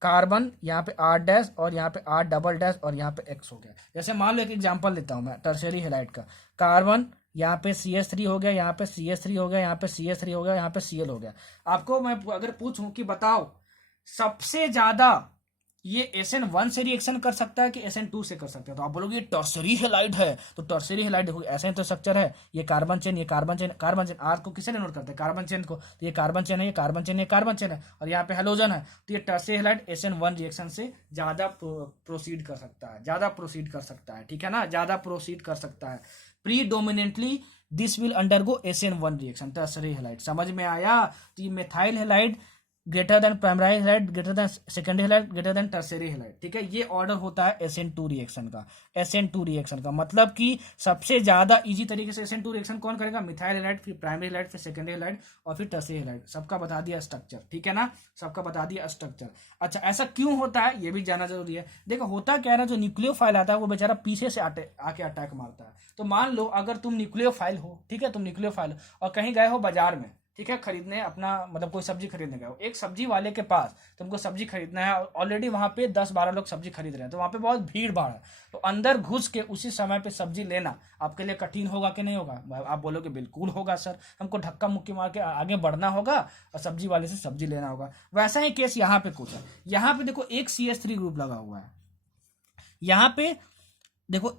कार्बन, यहाँ पे R डैश और यहाँ पे R डबल डैश और यहाँ पे X हो गया। जैसे मान लो एक एग्जांपल लेता हूँ मैं टर्शियरी हेलाइड का, कार्बन यहाँ पे CH3 हो गया, यहाँ पे CH3 हो गया, यहाँ पे CH3 हो गया, यहाँ पे Cl हो गया। आपको मैं अगर पूछूं कि बताओ सबसे ज्यादा ये SN1 से रिएक्शन कर सकता है कि SN2 से कर सकता है, तो आप बोलोगे ये टर्शियरी हेलाइड है, तो टर्शियरी हेलाइड देखो ऐसे तो स्ट्रक्चर है, ये कार्बन चेन, ये carbon chain, carbon chain R को किसे डिनोट करते हैं, कार्बन चेन को, तो ये कार्बन चेन है, ये कार्बन चेन, ये कार्बन चेन है, और यहाँ पे हेलोजन है, तो ये टर्शियरी हेलाइड SN1 रिएक्शन से ज्यादा प्रोसीड कर सकता है, ज्यादा प्रोसीड कर सकता है, ठीक है ना, ज्यादा प्रोसीड कर सकता है। Predominantly this will undergo SN1 reaction, tertiary halide. समझ में आया? तो ये methyl halide greater than primary halide, greater than secondary halide, greater than tertiary halide, ठीक है। ये ऑर्डर होता है SN2 रिएक्शन का। SN2 रिएक्शन का मतलब कि सबसे ज्यादा इजी तरीके से SN2 रिएक्शन कौन करेगा, मिथाइल हेलाइड, फिर प्राइमरी हेलाइड, फिर सेकेंडरी हेलाइड और फिर टर्शियरी हेलाइड। सबका बता दिया स्ट्रक्चर, ठीक है ना, सबका बता दिया स्ट्रक्चर। अच्छा ऐसा क्यों होता है ये भी जानना जरूरी है। देखो होता क्या है ना, जो न्यूक्लियोफाइल आता है वो बेचारा पीछे से आके अटैक मारता है। तो मान लो अगर तुम न्यूक्लियोफाइल हो, ठीक है, तुम न्यूक्लियोफाइल हो और कहीं गए हो बाजार में, ठीक है, खरीदने अपना मतलब कोई सब्जी खरीदने गए हो, एक सब्जी वाले के पास तुमको सब्जी खरीदना है, ऑलरेडी वहां पे 10-12 लोग सब्जी खरीद रहे हैं, तो वहां पे बहुत भीड़ भाड़ है, तो अंदर घुस के उसी समय पे सब्जी लेना आपके लिए कठिन होगा कि नहीं होगा? आप बोलोगे बिल्कुल होगा सर, हमको धक्का मुक्की मार के आगे बढ़ना होगा और सब्जी वाले से सब्जी लेना होगा। वैसा ही केस यहाँ पे कुछ है। यहाँ पे देखो एक CH3 ग्रुप लगा हुआ है, यहाँ पे देखो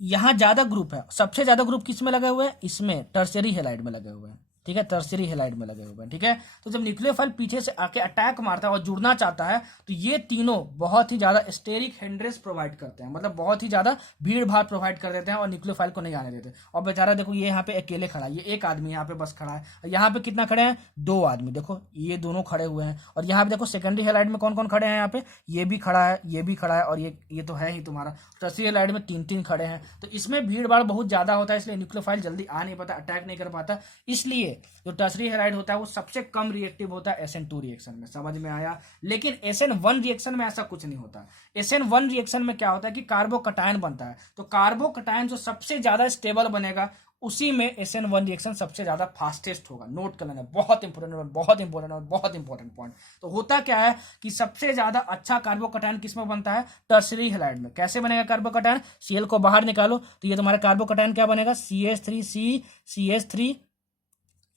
यहाँ ज्यादा ग्रुप है, सबसे ज्यादा ग्रुप किस में लगे हुए हैं, इसमें टर्शियरी हेलाइड में लगे हुए हैं, ठीक है, टर्शियरी हेलाइड में लगे हुए हैं, ठीक है। तो जब न्यूक्लियोफाइल पीछे से आके अटैक मारता है और जुड़ना चाहता है, तो ये तीनों बहुत ही ज्यादा स्टेरिक हिंड्रेंस प्रोवाइड करते हैं, मतलब बहुत ही ज्यादा भीड़ भाड़ प्रोवाइड कर देते हैं और न्यूक्लियोफाइल को नहीं आने देते। और बेचारा देखो ये यहाँ पे अकेले खड़ा है, ये एक आदमी यहाँ पे बस खड़ा है, और यहाँ पे कितना खड़े हैं, 2 आदमी, देखो ये दोनों खड़े हुए हैं। और यहाँ पे देखो सेकेंडरी हेलाइड में कौन कौन खड़े हैं, यहाँ पे ये भी खड़ा है, ये भी खड़ा है, और ये तो है ही तुम्हारा। टर्शियरी हेलाइड में 3-3 खड़े हैं, तो इसमें भीड़ भाड़ बहुत ज्यादा होता है, इसलिए न्यूक्लियोफाइल जल्दी आ नहीं पाता, अटैक नहीं कर पाता। इसलिए जो टर्शियरी हेलाइड होता है वो सबसे कम रिएक्टिव होता है SN2 रिएक्शन में। समझ में आया? लेकिन SN1 रिएक्शन में ऐसा कुछ नहीं होता। SN1 रिएक्शन में क्या होता है कि कार्बोकटायन बनता है, तो कार्बोकटायन जो सबसे ज्यादा स्टेबल बनेगा उसी में SN1 रिएक्शन सबसे ज्यादा फास्टेस्ट होगा। नोट कर लेना, बहुत इंपॉर्टेंट, बहुत इंपॉर्टेंट और बहुत इंपॉर्टेंट पॉइंट। तो होता क्या है कि सबसे ज्यादा अच्छा कार्बोकटायन किसमें बनता है, टर्शियरी हेलाइड में। कैसे बनेगा कार्बोकटायन, Cl को बाहर निकालो तो ये तुम्हारा कार्बोकटायन क्या बनेगा, CH3C, CH3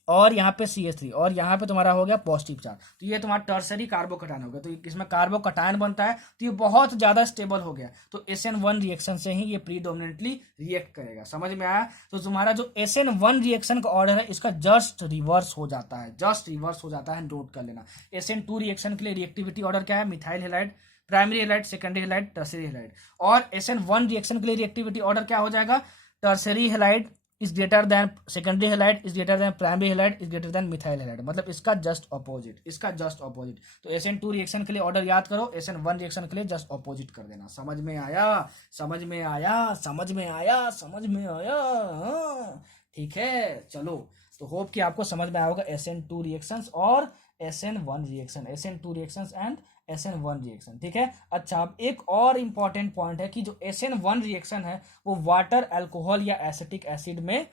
और यहाँ पे CH3 और यहाँ पे तुम्हारा हो गया पॉजिटिव चार्ज, तो ये तुम्हारा टर्सरी कार्बोकटायन हो गया। तो इसमें कार्बोकटायन बनता है तो ये बहुत ज्यादा स्टेबल हो गया, तो SN1 रिएक्शन से ही ये प्रीडोमिनेंटली रिएक्ट करेगा। समझ में आया? तो तुम्हारा जो SN1 रिएक्शन का ऑर्डर है इसका जस्ट रिवर्स हो जाता है, जस्ट रिवर्स हो जाता है, नोट कर लेना। SN2 रिएक्शन के लिए रिएक्टिविटी ऑर्डर क्या है? Methyl halide, primary halide, secondary halide, tertiary halide. और SN1 रिएक्शन के लिए रिएक्टिविटी ऑर्डर क्या हो जाएगा? Tertiary halide is greater then secondary halide is greater then primary halide is greater then methyl halide, मतलब इसका जस्ट ऑपोजिट, इसका जस्ट ऑपोजिट। तो SN2 रिएक्शन के लिए ऑर्डर याद करो, SN1 रिएक्शन के लिए जस्ट ऑपोजिट कर देना। समझ में आया? समझ में आया? समझ में आया? समझ में आया? हाँ ठीक है, चलो। तो होप कि आपको समझ में आया होगा SN2 रिएक्शंस और SN1 reaction, SN2 reactions and SN1 reaction. ठीक है। अच्छा, अब एक और इंपॉर्टेंट पॉइंट है कि जो SN1 रिएक्शन है वो वाटर, अल्कोहल या एसिटिक एसिड में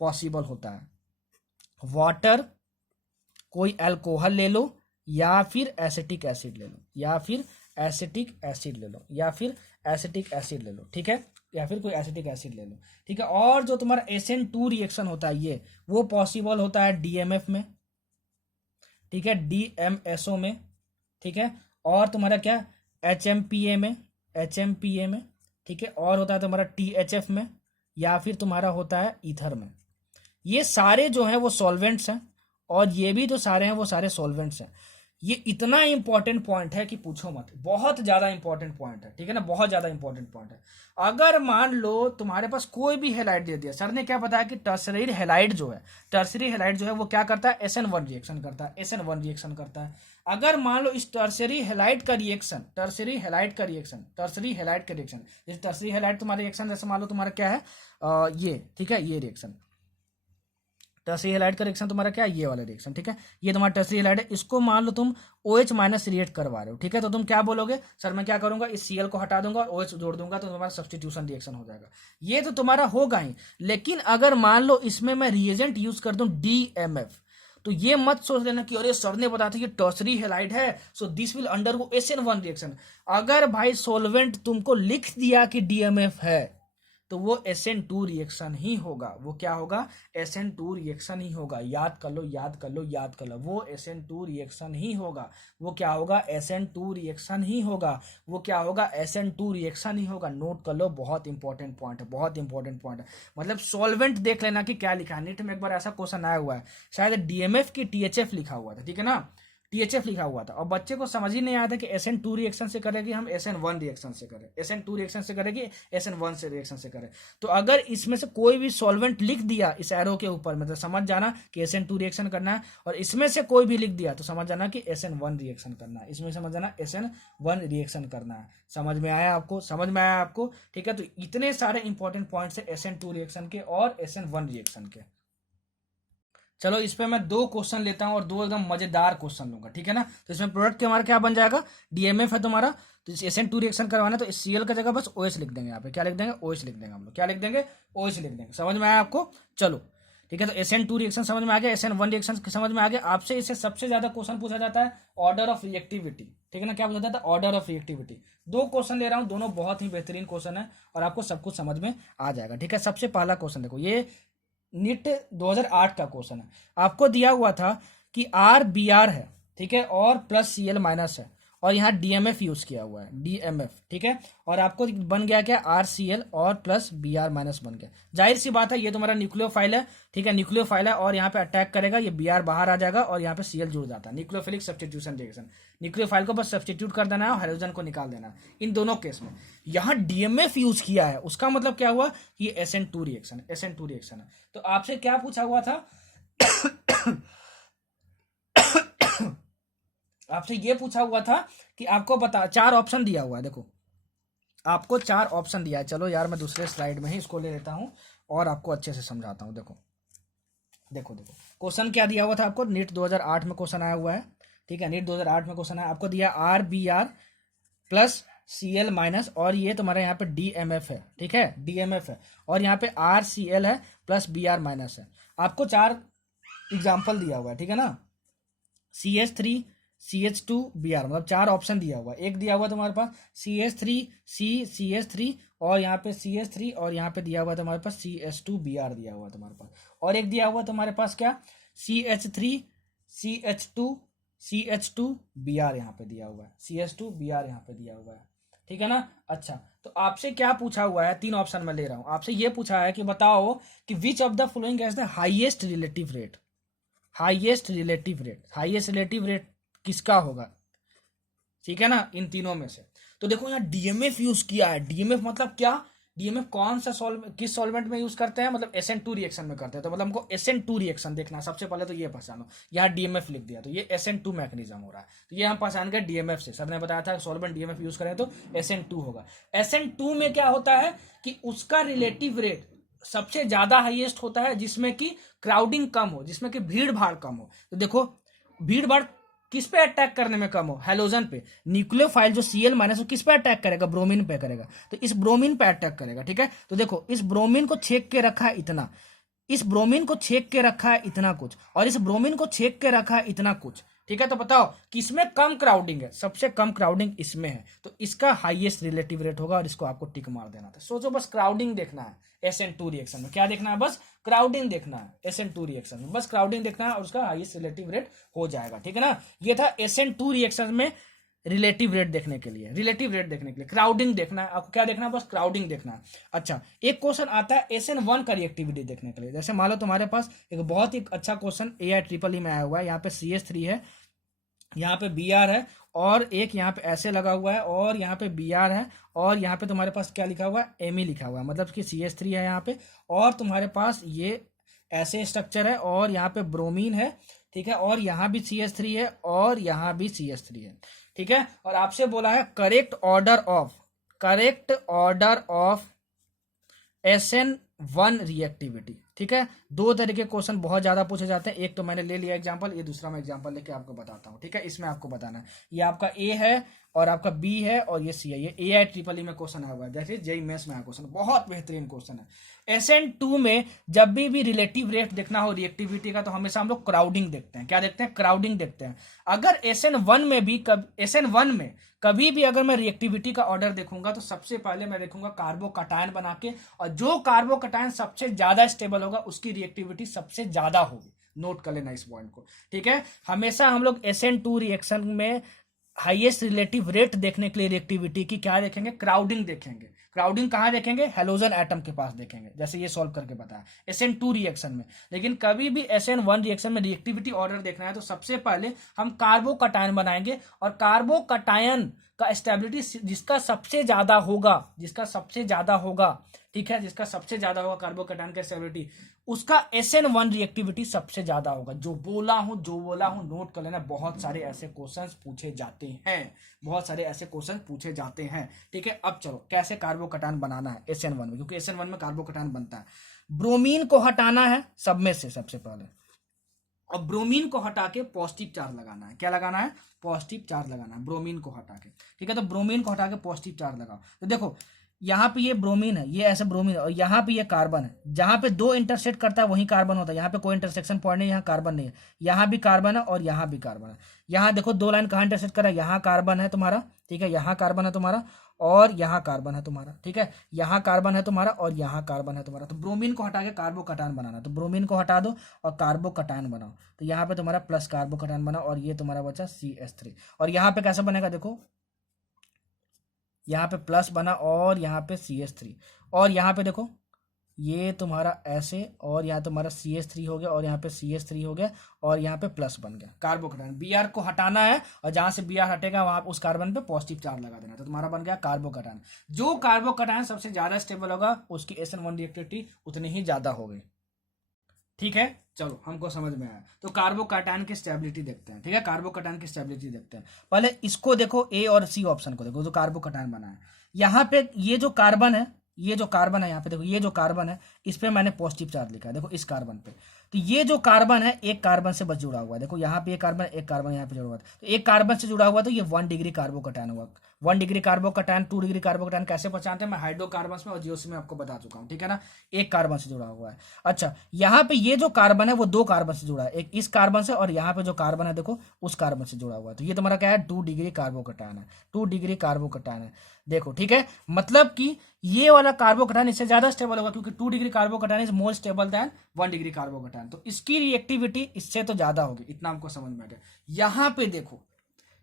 पॉसिबल होता है। वाटर, कोई अल्कोहल ले लो या फिर एसिटिक एसिड ले लो, या फिर एसिटिक एसिड ले लो, या फिर एसिटिक एसिड ले लो। ठीक है, या फिर कोई एसिटिक एसिड ले लो। ठीक है। और जो तुम्हारा SN2 रिएक्शन होता है ये वो पॉसिबल होता है DMF में, ठीक है, DMSO में, ठीक है, और तुम्हारा क्या HMPA में, HMPA में, ठीक है, और होता है तुम्हारा THF में, या फिर तुम्हारा होता है ईथर में। ये सारे जो हैं वो सॉल्वेंट्स हैं, और ये भी जो सारे हैं वो सारे सॉल्वेंट्स हैं। ये इतना इंपॉर्टेंट पॉइंट है कि पूछो मत, बहुत ज्यादा इंपॉर्टेंट पॉइंट है। ठीक है ना, बहुत ज्यादा इंपॉर्टेंट पॉइंट है। अगर मान लो तुम्हारे पास कोई भी हेलाइड दे दिया, सर ने क्या बताया कि टर्सरी हेलाइड जो है, टर्सरी हेलाइड जो है वो क्या करता है? SN1 रिएक्शन करता है, SN1 रिएक्शन करता है। अगर मान लो इस टर्सरी हेलाइड का रिएक्शन, टर्सरी हेलाइड का रिएक्शन, टर्सरी हेलाइड का रिएक्शन, जैसे टर्सरी हेलाइड तुम्हारा रिएक्शन, जैसे मान लो तुम्हारा क्या है ये, ठीक है, ये रिएक्शन टर्सरी हेलाइड का रिएक्शन तुम्हारा क्या है? ये वाला रिएक्शन। ठीक है, ये तुम्हारा टर्सरी हेलाइड है, इसको मान लो तुम OH माइनस रिएक्ट करवा रहे हो। ठीक है, तो तुम क्या बोलोगे? सर मैं क्या करूंगा, इस Cl को हटा दूंगा और OH जोड़ दूंगा, तो तुम्हारा सब्सटीट्यूशन रिएक्शन हो जाएगा। ये तो तुम्हारा होगा ही, लेकिन अगर मान लो इसमें मैं रिएजेंट यूज कर दूं DMF, तो ये मत सोच लेना कि अरे सर ने बताया था कि टर्सरी हेलाइड है so this will undergo SN1 reaction. अगर भाई सोल्वेंट तुमको लिख दिया कि DMF है तो वो SN2 रिएक्शन ही होगा। वो क्या होगा? SN2 रिएक्शन ही होगा। याद कर लो, याद कर लो, याद कर लो, वो SN2 रिएक्शन ही होगा। वो क्या होगा? SN2 रिएक्शन ही होगा। वो क्या होगा? SN2 रिएक्शन ही होगा। नोट कर लो, बहुत इंपॉर्टेंट पॉइंट है, बहुत इंपॉर्टेंट पॉइंट है। मतलब सॉल्वेंट देख लेना कि क्या लिखा है। नीट में एक बार ऐसा क्वेश्चन आया हुआ है, शायद DMF की THF लिखा हुआ था, ठीक है ना, THF लिखा हुआ था, और बच्चे को समझ ही नहीं आया था कि SN2 रिएक्शन से करेगी हम SN1 रिएक्शन से करें, SN2 रिएक्शन से करेगी SN1 से रिएक्शन से करें। तो अगर इसमें से कोई भी सॉल्वेंट लिख दिया इस एरो के ऊपर में, तो समझ जाना कि SN2 रिएक्शन करना है, और इसमें से कोई भी लिख दिया तो समझ जाना कि SN1 रिएक्शन करना है, इसमें समझ जाना SN1 रिएक्शन करना है। समझ में आया आपको? समझ में आया आपको? ठीक है, तो इतने सारे इंपॉर्टेंट पॉइंट्स है SN2 रिएक्शन के और SN1 रिएक्शन के। चलो इस पे मैं 2 क्वेश्चन लेता हूं और 2 एकदम मजेदार क्वेश्चन लूंगा, ठीक है ना। तो इसमें प्रोडक्ट के हमारा क्या बन जाएगा? DMF है तुम्हारा, तो SN2 रिएक्शन करवाना, तो इस Cl का जगह बस OH लिख देंगे। यहाँ पे क्या लिख देंगे? OH लिख देंगे हम लोग। क्या लिख देंगे? OH लिख देंगे। समझ में आया आपको? चलो ठीक है, तो SN2 रिएक्शन समझ में आ गया, SN1 रिएक्शन समझ में आ गया। आपसे इससे सबसे ज्यादा क्वेश्चन पूछा जाता है ऑर्डर ऑफ रिएक्टिविटी, ठीक है ना। क्या पूछा जाता है? Order of reactivity. 2 क्वेश्चन ले रहा हूँ, दोनों बहुत ही बेहतरीन क्वेश्चन है और आपको सब कुछ समझ में आ जाएगा। ठीक है, सबसे पहला क्वेश्चन देखो, ये नीट 2008 का क्वेश्चन है। आपको दिया हुआ था कि RBr है, ठीक है, और प्लस Cl माइनस है, और यहाँ DMF यूज किया हुआ है, DMF, ठीक है, और आपको बन गया क्या? RCl और प्लस Br माइनस बन गया। जाहिर सी बात है, ये तुम्हारा न्यूक्लियोफाइल है, ठीक है, न्यूक्लियोफाइल है, और यहाँ पे अटैक करेगा, ये Br बाहर आ जाएगा और यहाँ पे Cl जुड़ जाता है। न्यूक्लियोफिलिक सब्स्टिट्यूशन रिएक्शन, न्यूक्लियोफाइल को बस सब्स्टिट्यूट कर देना है और हाइड्रोजन को निकाल देना है। इन दोनों केस में यहाँ DMF यूज किया है, उसका मतलब क्या हुआ? ये SN2 रिएक्शन, SN2 रिएक्शन है। तो आपसे क्या पूछा हुआ था? आपसे ये पूछा हुआ था कि आपको बता, 4 ऑप्शन दिया हुआ है, देखो आपको 4 ऑप्शन दिया है। चलो यार, मैं दूसरे स्लाइड में ही इसको ले लेता हूं और आपको अच्छे से समझाता हूं। देखो देखो देखो, क्वेश्चन क्या दिया हुआ था आपको? नीट 2008 में क्वेश्चन आया हुआ है, ठीक है, नीट 2008 में क्वेश्चन आया, आपको दिया RBr प्लस Cl माइनस, और ये तुम्हारे यहाँ पे DMF है, ठीक है, DMF है, और यहाँ पे RCl है प्लस Br माइनस है। आपको 4 एग्जाम्पल दिया हुआ है, ठीक है ना, CH3, CH2Br, मतलब 4 ऑप्शन दिया हुआ है। एक दिया हुआ तुम्हारे पास CH3 और यहाँ पे CH3 और यहाँ पे दिया हुआ तुम्हारे पास CH2Br दिया हुआ तुम्हारे पास, और एक दिया हुआ तुम्हारे पास क्या CH3 CH2Br यहाँ पे दिया हुआ है, CH2Br यहाँ पे दिया हुआ है, ठीक है ना। अच्छा, तो आपसे क्या पूछा हुआ है, 3 ऑप्शन मैं ले रहा हूं, आपसे ये पूछा है कि बताओ कि विच of the following has the highest relative rate. Highest relative rate किसका होगा, ठीक है ना, इन तीनों में से। तो देखो यहाँ डीएमएफ यूज किया है। डीएमएफ मतलब क्या, डीएमएफ कौन सा किस सॉल्वेंट में यूज करते हैं, मतलब SN2 रिएक्शन में करते हैं। तो मतलब हमको SN2 रिएक्शन देखना है, सबसे पहले तो ये पहचानो। यहाँ डीएमएफ लिख दिया तो ये SN2 मैकेनिज्म हो रहा है, तो ये हम पहचान गए डीएमएफ से। सर ने बताया था सॉल्वेंट डीएमएफ यूज करें तो SN2 होगा। SN2 में क्या होता है कि उसका रिलेटिव रेट सबसे ज्यादा हाईएस्ट होता है जिसमें कि क्राउडिंग कम हो, जिसमें कि भीड़ भाड़ कम हो। तो देखो भीड़ भाड़ किस पे अटैक करने में कम हो, हेलोजन पे। न्यूक्लियोफाइल जो Cl माइनस वो किस पे अटैक करेगा, ब्रोमीन पे करेगा, तो इस ब्रोमीन पे अटैक करेगा, ठीक है। तो देखो इस ब्रोमीन को छेक के रखा है इतना, इस ब्रोमीन को छेक के रखा है इतना कुछ, और इस ब्रोमीन को छेक के रखा है इतना कुछ, ठीक है। तो बताओ किसमें कम क्राउडिंग है, सबसे कम क्राउडिंग इसमें है, तो इसका हाईएस्ट रिलेटिव रेट होगा, और इसको आपको टिक मार देना था। सोचो बस क्राउडिंग देखना है SN2 रिएक्शन में, क्या देखना है, बस क्राउडिंग देखना है SN2 रिएक्शन में, बस क्राउडिंग देखना है और उसका हाईएस्ट रिलेटिव रेट हो जाएगा, ठीक है ना। ये था SN2 रिएक्शन में रिलेटिव रेट देखने के लिए, क्राउडिंग देखना है आपको, क्या देखना है, बस क्राउडिंग देखना है। अच्छा, एक क्वेश्चन आता है SN1 का रिएक्टिविटी देखने के लिए। जैसे मान लो तुम्हारे पास एक बहुत ही अच्छा क्वेश्चन AI में आया हुआ है, यहाँ पे CH3 है, यहाँ पे Br है, और एक यहाँ पे ऐसे लगा हुआ है, और यहाँ पे Br है, और यहाँ पे तुम्हारे पास क्या लिखा हुआ है, Me लिखा हुआ है, मतलब कि CH3 है यहाँ पे, और तुम्हारे पास ये ऐसे स्ट्रक्चर है, और यहाँ पे ब्रोमीन है, ठीक है, और यहाँ भी CH3 है, और यहाँ भी CH3 है, ठीक है। और आपसे बोला है correct order of SN1 reactivity, ठीक है। 2 तरह के क्वेश्चन बहुत ज्यादा पूछे जाते हैं, एक तो मैंने ले लिया एग्जांपल, ये दूसरा मैं एग्जांपल लेके आपको बताता हूँ, ठीक है। इसमें आपको बताना है ये आपका A है और आपका B है और ये C है, ये AI में क्वेश्चन आया हुआ है, जैसे जेईई मेंस में आया क्वेश्चन, बहुत बेहतरीन क्वेश्चन है। SN2 में जब भी रिलेटिव रेट देखना हो रिएक्टिविटी का, तो हमेशा हम लोग क्राउडिंग देखते हैं, क्या देखते हैं, क्राउडिंग देखते हैं। अगर SN1 में कभी भी अगर मैं रिएक्टिविटी का ऑर्डर देखूंगा, तो सबसे पहले मैं देखूंगा कार्बोकटायन बना के, और जो कार्बोकटायन सबसे ज्यादा स्टेबल होगा उसकी रिएक्टिविटी सबसे ज्यादा होगी। नोट कर लेना इस पॉइंट को, ठीक है। हमेशा हम लोग SN2 रिएक्शन में हाईएस्ट रिलेटिव रेट देखने के लिए रिएक्टिविटी की क्या देखेंगे, क्राउडिंग देखेंगे। क्राउडिंग कहाँ देखेंगे, हेलोजन एटम के पास देखेंगे, जैसे ये सॉल्व करके बताया SN2 रिएक्शन में। लेकिन कभी भी SN1 रिएक्शन में रिएक्टिविटी ऑर्डर देखना है, तो सबसे पहले हम कार्बोकटायन बनाएंगे, और कार्बोकटायन का स्टेबिलिटी जिसका सबसे ज्यादा होगा, ठीक है, जिसका सबसे ज्यादा होगा कार्बोकटायन का स्टेबिलिटी, उसका SN1 रिएक्टिविटी सबसे ज्यादा होगा। जो बोला हूं नोट कर लेना। बहुत सारे ऐसे क्वेश्चंस पूछे जाते हैं, ठीक है। अब चलो कैसे कार्बोकटायन बनाना है SN1 में, क्योंकि SN1 में कार्बोकटायन बनता है। ब्रोमीन को हटाना है सब में से सबसे पहले, और ब्रोमीन को हटा के पॉजिटिव चार्ज लगाना है। क्या लगाना है, पॉजिटिव चार्ज लगाना है ब्रोमीन को हटा के, ठीक है। तो ब्रोमीन को हटा के पॉजिटिव चार्ज लगाओ। तो देखो यहाँ पे ये ब्रोमीन है, ये ऐसे ब्रोमीन है, और यहाँ पे ये कार्बन है। जहां पे 2 इंटरसेक्ट करता है वहीं कार्बन होता है, यहाँ पे कोई इंटरसेक्शन पॉइंट नहीं, यहाँ कार्बन नहीं है। यहाँ भी कार्बन है और यहाँ भी कार्बन है। यहाँ देखो 2 लाइन कहाँ इंटरसेक्ट कर रहा है, यहाँ कार्बन है तुम्हारा, ठीक है, यहाँ कार्बन है तुम्हारा, और यहाँ कार्बन है तुम्हारा, ठीक है, यहाँ कार्बन है तुम्हारा, और यहाँ कार्बन है तुम्हारा। तो ब्रोमीन को हटा के कार्बोकटायन बनाना, तो ब्रोमीन को हटा दो और कार्बोकटायन बनाओ। तो यहाँ पे तुम्हारा प्लस कार्बोकटायन बना, और ये तुम्हारा बचा CH3। और यहाँ पे कैसा बनेगा, देखो यहाँ पे प्लस बना, और यहाँ पे CH3, और यहाँ पे देखो ये तुम्हारा ऐसे, और यहाँ तुम्हारा CH3 हो गया, और यहाँ पे CH3 हो गया, और यहाँ पे प्लस बन गया कार्बोकटायन। Br को हटाना है, और जहां से Br हटेगा वहां उस कार्बन पे पॉजिटिव चार्ज लगा देना, तो तुम्हारा बन गया कार्बोकटायन। जो कार्बोकटायन सबसे ज्यादा स्टेबल होगा उसकी SN1 रिएक्टिविटी उतनी ही ज्यादा होगी, ठीक है। चलो हमको समझ में आया। तो कार्बोकटायन की स्टेबिलिटी देखते हैं, ठीक है, कार्बोकटायन की स्टेबिलिटी देखते हैं। पहले इसको देखो, A और C ऑप्शन को देखो, जो कार्बोकटायन बना है। यहाँ पे ये जो कार्बन है यहाँ पे देखो, ये जो कार्बन है इस पे मैंने पॉजिटिव चार्ज लिखा है, देखो इस कार्बन पे। तो ये जो कार्बन है एक कार्बन से बस जुड़ा हुआ है, देखो यहाँ पे एक कार्बन यहाँ पे जुड़ा हुआ है, तो एक कार्बन से जुड़ा हुआ तो ये 1 डिग्री कार्बोकैटायन हुआ। 1 डिग्री कार्बोकैटायन, 2 डिग्री कार्बोकैटायन कैसे पहचानते हैं, मैं हाइड्रोकार्बन में और जीओसी में आपको बता चुका हूँ, ठीक है ना। एक कार्बन से जुड़ा हुआ है। अच्छा, यहाँ पे ये जो कार्बन है वो 2 कार्बन से जुड़ा है, एक इस कार्बन से और यहाँ पे जो कार्बन है देखो उस कार्बन से जुड़ा हुआ है। तो ये तुम्हारा क्या है, 2 डिग्री कार्बोकैटायन है, 2 डिग्री कार्बोकैटायन है। देखो ठीक है, मतलब कि ये वाला कार्बोकैटायन इससे ज्यादा स्टेबल होगा, क्योंकि 2 degree carbocation is more stable then 1 degree carbocation, तो इसकी रिएक्टिविटी इससे तो ज्यादा होगी। इतना हमको समझ में आ गया। यहाँ पे देखो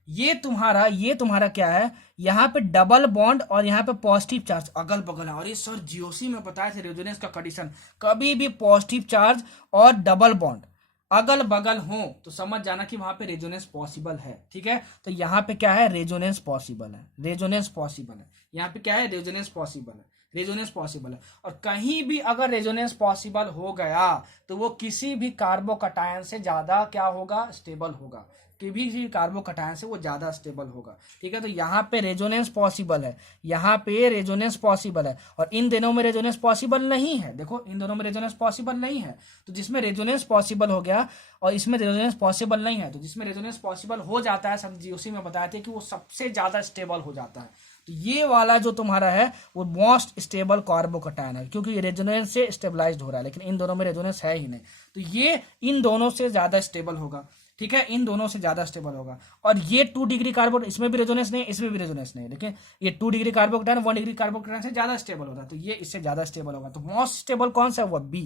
ये तुम्हारा क्या है, यहाँ पे डबल बॉन्ड और यहाँ पे पॉजिटिव चार्ज अगल बगल है। और ये सर जीओसी में बताया था रेजोनेंस का कंडीशन, कभी भी पॉजिटिव चार्ज और डबल बॉन्ड अगल बगल हो तो समझ जाना कि वहां पे रेजोनेंस पॉसिबल है, ठीक है। तो यहाँ पे क्या है, रेजोनेंस पॉसिबल है, रेजोनेंस पॉसिबल है। यहाँ पे क्या है, रेजोनेंस पॉसिबल है, रेजोनेंस पॉसिबल है। और कहीं भी अगर रेजोनेंस पॉसिबल हो गया तो वो किसी भी कार्बोकैटायन से ज्यादा क्या होगा, स्टेबल होगा, किसी भी कार्बोकैटायन से वो ज्यादा स्टेबल होगा, ठीक है। तो यहाँ पे रेजोनेंस पॉसिबल है, यहाँ पे रेजोनेंस पॉसिबल है, और इन दोनों में रेजोनेंस पॉसिबल नहीं है। देखो इन दोनों में रेजोनेंस पॉसिबल नहीं है, तो जिसमें रेजोनेंस पॉसिबल हो गया और इसमें रेजोनेंस पॉसिबल नहीं है, तो जिसमें रेजोनेंस पॉसिबल हो जाता है, सब जीओसी में बताए थे कि वो सबसे ज्यादा स्टेबल हो जाता है। तो ये वाला जो तुम्हारा है वो मोस्ट स्टेबल कार्बोकैटायन है, क्योंकि ये रेजोनेंस से स्टेबलाइज्ड हो रहा है, लेकिन इन दोनों में रेजोनेंस है ही नहीं, तो ये इन दोनों से ज्यादा स्टेबल होगा, ठीक है, इन दोनों से ज्यादा स्टेबल होगा। और ये 2 डिग्री कार्बन, इसमें भी रेजोनेंस नहीं, इसमें भी रेजोनेंस नहीं, लेकिन ये 2 डिग्री कार्बोकैटायन 1 डिग्री कार्बोकैटायन से ज्यादा स्टेबल होता है, तो ये इससे ज्यादा स्टेबल होगा। तो मोस्ट स्टेबल कौन सा है, वो बी।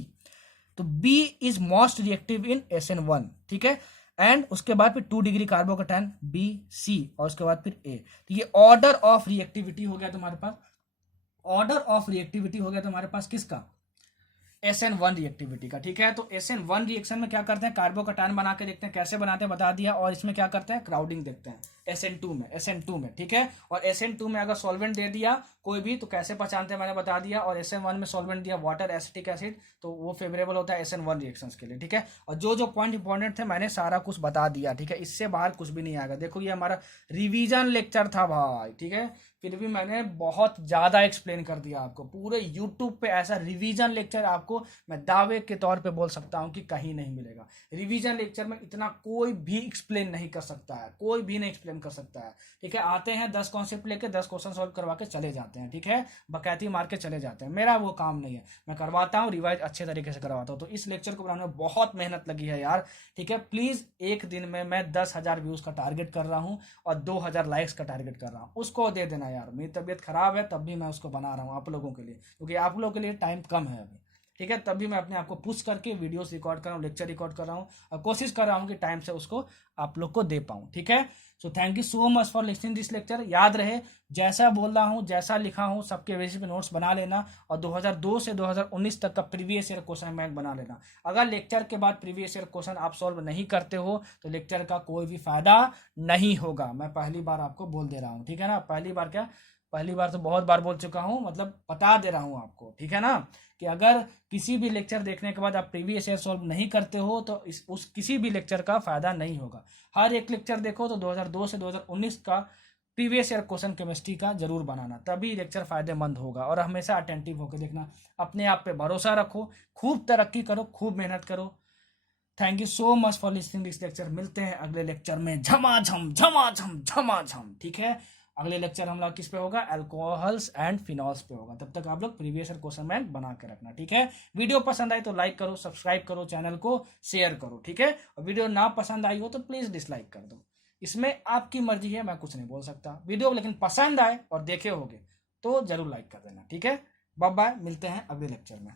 तो B is most reactive in SN1, ठीक है। एंड उसके बाद फिर 2 डिग्री कार्बोकैटायन बी, सी, और उसके बाद फिर ए। तो ये ऑर्डर ऑफ रिएक्टिविटी हो गया तुम्हारे पास, ऑर्डर ऑफ रिएक्टिविटी हो गया तुम्हारे पास किसका, SN1 रिएक्टिविटी का, ठीक है। तो SN1 रिएक्शन में क्या करते हैं, कार्बोकैटायन बना के देखते हैं, कैसे बनाते हैं बता दिया, और इसमें क्या करते हैं, क्राउडिंग देखते हैं SN2 में, ठीक है। और SN2 में अगर सॉल्वेंट दे दिया कोई भी तो कैसे पहचानते हैं मैंने बता दिया, और SN1 में सॉल्वेंट दिया वाटर, एसिटिक एसिड, तो वो फेवरेबल होता है SN1 रिएक्शंस के लिए, ठीक है। और जो जो पॉइंट इंपॉर्टेंट थे मैंने सारा कुछ बता दिया, ठीक है, इससे बाहर कुछ भी नहीं आएगा। देखो ये हमारा रिवीजन लेक्चर था भाई, ठीक है, फिर भी मैंने बहुत ज्यादा एक्सप्लेन कर दिया आपको। पूरे यूट्यूब पे ऐसा रिवीजन लेक्चर आपको मैं दावे के तौर पे बोल सकता हूं कि कहीं नहीं मिलेगा। रिवीजन लेक्चर में इतना कोई भी एक्सप्लेन नहीं कर सकता है, कोई भी नहीं एक्सप्लेन कर सकता है, ठीक है। आते हैं 10 कॉन्सेप्ट लेके 10 क्वेश्चन सॉल्व करवा के चले जाते हैं, ठीक है, बकैती मार के चले जाते हैं। मेरा वो काम नहीं है, मैं करवाता हूँ, रिवाइज अच्छे तरीके से करवाता हूँ। तो इस लेक्चर को बनाने में बहुत मेहनत लगी है यार, ठीक है। प्लीज एक दिन में मैं 10,000 व्यूज का टारगेट कर रहा हूँ और 2,000 लाइक्स का टारगेट कर रहा हूँ, उसको दे देना यार। मेरी तबीयत खराब है तब भी मैं उसको बना रहा हूँ आप लोगों के लिए, क्योंकि आप लोगों के लिए टाइम कम है अभी, ठीक है। तभी मैं अपने आप को पुश करके वीडियोस रिकॉर्ड कर रहा हूँ, लेक्चर रिकॉर्ड कर रहा हूँ, और कोशिश कर रहा हूँ कि टाइम से उसको आप लोग को दे पाऊँ, ठीक है। So thank you so much for listening this lecture. याद रहे जैसा बोल रहा हूँ, जैसा लिखा हूँ, सबके बेसिस पे नोट्स बना लेना, और 2002 से 2019 तक का प्रीवियस ईयर क्वेश्चन बैंक बना लेना। अगर लेक्चर के बाद प्रीवियस ईयर क्वेश्चन आप सॉल्व नहीं करते हो तो लेक्चर का कोई भी फायदा नहीं होगा। मैं पहली बार आपको बोल दे रहा हूँ, ठीक है ना। पहली बार क्या, पहली बार तो बहुत बार बोल चुका हूँ, मतलब बता दे रहा हूँ आपको, ठीक है ना, कि अगर किसी भी लेक्चर देखने के बाद आप प्रीवियस ईयर सॉल्व नहीं करते हो तो उस किसी भी लेक्चर का फायदा नहीं होगा। हर एक लेक्चर देखो तो 2002 से 2019 का प्रीवियस ईयर क्वेश्चन केमिस्ट्री का जरूर बनाना, तभी लेक्चर फायदेमंद होगा। और हमेशा अटेंटिव होकर देखना, अपने आप पे भरोसा रखो, खूब तरक्की करो, खूब मेहनत करो। Thank you so much for listening this lecture. मिलते हैं अगले लेक्चर में, झमाझम झमाझम झमाझम, ठीक है। अगले लेक्चर हम लोग किस पे होगा, अल्कोहल्स एंड फिनॉल्स पे होगा। तब तक आप लोग प्रीवियस ईयर क्वेश्चन बैंक बना के रखना, ठीक है। वीडियो पसंद आई तो लाइक करो, सब्सक्राइब करो, चैनल को शेयर करो, ठीक है। और वीडियो ना पसंद आई हो तो प्लीज डिसलाइक कर दो, इसमें आपकी मर्जी है, मैं कुछ नहीं बोल सकता। वीडियो लेकिन पसंद आए और देखे होगे तो जरूर लाइक कर देना, ठीक है। बाय बाय, मिलते हैं अगले लेक्चर में।